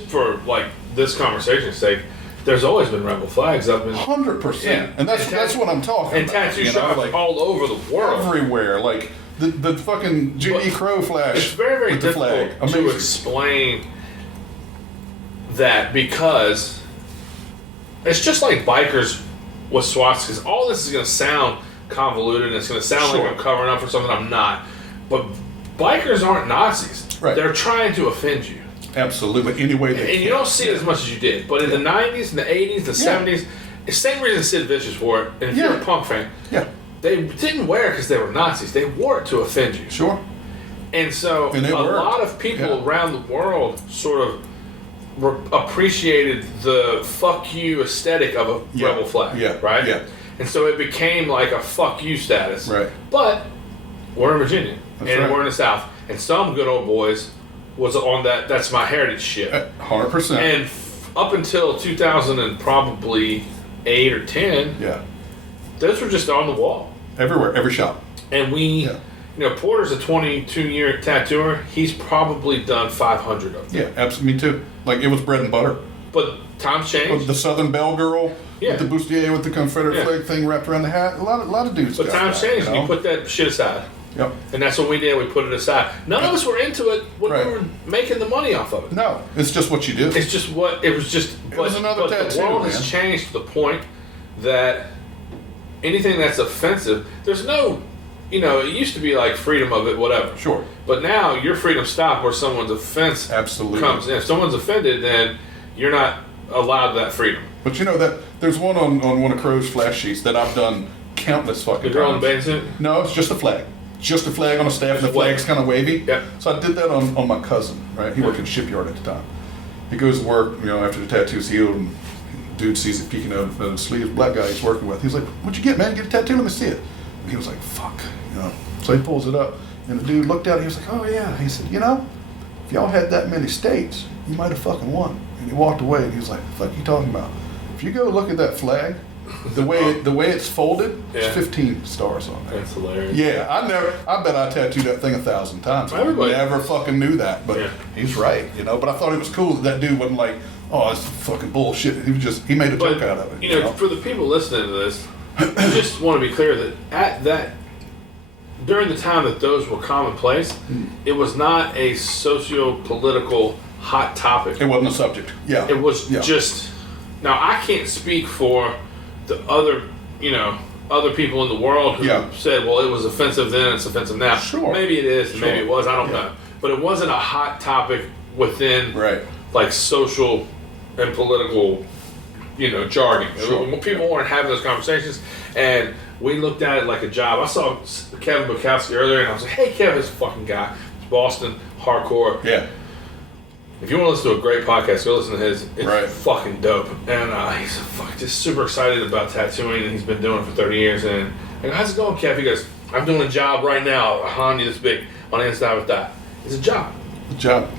for like this conversation's sake, there's always been rebel flags up in 100%, Yeah. and that's what I'm talking and about. tattoo you know, shops like all over the world. everywhere, like the fucking J.D. But Crow flash. It's very, very with the flag. difficult to Amazing. explain that because it's just like bikers with swastikas. All this is going to sound convoluted and it's going to sound Sure. like I'm covering up for something I'm not. But bikers aren't Nazis. Right. They're trying to offend you. Absolutely, any way they And can. you don't see it as much as you did. But in the 90s, and the 80s, the Yeah. 70s, it's the same reason Sid Vicious wore it. And if you're Yeah. a punk fan, Yeah, they didn't wear it because they were Nazis. They wore it to offend you. sure. And so And it a worked. lot of people Yeah. around the world sort of appreciated the fuck you aesthetic of a Yeah. rebel flag. Yeah. Right? Yeah. And so it became like a fuck you status. Right. But we're in Virginia. That's and right. we're in the South. And some good old boys was on that's my heritage shit. 100%. And up until 2000 and probably 8 or 10, yeah, those were just on the wall. everywhere, every shop. And we, Yeah. you know, Porter's a 22-year tattooer. He's probably done 500 of them. Yeah, absolutely. Me too. Like it was bread and butter. But times change. The Southern Belle girl Yeah. with the bustier with the Confederate Yeah. flag thing wrapped around the hat. A lot of dudes. But got times that, change, and know? you put that shit aside. Yep. And that's what we did. We put it aside. None of us were into it when Right. we were making the money off of it. No, it's just what you do. It's just what it was. Just It was another but tattoo, the world man. has changed to the point that anything that's offensive, there's no, you know, it used to be like freedom of it, whatever. Sure. But now your freedom stops where someone's offense Absolutely. comes in. If someone's offended, then you're not allowed that freedom. But you know that there's one on one of Crow's flash sheets that I've done countless fucking The girl in the times. bathing suit. No, it's just a flag. Just a flag on a staff, and the Just a flag. flag's kind of wavy. Yep. So I did that on my cousin, right? He worked in a shipyard at the time. He goes to work, you know, after the tattoo's healed, and dude sees it peeking out of his sleeves, black guy he's working with. He's like, "What'd you get, man? Get a tattoo, let me see it." And he was like, "Fuck," you know. So he pulls it up, and the dude looked at it, he was like, "Oh yeah." He said, "You know, if y'all had that many states, you might have fucking won." And he walked away, and he was like, "Fuck you talking about? If you go look at that flag, the way it's folded, Yeah. there's 15 stars on there." That's hilarious. Yeah, I bet I tattooed that thing 1,000 times. Everybody- I never fucking knew that, but Yeah. he's right, you know. But I thought it was cool that dude wasn't like, "Oh, it's fucking bullshit." He made a But, joke out of it. you know, for the people listening to this, I just want to be clear that during the time that those were commonplace, it was not a socio-political hot topic. It wasn't a subject. Yeah, It was yeah. just. Now I can't speak for the other, you know, other people in the world who Yeah. said, "Well, it was offensive then; it's offensive now." Sure. Maybe it is, and maybe Sure. it was. I don't Yeah. know. But it wasn't a hot topic within right. like social and political, you know, jargon. Sure. People weren't having those conversations, and we looked at it like a job. I saw Kevin Bukowski earlier, and I was like, "Hey, Kevin's a fucking guy. It's Boston hardcore. Yeah, If you want to listen to a great podcast, go listen to his. It's Right. fucking dope." And he's just super excited about tattooing, and he's been doing it for 30 years. And I go, "How's it going, Kev?" He goes, I'm doing a job right now, a Honda this big on the inside with that. It's a job. A job.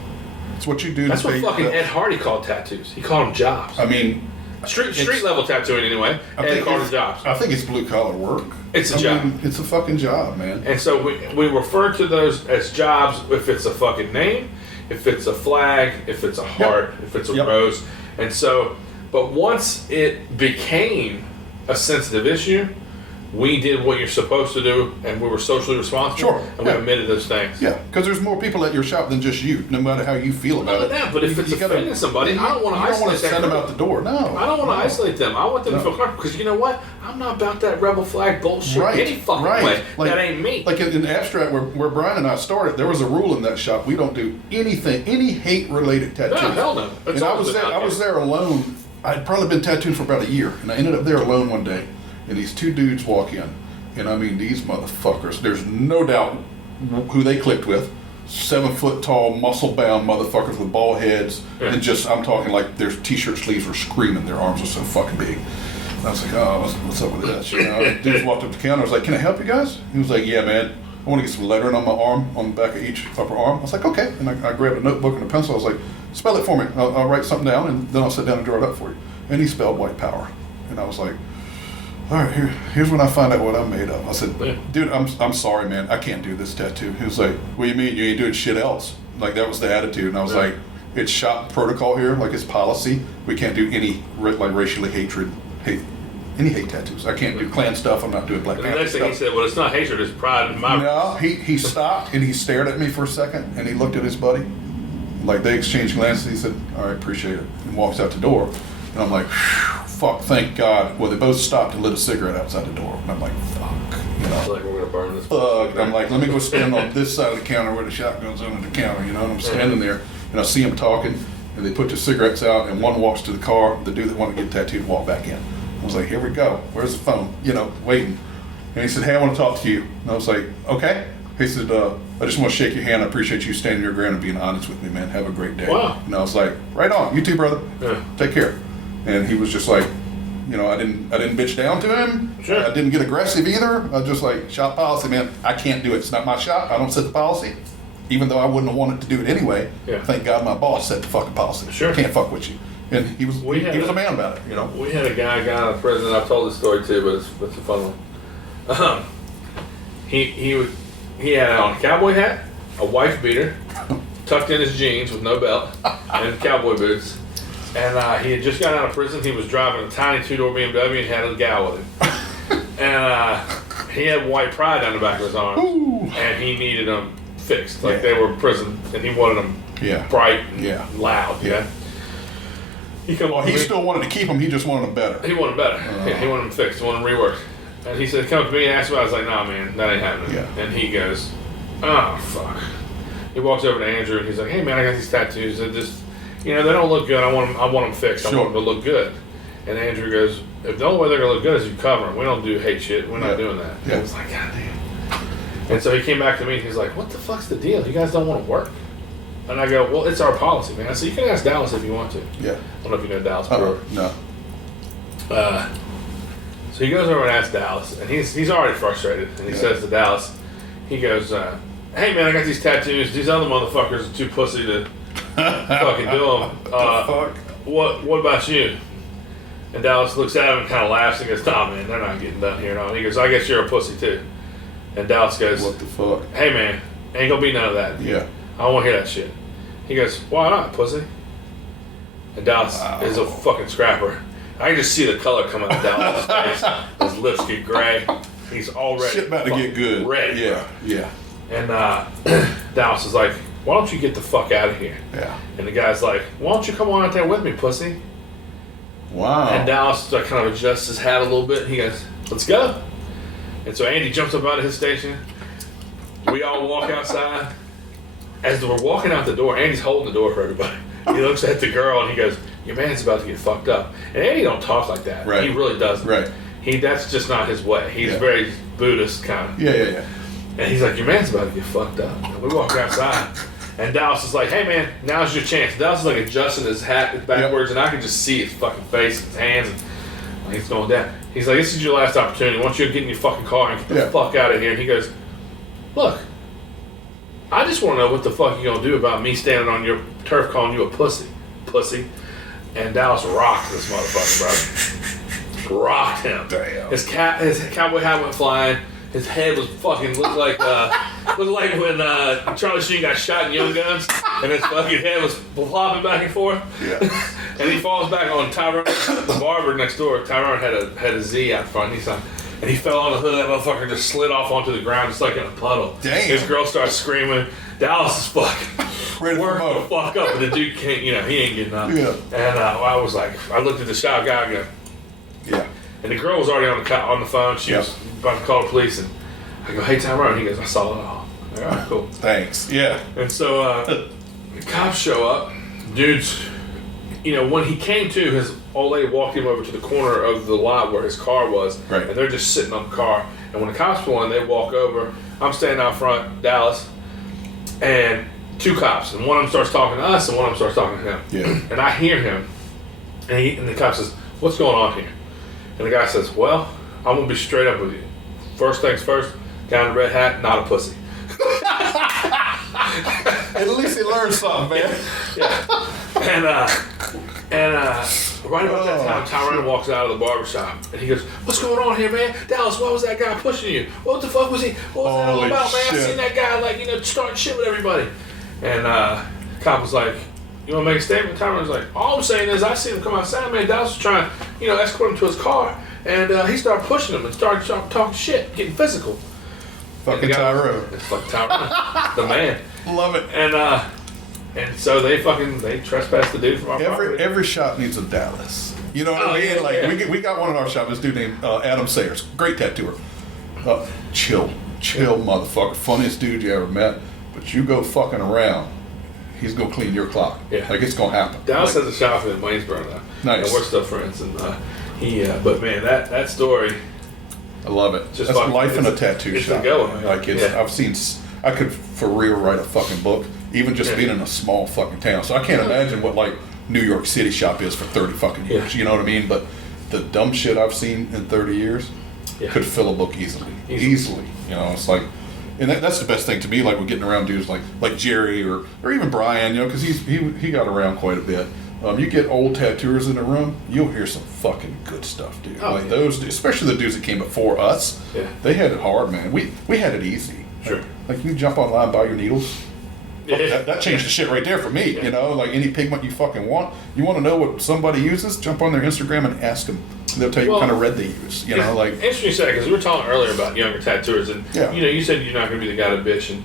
It's what you do. That's to what pay fucking your Ed bills. Hardy called tattoos. He called them jobs. I mean, Street level tattooing anyway. Ed called them jobs. I think it's blue collar work. It's a job. It's a fucking job, man. And so we refer to those as jobs if it's a fucking name, if it's a flag, if it's a heart, if it's a rose. And so, but once it became a sensitive issue, we did what you're supposed to do, and we were socially responsible. Sure. And we admitted those things. Yeah, because there's more people at your shop than just you, no matter how you feel about it. That, but if it's offending somebody, I don't want to isolate them. You don't want to send them out the door, no. I don't want to isolate them. I want them to feel comfortable, because you know what? I'm not about that rebel flag bullshit any fucking way. Like, that ain't me. Like in abstract, where Brian and I started, there was a rule in that shop. We don't do anything, any hate-related tattoos. No, hell no. And I was there alone. I'd probably been tattooed for about a year, and I ended up there alone one day, and these two dudes walk in. And I mean, these motherfuckers, there's no doubt who they clicked with. 7 foot tall, muscle bound motherfuckers with bald heads. And just, I'm talking like their t-shirt sleeves were screaming. Their arms were so fucking big. And I was like, oh, what's up with this? You know, dudes walked up to the counter. I was like, can I help you guys? He was like, yeah, man. I want to get some lettering on my arm, on the back of each upper arm. I was like, okay. And I grabbed a notebook and a pencil. I was like, spell it for me. I'll write something down, and then I'll sit down and draw it up for you. And he spelled white power. And I was like, all right, here's when I find out what I'm made of. I said, dude, I'm sorry, man. I can't do this tattoo. He was like, what do you mean? You ain't doing shit else? Like, that was the attitude. And I was like, it's shop protocol here. Like, it's policy. We can't do any, like, racially any hate tattoos. I can't do Klan stuff. I'm not doing Black Panther The next thing he said, well, it's not hatred, it's pride in my... No, he stopped and he stared at me for a second and he looked at his buddy. Like, they exchanged glances. He said, all right, appreciate it. And walks out the door. And I'm like, fuck, thank God. Well, they both stopped and lit a cigarette outside the door. And I'm like, fuck, you know. I feel like we're going to burn this. Fuck. I'm like, let me go stand on this side of the counter where the shotgun's under the counter, you know. And I'm standing there and I see them talking and they put the cigarettes out and one walks to the car. The dude that wanted to get tattooed walked back in. I was like, here we go. Where's the phone? You know, waiting. And he said, hey, I want to talk to you. And I was like, okay. He said, I just want to shake your hand. I appreciate you standing your ground and being honest with me, man. Have a great day. Wow. And I was like, right on. You too, brother. Yeah. Take care. And he was just like, you know, I didn't bitch down to him. Sure. I didn't get aggressive either. I was just like, shop policy, man. I can't do it. It's not my shop. I don't set the policy. Even though I wouldn't have wanted to do it anyway. Yeah. Thank God my boss set the fucking policy. Sure. I can't fuck with you. And he was a man about it, you know. We had a guy out of prison. I've told this story too, but it's a fun one. He had on a cowboy hat, a wife beater, tucked in his jeans with no belt, and cowboy boots. And he had just got out of prison. He was driving a tiny 2-door BMW and had a gal with him. And he had white pride down the back of his arms. Ooh. And he needed them fixed. Like they were in prison, and he wanted them bright and loud. Yeah. He come on. He still wanted to keep them. He just wanted them better. He wanted better. He wanted them fixed. He wanted them reworked. And he said, come to me and asked me. I was like, nah, man, that ain't happening. Yeah. And he goes, oh, fuck. He walks over to Andrew and he's like, hey, man, I got these tattoos. They're just, you know, they don't look good. I want them fixed. Sure. I want them to look good. And Andrew goes, if the only way they're going to look good is you cover them. We don't do hate shit. We're not doing that. Yeah. I was like, God damn. And so he came back to me and he's like, what the fuck's the deal? You guys don't want to work? And I go, well, it's our policy, man. I said, you can ask Dallas if you want to. Yeah. I don't know if you know Dallas Brewer. No. So he goes over and asks Dallas, and he's already frustrated. And he says to Dallas, he goes, hey, man, I got these tattoos. These other motherfuckers are too pussy to fucking do them. Fuck. What about you? And Dallas looks at him and kind of laughs and goes, nah, man, they're not getting done here. And he goes, I guess you're a pussy, too. And Dallas goes, What the fuck? hey, man, ain't gonna be none of that. Yeah. I don't want to hear that shit. He goes, why not, pussy? And Dallas is a fucking scrapper. I can just see the color coming out of Dallas' face. His lips get gray. He's already Shit about to get good. Red. Yeah. And Dallas is like, why don't you get the fuck out of here? Yeah. And the guy's like, why don't you come on out there with me, pussy? Wow. And Dallas like, kind of adjusts his hat a little bit. He goes, let's go. And so Andy jumps up out of his station. We all walk outside. As we're walking out the door, Andy's holding the door for everybody. He looks at the girl and he goes, your man's about to get fucked up. And Andy don't talk like that. Right. He really doesn't. Right. That's just not his way. He's very Buddhist kind of. Yeah. And he's like, your man's about to get fucked up. And we walk outside. And Dallas is like, hey man, now's your chance. Dallas is like adjusting his hat backwards and I can just see his fucking face, his hands, and he's going down. He's like, this is your last opportunity. Why don't you get in your fucking car and get the fuck out of here? And he goes, look, I just want to know what the fuck you gonna do about me standing on your turf calling you a pussy. And Dallas rocked this motherfucker, bro. Rocked him. Damn. His cowboy hat went flying. His head was fucking looked like when Charlie Sheen got shot in Young Guns, and his fucking head was flopping back and forth. Yeah. And he falls back on Tyrone, the barber next door. Tyrone had a Z out front. And he fell on the hood of that motherfucker, just slid off onto the ground, just like in a puddle. Damn. His girl starts screaming. Dallas is fucking Ready for worked the mode. fuck up, but the dude can't. He ain't getting up. Yeah. And I was like, I looked at the shop guy, I go, Yeah. and the girl was already on the phone. She was about to call the police, and I go, hey, Tyrone. He goes, I saw it all. I go, all right, cool. Thanks. Yeah. And so the cops show up. Dude's, when he came to, his old lady walked him over to the corner of the lot where his car was, Right. and they're just sitting on the car. And when the cops pull in, they walk over. I'm standing out front, Dallas, and two cops, and one of them starts talking to us, and one of them starts talking to him. Yeah. And I hear him, and the cop says, "What's going on here?" And the guy says, "Well, I'm gonna be straight up with you. First things first, guy in the red hat, not a pussy." At least he learned something, man. Yeah. And right about that time, Tyrone walks out of the barbershop, and he goes, "What's going on here, man? Dallas, why was that guy pushing you? What the fuck was he? What was that all Holy about, man? shit. I seen that guy, starting shit with everybody." And cop was like, "You want to make a statement?" Tyrone's like, "All I'm saying is I seen him come outside, man. Dallas was trying to, escort him to his car, and he started pushing him and started talking shit, getting physical." Fucking Tyrone. It's fucking Tyrone, the man. Love it. And so they trespassed the dude from our property. Every shop needs a Dallas. You know what I mean? Yeah. We got one in our shop. This dude named Adam Sayers, great tattooer. Chill motherfucker, funniest dude you ever met. But you go fucking around, he's gonna clean your clock. Yeah. Like it's gonna happen. Dallas has a shop in Waynesboro now. Nice. And we're still friends, and but man, that story. I love it. Just That's fucking- life in a it's- tattoo it's shop. a go, man. Like Yeah. I've seen. I could for real write a fucking book, even just being in a small fucking town. So I can't imagine what like New York City shop is for 30 fucking years. Yeah. You know what I mean? But the dumb shit I've seen in 30 years could fill a book easily. Easily. It's like, and that's the best thing to me. Like we're getting around dudes like Jerry or even Brian. Because he got around quite a bit. You get old tattooers in the room, you'll hear some fucking good stuff, dude. Those, especially the dudes that came before us. Yeah. They had it hard, man. We had it easy. Sure. Like you jump online, buy your needles. Yeah. That changed the shit right there for me. Like any pigment you fucking want. You want to know what somebody uses? Jump on their Instagram and ask them. They'll tell you what kind of red they use. Interesting you said, because we were talking earlier about younger tattooers, and you said you're not going to be the guy to bitch, and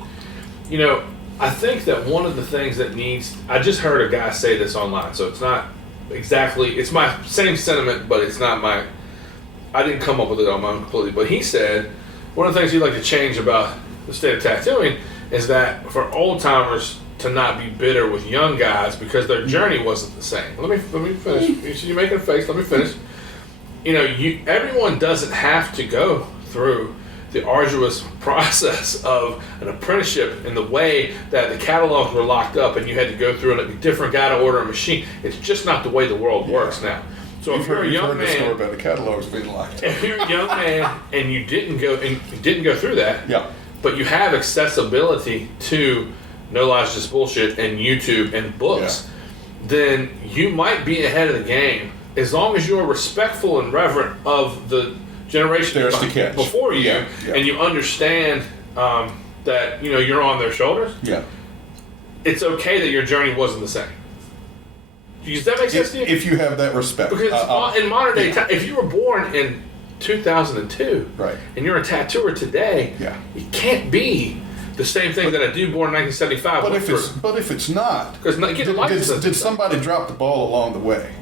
I think that one of the things that I just heard a guy say this online, so it's not exactly, it's my same sentiment, but it's not I didn't come up with it on my own completely, but he said one of the things he'd like to change about the state of tattooing is that for old timers to not be bitter with young guys because their journey wasn't the same. Let me finish. You're making a face. Let me finish. Everyone doesn't have to go through the arduous process of an apprenticeship in the way that the catalogs were locked up and you had to go through a different guy to order a machine. It's just not the way the world works now. So if you're a young the story man, about the catalogs being locked up. if you're a young man and you didn't go through that, but you have accessibility to No Lies Just Bullshit and YouTube and books, then you might be ahead of the game as long as you're respectful and reverent of the generation before you, and you understand that you're on their shoulders. Yeah, it's okay that your journey wasn't the same. Does that make sense to you? If you have that respect, because in modern day time, if you were born in 2002, right, and you're a tattooer today, it can't be the same thing that a dude born in 1975. But if it's not, because did somebody drop the ball along the way?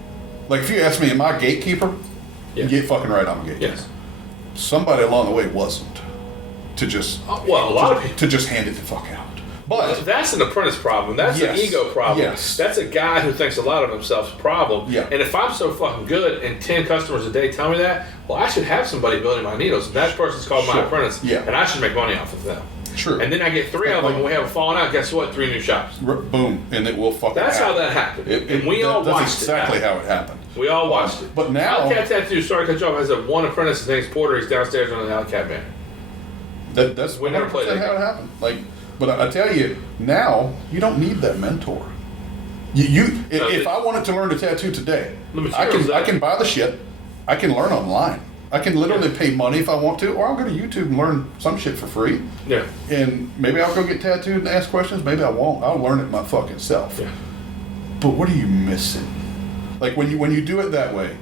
Like if you ask me, am I a gatekeeper? Yes. You're fucking right, I'm a gatekeeper. Yes. Somebody along the way wasn't. To just a lot of people to just hand it the fuck out. But that's an apprentice problem. That's an ego problem. Yes. That's a guy who thinks a lot of himself's problem. Yeah. And if I'm so fucking good and 10 customers a day tell me that, well, I should have somebody building my needles. And that person's called my apprentice. Yeah. And I should make money off of them. True. And then I get 3 of them, and we have a falling out. Guess what? 3 new shops. Boom, and it will fucking That's happen. how that happened. And we all that's watched exactly it. how it happened. We all watched it. But now... Alley Cat Tattoo, sorry to cut you off, has one apprentice. His name's Porter. He's downstairs on the Alley Cat banner. That's We never played 100% how it happened. Like, but I tell you, now, you don't need that mentor. If I wanted to learn to tattoo today, I can buy the shit. I can learn online. I can literally pay money if I want to, or I'll go to YouTube and learn some shit for free. Yeah. And maybe I'll go get tattooed and ask questions. Maybe I won't. I'll learn it my fucking self. Yeah. But what are you missing? Like when you do it that way,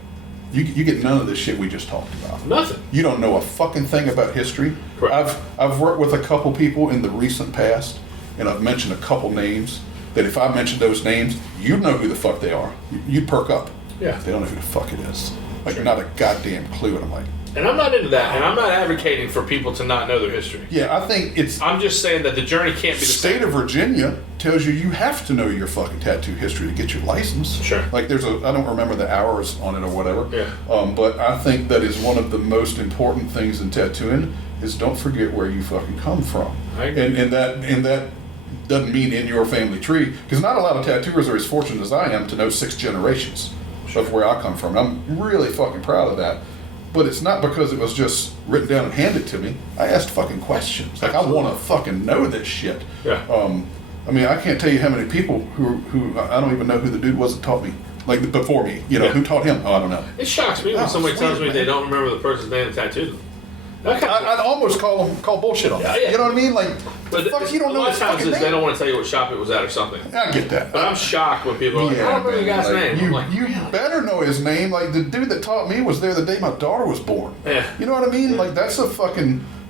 you get none of this shit we just talked about. Nothing. You don't know a fucking thing about history. Correct. I've worked with a couple people in the recent past, and I've mentioned a couple names that if I mentioned those names, you'd know who the fuck they are. You'd perk up. Yeah. They don't know who the fuck it is. Like, not a goddamn clue. And I'm like... And I'm not into that, and I'm not advocating for people to not know their history. Yeah, I think it's... I'm just saying that the journey can't be the state of Virginia tells you have to know your fucking tattoo history to get your license. Sure. Like I don't remember the hours on it or whatever. Yeah. But I think that is one of the most important things in tattooing is don't forget where you fucking come from. I agree. And that doesn't mean in your family tree, because not a lot of tattooers are as fortunate as I am to know 6 generations of where I come from. I'm really fucking proud of that. But it's not because it was just written down and handed to me. I asked fucking questions. Like, I want to fucking know this shit. Yeah. I mean, I can't tell you how many people who I don't even know who the dude was that taught me, like before me. Who taught him? Oh, I don't know. It shocks me when somebody tells me they don't remember the person's name that tattooed them. I'd almost call bullshit on that. Yeah. You know what I mean? Like, but fuck, you don't a know lot his of times fucking name. they don't want to tell you what shop it was at or something. I get that. But I'm shocked when people are like, I don't remember the guy's name. You, I'm like, you better know his name. Like, the dude that taught me was there the day my daughter was born. Yeah. You know what I mean? Like, that's a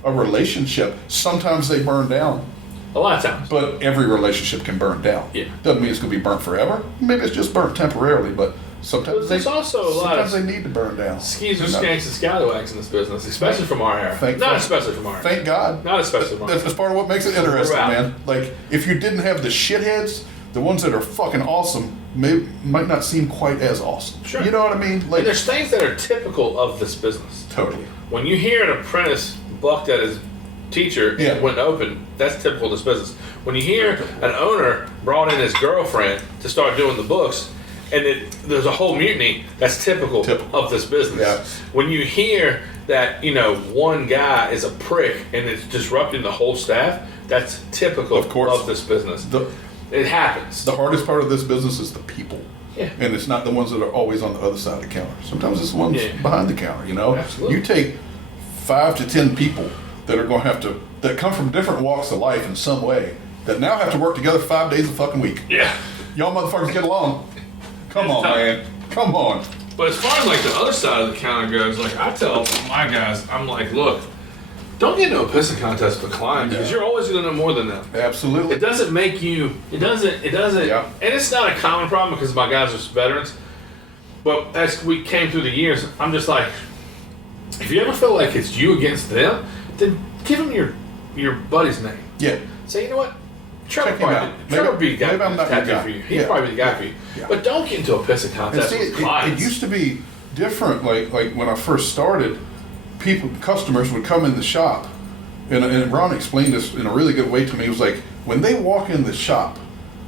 relationship. Sometimes they burn down. A lot of times. But every relationship can burn down. Yeah. Doesn't mean it's going to be burnt forever. Maybe it's just burnt temporarily, but sometimes there's also a lot of they need to burn down. Skis or skanks and scallywags in this business, especially from our era. Not especially from our era. Thank God. Not especially from our era. That's part of what makes it interesting, man. Like, if you didn't have the shitheads, the ones that are fucking awesome might not seem quite as awesome. Sure. You know what I mean? Like, And there's things that are typical of this business. Totally. When you hear an apprentice bucked at his teacher Yeah. when open, that's typical of this business. When you hear an owner brought in his girlfriend to start doing the books, and there's a whole mutiny, that's typical of this business. Yeah. When you hear that, one guy is a prick and it's disrupting the whole staff, that's typical of this business. It happens. The hardest part of this business is the people. Yeah. And it's not the ones that are always on the other side of the counter. Sometimes it's the ones behind the counter, Absolutely. You take 5 to 10 people that are going to that come from different walks of life in some way, that now have to work together 5 days a fucking week. Yeah. Y'all motherfuckers get along. Come on, man. Come on. But as far as like the other side of the counter goes, like I tell my guys, I'm like, look, don't get into a pissing contest with a client because you're always going to know more than them. Absolutely. It doesn't make you. It doesn't. Yeah. And it's not a common problem because my guys are veterans. But as we came through the years, I'm just like, if you ever feel like it's you against them, then give them your buddy's name. Yeah. Say, you know what? Trevor Check him out. would be the guy maybe I'm not tattoo your guy. for you. He'd Yeah. probably be the guy for you. Yeah. But don't get into a pissing And contest see, with clients. it used to be different. Like when I first started, customers would come in the shop, and Ron explained this in a really good way to me. He was like, when they walk in the shop,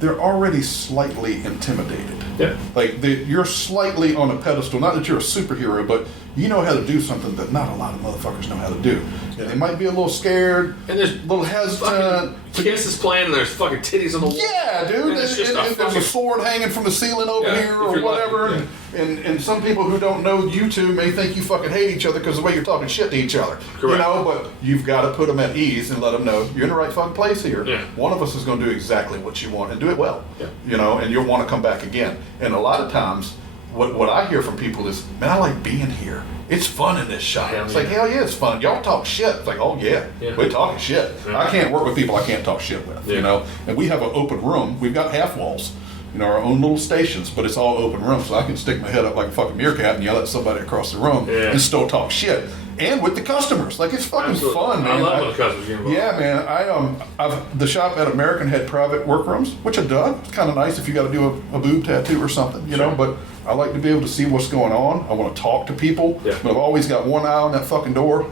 they're already slightly intimidated. Yeah. Like you're slightly on a pedestal. Not that you're a superhero, but you know how to do something that not a lot of motherfuckers know how to do. And they might be a little scared, And there's a little hesitant. Kiss is playing and there's fucking titties on the wall. Yeah, dude. And it's just And there's a sword hanging from the ceiling over Yeah, here if or you're whatever. lucky, And some people who don't know you two may think you fucking hate each other because of the way you're talking shit to each other. Correct. But you've got to put them at ease and let them know you're in the right fucking place here. Yeah. One of us is going to do exactly what you want and do it well. Yeah. And you'll want to come back again. And a lot of times, what I hear from people is, man, I like being here. It's fun in this shop. Hell It's yeah. like, hell yeah, it's fun. Y'all talk shit. It's like, oh yeah, Yeah. we're talking shit. Yeah. I can't work with people I can't talk shit with, Yeah. And we have an open room. We've got half walls, our own little stations, but it's all open room, so I can stick my head up like a fucking meerkat and yell at somebody across the room and still talk shit. And with the customers, like it's fucking Absolutely. fun, man. I love when the customers get involved. Yeah, man. The shop at American had private workrooms, which I've done. It's kind of nice if you got to do a boob tattoo or something, you know. But I like to be able to see what's going on. I want to talk to people, Yeah. but I've always got one eye on that fucking door.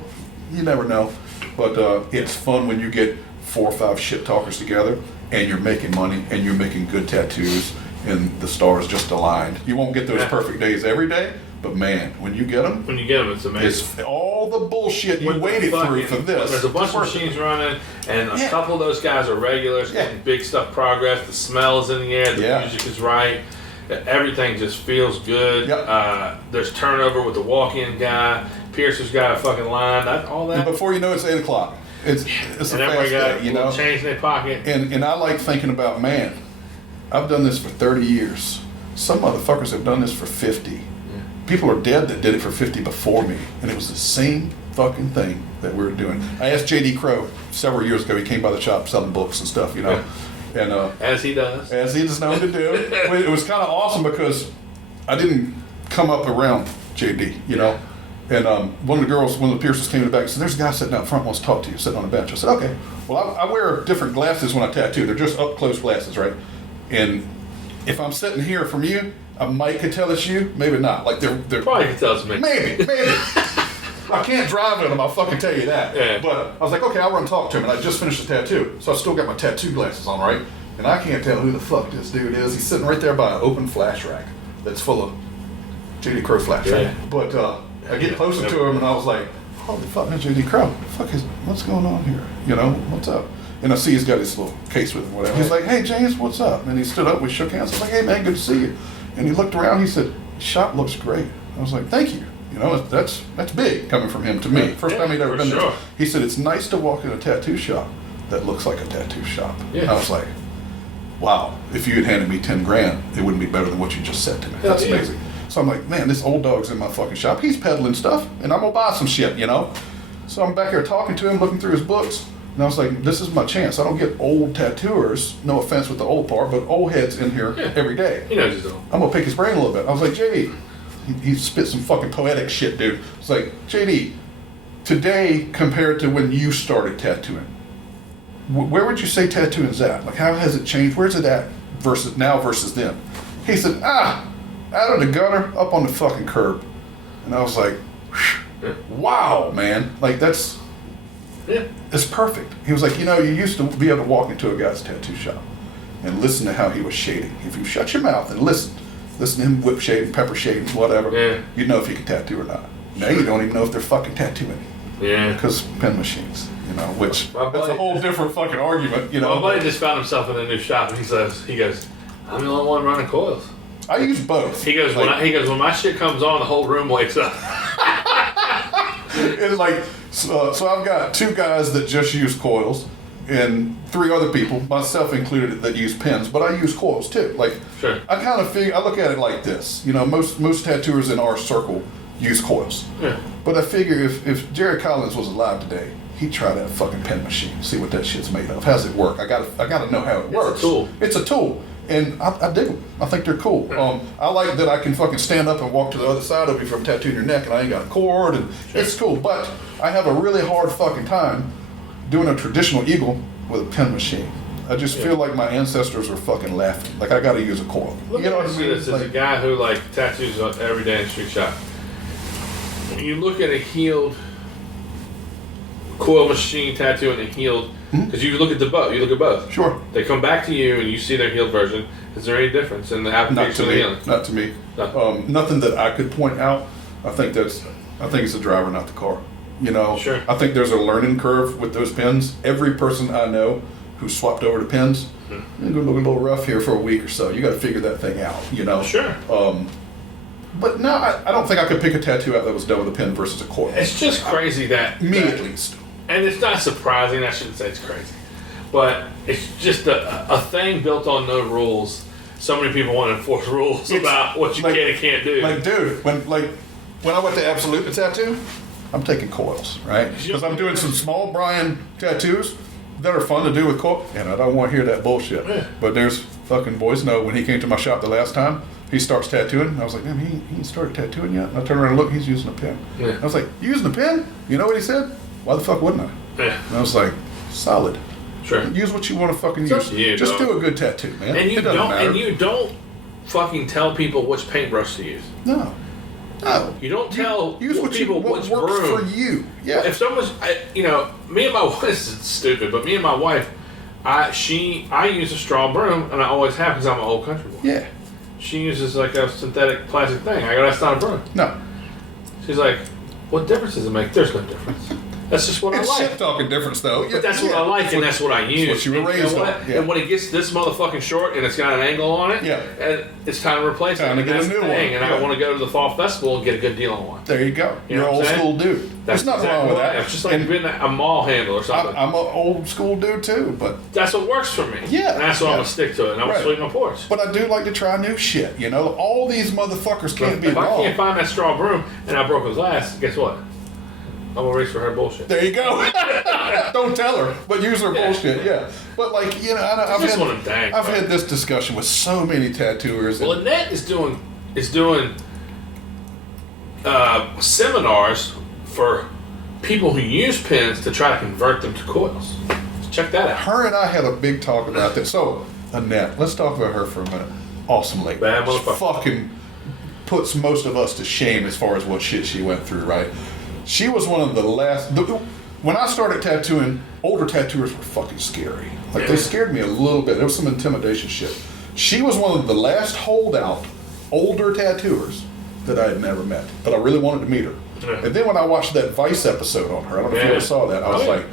You never know. But it's fun when you get 4 or 5 shit talkers together, and you're making money, and you're making good tattoos, and the stars just aligned. You won't get those perfect days every day, but man, when you get them, it's amazing. It's all the bullshit you waited through for this. There's a bunch of machines running, and a couple of those guys are regulars, getting big stuff progress. The smell is in the air, the music is right. Everything just feels good. Yep. There's turnover with the walk-in guy. Piercer's got a fucking line. All that. And before you know it, it's 8 o'clock. It's a fast day, you know. Change in their pocket. And I like thinking about, man, I've done this for 30 years. Some motherfuckers have done this for 50. Yeah. People are dead that did it for 50 before me, and it was the same fucking thing that we were doing. I asked J.D. Crow several years ago. He came by the shop selling books and stuff, you know. Yeah. And as he does. As he's known to do. It was kind of awesome because I didn't come up around J.D., you know. And one of the Piercers came to the back and said, there's a guy sitting out front wants to talk to you, sitting on a bench. I said, okay. Well, I wear different glasses when I tattoo. They're just up-close glasses, right? And if I'm sitting here from you, I might could tell it's you, maybe not. Like they're probably could tell it's me. Maybe. I can't drive in them, I'll fucking tell you that. Yeah. But I was like, okay, I'll run and talk to him. And I just finished the tattoo. So I still got my tattoo glasses on, right? And I can't tell who the fuck this dude is. He's sitting right there by an open flash rack that's full of J.D. Crow flash rack. But I get closer to him and I was like, holy fuck, that's J.D. Crow. What's going on here? You know, what's up? And I see he's got his little case with him, whatever. He's like, hey, James, what's up? And he stood up, we shook hands. I was like, hey, man, good to see you. And he looked around, he said, shop looks great. I was like, thank you. You know, that's big coming from him to me. First time he'd ever been there. He said, it's nice to walk in a tattoo shop that looks like a tattoo shop. Yeah. And I was like, wow, if you had handed me 10 grand, it wouldn't be better than what you just said to me. That's amazing. So I'm like, man, this old dog's in my fucking shop. He's peddling stuff, and I'm gonna buy some shit, you know? So I'm back here talking to him, looking through his books, and I was like, this is my chance. I don't get old tattooers, no offense with the old part, but old heads in here every day. He knows he's old. I'm gonna pick his brain a little bit. I was like, JD, he spit some fucking poetic shit, dude. It's like, JD, today compared to when you started tattooing, where would you say tattooing's at? Like, how has it changed? Where's it at versus now versus then? He said, out of the gutter, up on the fucking curb. And I was like, wow, man. Like, it's perfect. He was like, you know, you used to be able to walk into a guy's tattoo shop and listen to how he was shading. If you shut your mouth and listen to him whip shading, pepper shading, whatever, you'd know if he could tattoo or not. Now you don't even know if they're fucking tattooing. Yeah. Because pen machines, you know, which that's a whole different fucking argument, you know. My buddy just found himself in a new shop and he goes, I'm the only one running coils. I use both. He goes, when my shit comes on, the whole room wakes up. And like, so I've got 2 guys that just use coils, and 3 other people, myself included, that use pens. But I use coils too. Like, I kind of I look at it like this. You know, most tattooers in our circle use coils. Yeah. But I figure if Jerry Collins was alive today, he'd try that fucking pen machine, see what that shit's made of. How's it work? I gotta know how it works. It's a tool. And I dig them. I think they're cool. I like that I can fucking stand up and walk to the other side of you from tattooing your neck and I ain't got a cord, and it's cool. But I have a really hard fucking time doing a traditional eagle with a pen machine. I just feel like my ancestors are fucking laughing. Like, I gotta use a coil. You know what I mean? This is a guy who like tattoos every day in the street shop. When you look at a healed coil machine tattoo and a healed, because you look at both. You look at both. Sure. They come back to you and you see their healed version. Is there any difference in the application of the healing? Not to me. Nothing that I could point out. I think it's the driver, not the car. You know. Sure. I think there's a learning curve with those pens. Every person I know who swapped over to pens, you're gonna look a little rough here for a week or so. You got to figure that thing out. You know. Sure. But no, I don't think I could pick a tattoo out that was done with a pen versus a coil. It's just crazy that me at least. And it's not surprising, I shouldn't say it's crazy, but it's just a thing built on no rules. So many people want to enforce rules about what you can and can't do. Like, dude, when I went to Absolute Tattoo, I'm taking coils, right? Because I'm doing some small Brian tattoos that are fun to do with coil, and I don't want to hear that bullshit. Yeah. But there's fucking boys know when he came to my shop the last time, he starts tattooing. I was like, man, he ain't started tattooing yet. And I turned around and looked, he's using a pen. Yeah. I was like, you using a pen? You know what he said? Why the fuck wouldn't I? Yeah. And I was like, solid. Sure. Use what you want to fucking use. Just do a good tattoo, man. And you don't fucking tell people which paintbrush to use. No. No. You don't tell Use what people what which works broom. for you. Yeah. If someone's, me and my wife, this is stupid, but me and my wife, I use a straw broom, and I always have because I'm an old country boy. Yeah. She uses like a synthetic plastic thing. I go, that's not a broom. No. She's like, what difference does it make? There's no difference. That's just what It's I like. shit talking difference though. But that's what I like, and that's what I use. That's what you were raised on. Yeah. And when it gets this motherfucking short and it's got an angle on it, Yeah. and it's time to replace Time it. to And get a that's new the thing. one. And I Yeah. want to go to the fall festival and get a good deal on one. There you go. You You're know an what old I'm school dude. That's There's nothing wrong with that. It's just like And being a mall handle or something. I'm an old school dude too, but That's what works for me. Yeah, And that's why I'm yeah. going to stick to it. And I'm going Right. to sweep my porch. but I do like to try new shit. You know, all these motherfuckers can't be If I wrong. can't find that straw broom and I broke a glass, guess what? I'm going to reach for her bullshit. There you go. Don't tell her, but use her bullshit. Yeah, but like I've just one of them dang, I've bro. had this discussion with so many tattooers. Well, Annette is doing seminars for people who use pins to try to convert them to coils. Check that out. Her and I had a big talk about this. So Annette, let's talk about her for a minute. Awesome lady. Bad She motherfucker. fucking puts most of us to shame as far as what shit she went through. Right? She was one of the last. When I started tattooing, older tattooers were fucking scary. Like they scared me a little bit. There was some intimidation shit. She was one of the last holdout older tattooers that I had never met, but I really wanted to meet her. Yeah. And then when I watched that Vice episode on her, I don't know if you Yeah. ever saw that. I was Oh, yeah. like,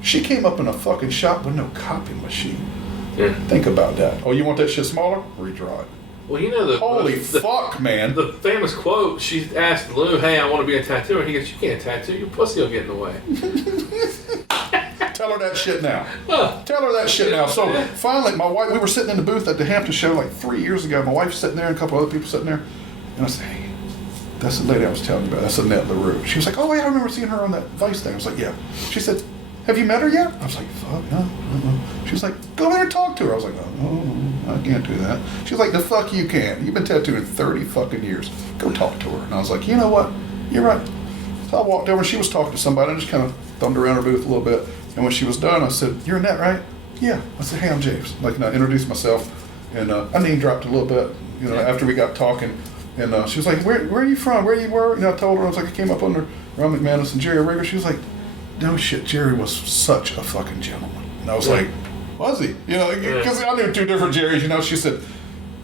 she came up in a fucking shop with no copy machine. Yeah. Think about that. Oh, you want that shit smaller? Redraw it. Well, you know Holy fuck, man. The famous quote. She asked Lou, "Hey, I want to be a tattooer." He goes, "You can't tattoo. Your pussy will get in the way." Tell her that shit now. Huh. Tell her that shit now. So Yeah. finally, my wife, we were sitting in the booth at the Hampton show like 3 years ago. My wife's sitting there and a couple other people sitting there. And I said, hey, that's the lady I was telling you about. That's Annette LaRue. She was like, oh, yeah, I remember seeing her on that Vice thing. I was like, yeah. She said, have you met her yet? I was like, fuck, no. She was like, go over there and talk to her. I was like, oh, I can't do that. She was like, the fuck you can. You've been tattooing 30 fucking years. Go talk to her. And I was like, you know what? You're right. So I walked over and she was talking to somebody. I just kind of thumbed around her booth a little bit. And when she was done, I said, you're Annette, right? Yeah. I said, hey, I'm James. Like, and I introduced myself. And I name dropped a little bit, after we got talking. And she was like, where are you from? Where you were? I told her, I was like, I came up under Ron McManus and Jerry Rigger. She was like, no shit, Jerry was such a fucking gentleman. And I was like, was he? Because I knew two different Jerrys. She said,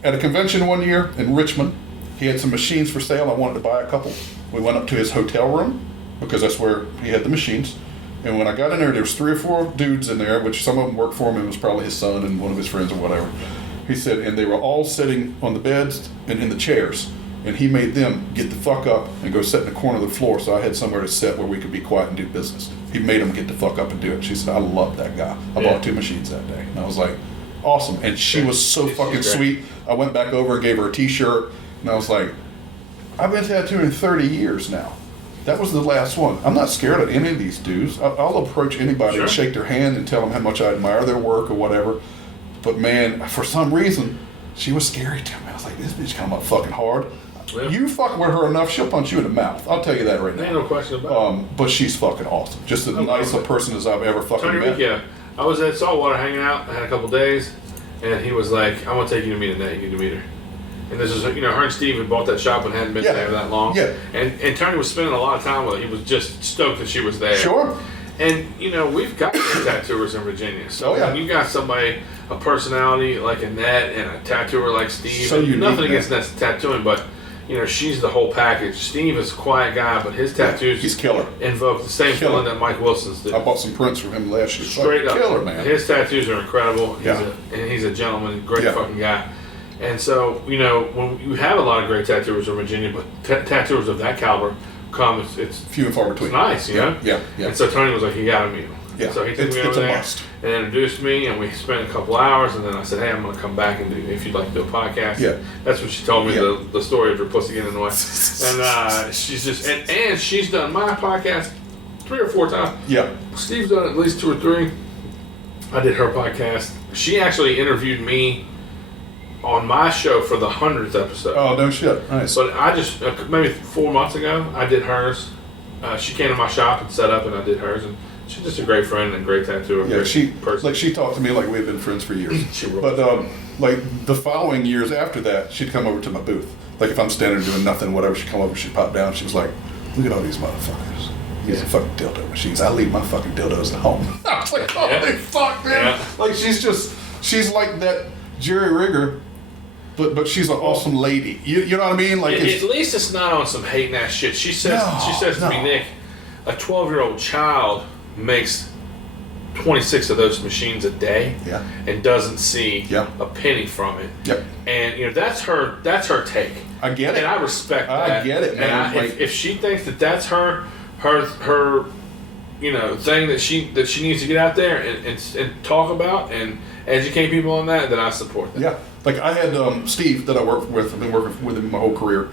at a convention one year in Richmond, he had some machines for sale. I wanted to buy a couple. We went up to his hotel room because that's where he had the machines. And when I got in there was 3 or 4 dudes in there, which some of them worked for him. It was probably his son and one of his friends or whatever. He said, and they were all sitting on the beds and in the chairs. And he made them get the fuck up and go sit in the corner of the floor so I had somewhere to sit where we could be quiet and do business. He made them get the fuck up and do it. She said, I love that guy. I bought 2 machines that day. And I was like, awesome. And she was so fucking sweet. I went back over and gave her a t-shirt. And I was like, I've been tattooing 30 years now. That was the last one. I'm not scared of any of these dudes. I'll approach anybody and shake their hand and tell them how much I admire their work or whatever. But man, for some reason, she was scary to me. I was like, this bitch come up fucking hard. Yeah. You fuck with her enough, she'll punch you in the mouth. I'll tell you that right now. Ain't no question about it. But she's fucking awesome. Just as nice a person as I've ever fucking met. Yeah. I was at Saltwater hanging out. I had a couple days, and he was like, I want to take you to meet Annette. You need to meet her. And this is, her and Steve had bought that shop and hadn't been there that long. Yeah. And Tony was spending a lot of time with her. He was just stoked that she was there. Sure. And, we've got tattooers in Virginia. So when you got somebody, a personality like Annette and a tattooer like Steve. So unique, nothing man. against Annette's tattooing, but, she's the whole package. Steve is a quiet guy, but his tattoos he's killer. invoke the same feeling that Mike Wilson's do. I bought some prints from him last year. Straight up. Killer, man. His tattoos are incredible. Yeah. He's a gentleman, great fucking guy. And so, when you have a lot of great tattooers in Virginia, but tattooers of that caliber come, it's few and far between. It's nice, you know? Yeah. And so Tony was like, you gotta meet him. Yeah. So he took me over it's a there must. and introduced me, and we spent a couple hours, and then I said, hey, I'm gonna come back and do, if you'd like to do a podcast. Yeah. That's what she told me, the story of her pussy getting in the way. And she's just, and she's done my podcast 3 or 4 times. Yeah. Steve's done at least 2 or 3. I did her podcast. She actually interviewed me on my show for the 100th episode. Oh, no shit. Nice. But I just, maybe 4 months ago, I did hers. She came to my shop and set up, and I did hers. And She's just a great friend and great tattooer. Yeah, person. she talked to me like we had been friends for years. She really But like the following years after that, she'd come over to my booth. Like if I'm standing there doing nothing, whatever, she'd come over, she'd pop down. She was like, "Look at all these motherfuckers. These are fucking dildo machines. I leave my fucking dildos at home." I was like, "Holy fuck, man!" Yeah. Like she's like that Jerry Rigger, but she's an awesome lady. You know what I mean? Like at least it's not on some hating ass shit. She says to me, Nick, a 12-year-old child makes 26 of those machines a day, and doesn't see a penny from it. Yep. And that's her take. I get it, and I respect that. I get it, man. And if she thinks that that's her thing that she needs to get out there and talk about and educate people on that, then I support that. Yeah. Like I had Steve that I work with. I've been working with him my whole career.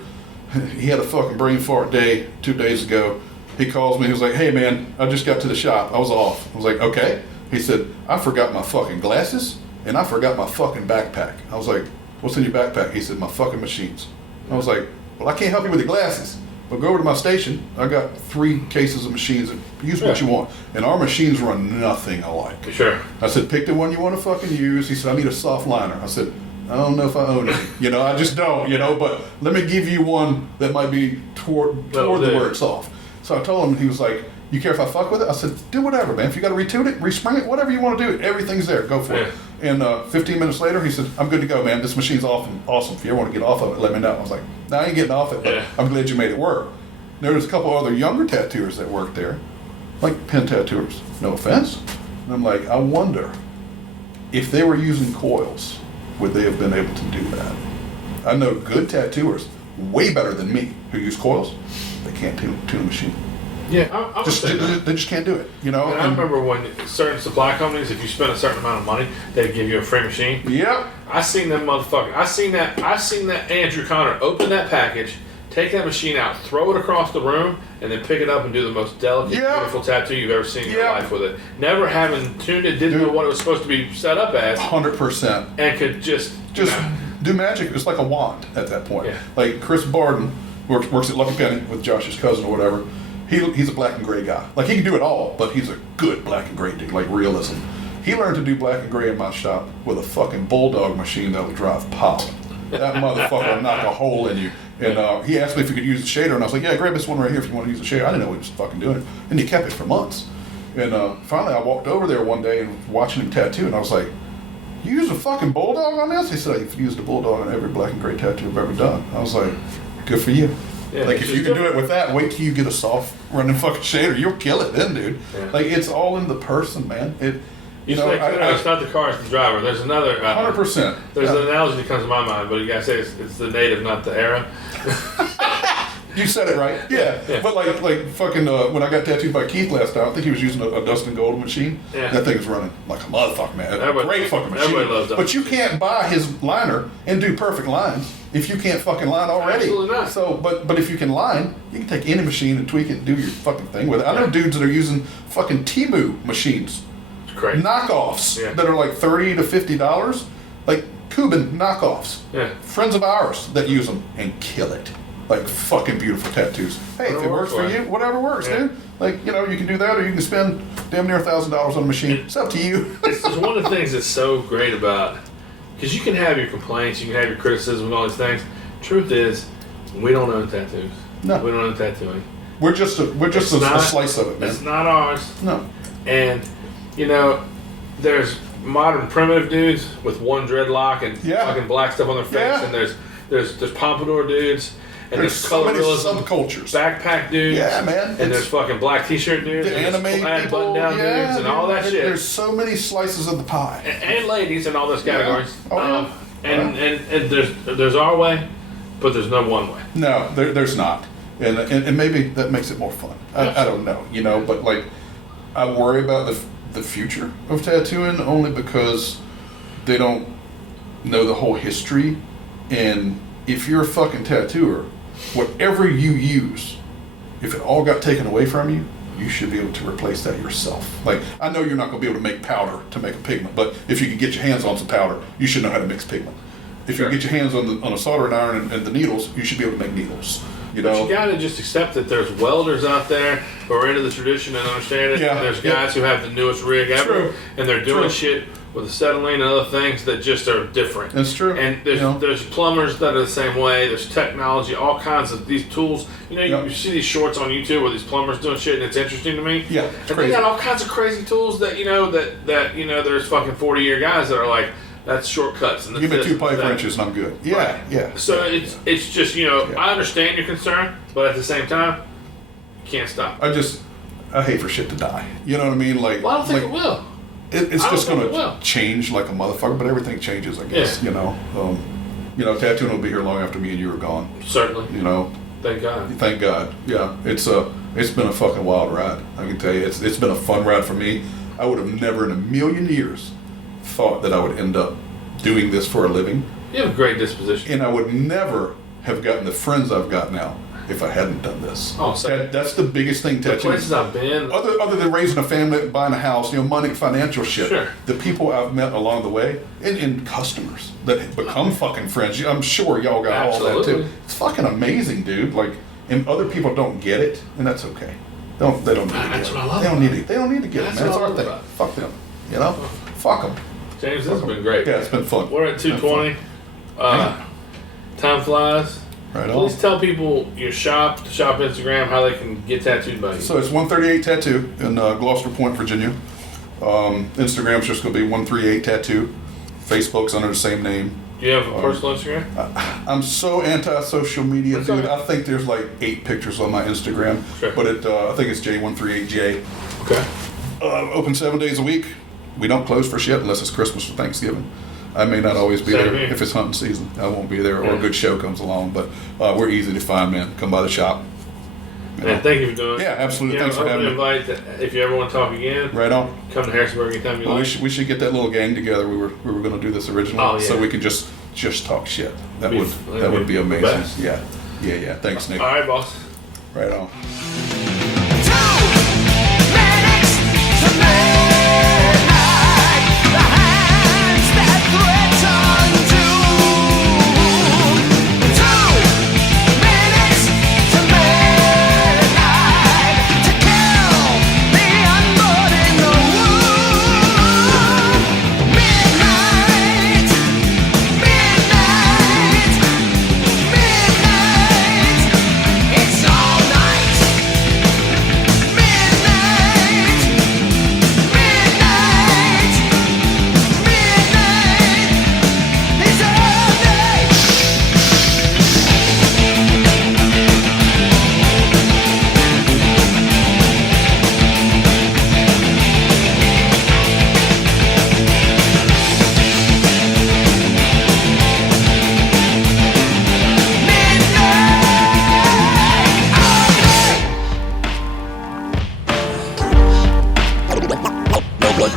He had a fucking brain fart day 2 days ago. He calls me. He was like, "Hey man, I just got to the shop. I was off." I was like, "Okay." He said, "I forgot my fucking glasses and I forgot my fucking backpack." I was like, "What's in your backpack?" He said, "My fucking machines." I was like, "Well, I can't help you with the glasses, but go over to my station. I got 3 cases of machines. And use what you want." And our machines run nothing alike. Sure. I said, "Pick the one you want to fucking use." He said, "I need a soft liner." I said, "I don't know if I own it. I just don't, but let me give you one that might be toward the word soft." So I told him, he was like, "You care if I fuck with it?" I said, "Do whatever, man. If you got to retune it, respring it, whatever you want to do, everything's there. Go for it." And 15 minutes later, he said, "I'm good to go, man. This machine's awesome. If you ever want to get off of it, let me know." I was like, "No, I ain't getting off it, but I'm glad you made it work." There was a couple other younger tattooers that worked there, like pen tattooers. No offense. And I'm like, I wonder if they were using coils, would they have been able to do that? I know good tattooers, way better than me, who use coils. They can't tune a machine. Yeah, I they just can't do it, And I remember when certain supply companies, if you spend a certain amount of money, they'd give you a free machine. Yep. I seen them motherfuckers. I seen that Andrew Connor open that package, take that machine out, throw it across the room, and then pick it up and do the most delicate, beautiful tattoo you've ever seen in your life with it. Never having tuned it, didn't know what it was supposed to be set up as. 100%. And could just do magic. It's like a wand at that point. Yeah. Like Chris Barden works at Lucky Penny with Josh's cousin or whatever. He's a black and gray guy. Like he can do it all, but he's a good black and gray dude, like realism. He learned to do black and gray in my shop with a fucking bulldog machine that would drive pop. That motherfucker will knock a hole in you. And he asked me if he could use the shader, and I was like, "Yeah, grab this one right here if you want to use the shader." I didn't know he was fucking doing it. And he kept it for months. And finally I walked over there one day and was watching him tattoo, and I was like, "You use a fucking bulldog on this?" He said, "I've used a bulldog on every black and gray tattoo I've ever done." I was like, "Good for you." Yeah, like if you can do it with that, wait till you get a soft running fucking shader. You'll kill it then, dude. Yeah. Like it's all in the person, man. It's not the car, it's the driver. There's another 100%. There's an analogy that comes to my mind, but you gotta say it's the native, not the era. You said it right. Yeah. But like fucking when I got tattooed by Keith last time, I think he was using a Dustin Gold machine. Yeah. That thing was running like a motherfucker, man. Great fucking machine. Everybody loves that. But you can't buy his liner and do perfect lines if you can't fucking line already. Absolutely not. So, but if you can line, you can take any machine and tweak it and do your fucking thing with it. I know dudes that are using fucking Temu machines. It's great. Knockoffs that are like $30 to $50. Like Cuban knockoffs. Yeah. Friends of ours that use them and kill it. Like fucking beautiful tattoos. Hey, if it works for you, whatever works, dude. Like, you can do that, or you can spend damn near $1,000 on a machine. It's up to you. It's one of the things that's so great about, because you can have your complaints, you can have your criticism and all these things. Truth is, we don't own tattoos. No, we don't own tattooing. We're just a slice of it, man. It's not ours. No. And there's modern primitive dudes with one dreadlock and fucking black stuff on their face, and there's pompadour dudes. And there's so many subcultures. Backpack dudes. Yeah, man. And there's fucking black t-shirt dudes. The anime people. Button-down dudes and all that shit. There's so many slices of the pie. And ladies in all those categories. Yeah. And there's our way, but there's no one way. No, there's not. And maybe that makes it more fun. I don't know, but like I worry about the future of tattooing only because they don't know the whole history. And if you're a fucking tattooer, whatever you use, if it all got taken away from you, you should be able to replace that yourself. Like, I know you're not going to be able to make powder to make a pigment, but if you can get your hands on some powder, you should know how to mix pigment. If you get your hands on a soldering iron and the needles, you should be able to make needles. You know, you gotta just accept that there's welders out there who are into the tradition and understand it. Yeah, And there's guys who have the newest rig ever, True. and they're doing True. shit with acetylene and other things that just are different. That's true. And there's You know? there's plumbers that are the same way. There's technology, all kinds of these tools. You know, Yep. you see these shorts on YouTube where these plumbers doing shit, and it's interesting to me. Yeah, it's and crazy. they got all kinds of crazy tools that there's fucking 40-year guys that are like, that's shortcuts. And Give me this, 2 pipe that. wrenches and I'm good. Yeah, Right. yeah. So it's just Yeah. I understand your concern, but at the same time, you can't stop. I hate for shit to die. You know what I mean? Like, Well, I don't think like, it will. It's I don't just think going it will. to change like a motherfucker, but everything changes, I guess. Yeah. You know, tattooing will be here long after me and you are gone. Certainly. You know, Thank God. thank God. Yeah, it's been a fucking wild ride. I can tell you, it's been a fun ride for me. I would have never in a million years thought that I would end up doing this for a living, You have a great disposition. and I would never have gotten the friends I've got now if I hadn't done this. Oh, so That's the biggest thing the tattooing. places I've been, Other than raising a family, buying a house, money, financial shit. Sure. The people I've met along the way, and customers that become fucking friends. I'm sure y'all got all that Absolutely. too. It's fucking amazing, dude. Like, and other people don't get it, and that's okay. They don't need to That's get what I it. love They don't about need it. it. They don't need to get That's it, man. It's what I our love thing. about it. Fuck them. You know? Fuck them. James, this has been great. Yeah, it's been fun. We're at 2:20. Time flies. Right on. Please tell people your shop, the shop Instagram, how they can get tattooed by you. So it's 138 Tattoo in Gloucester Point, Virginia. Instagram's just going to be 138 Tattoo. Facebook's under the same name. Do you have a personal Instagram? I'm so anti-social media, That's dude. okay. I think there's like 8 pictures on my Instagram, Sure. but I think it's J138J. Okay. Open 7 days a week. We don't close for shit unless it's Christmas or Thanksgiving. I may not always be Same there. here. If it's hunting season, I won't be there, or Yeah. a good show comes along. But we're easy to find, man. Come by the shop. You know. And thank you for doing it. Yeah, absolutely. You have Thanks for an having open me. invite that if you ever want to talk again, Right on. come to Harrisburg anytime you Well, like. we should get that little gang together. We were going to do this originally, Oh, yeah. so we could just talk shit. That Be- would be the amazing. best. Yeah. Thanks, Nick. All right, boss. Right on.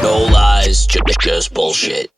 No lies, just bullshit.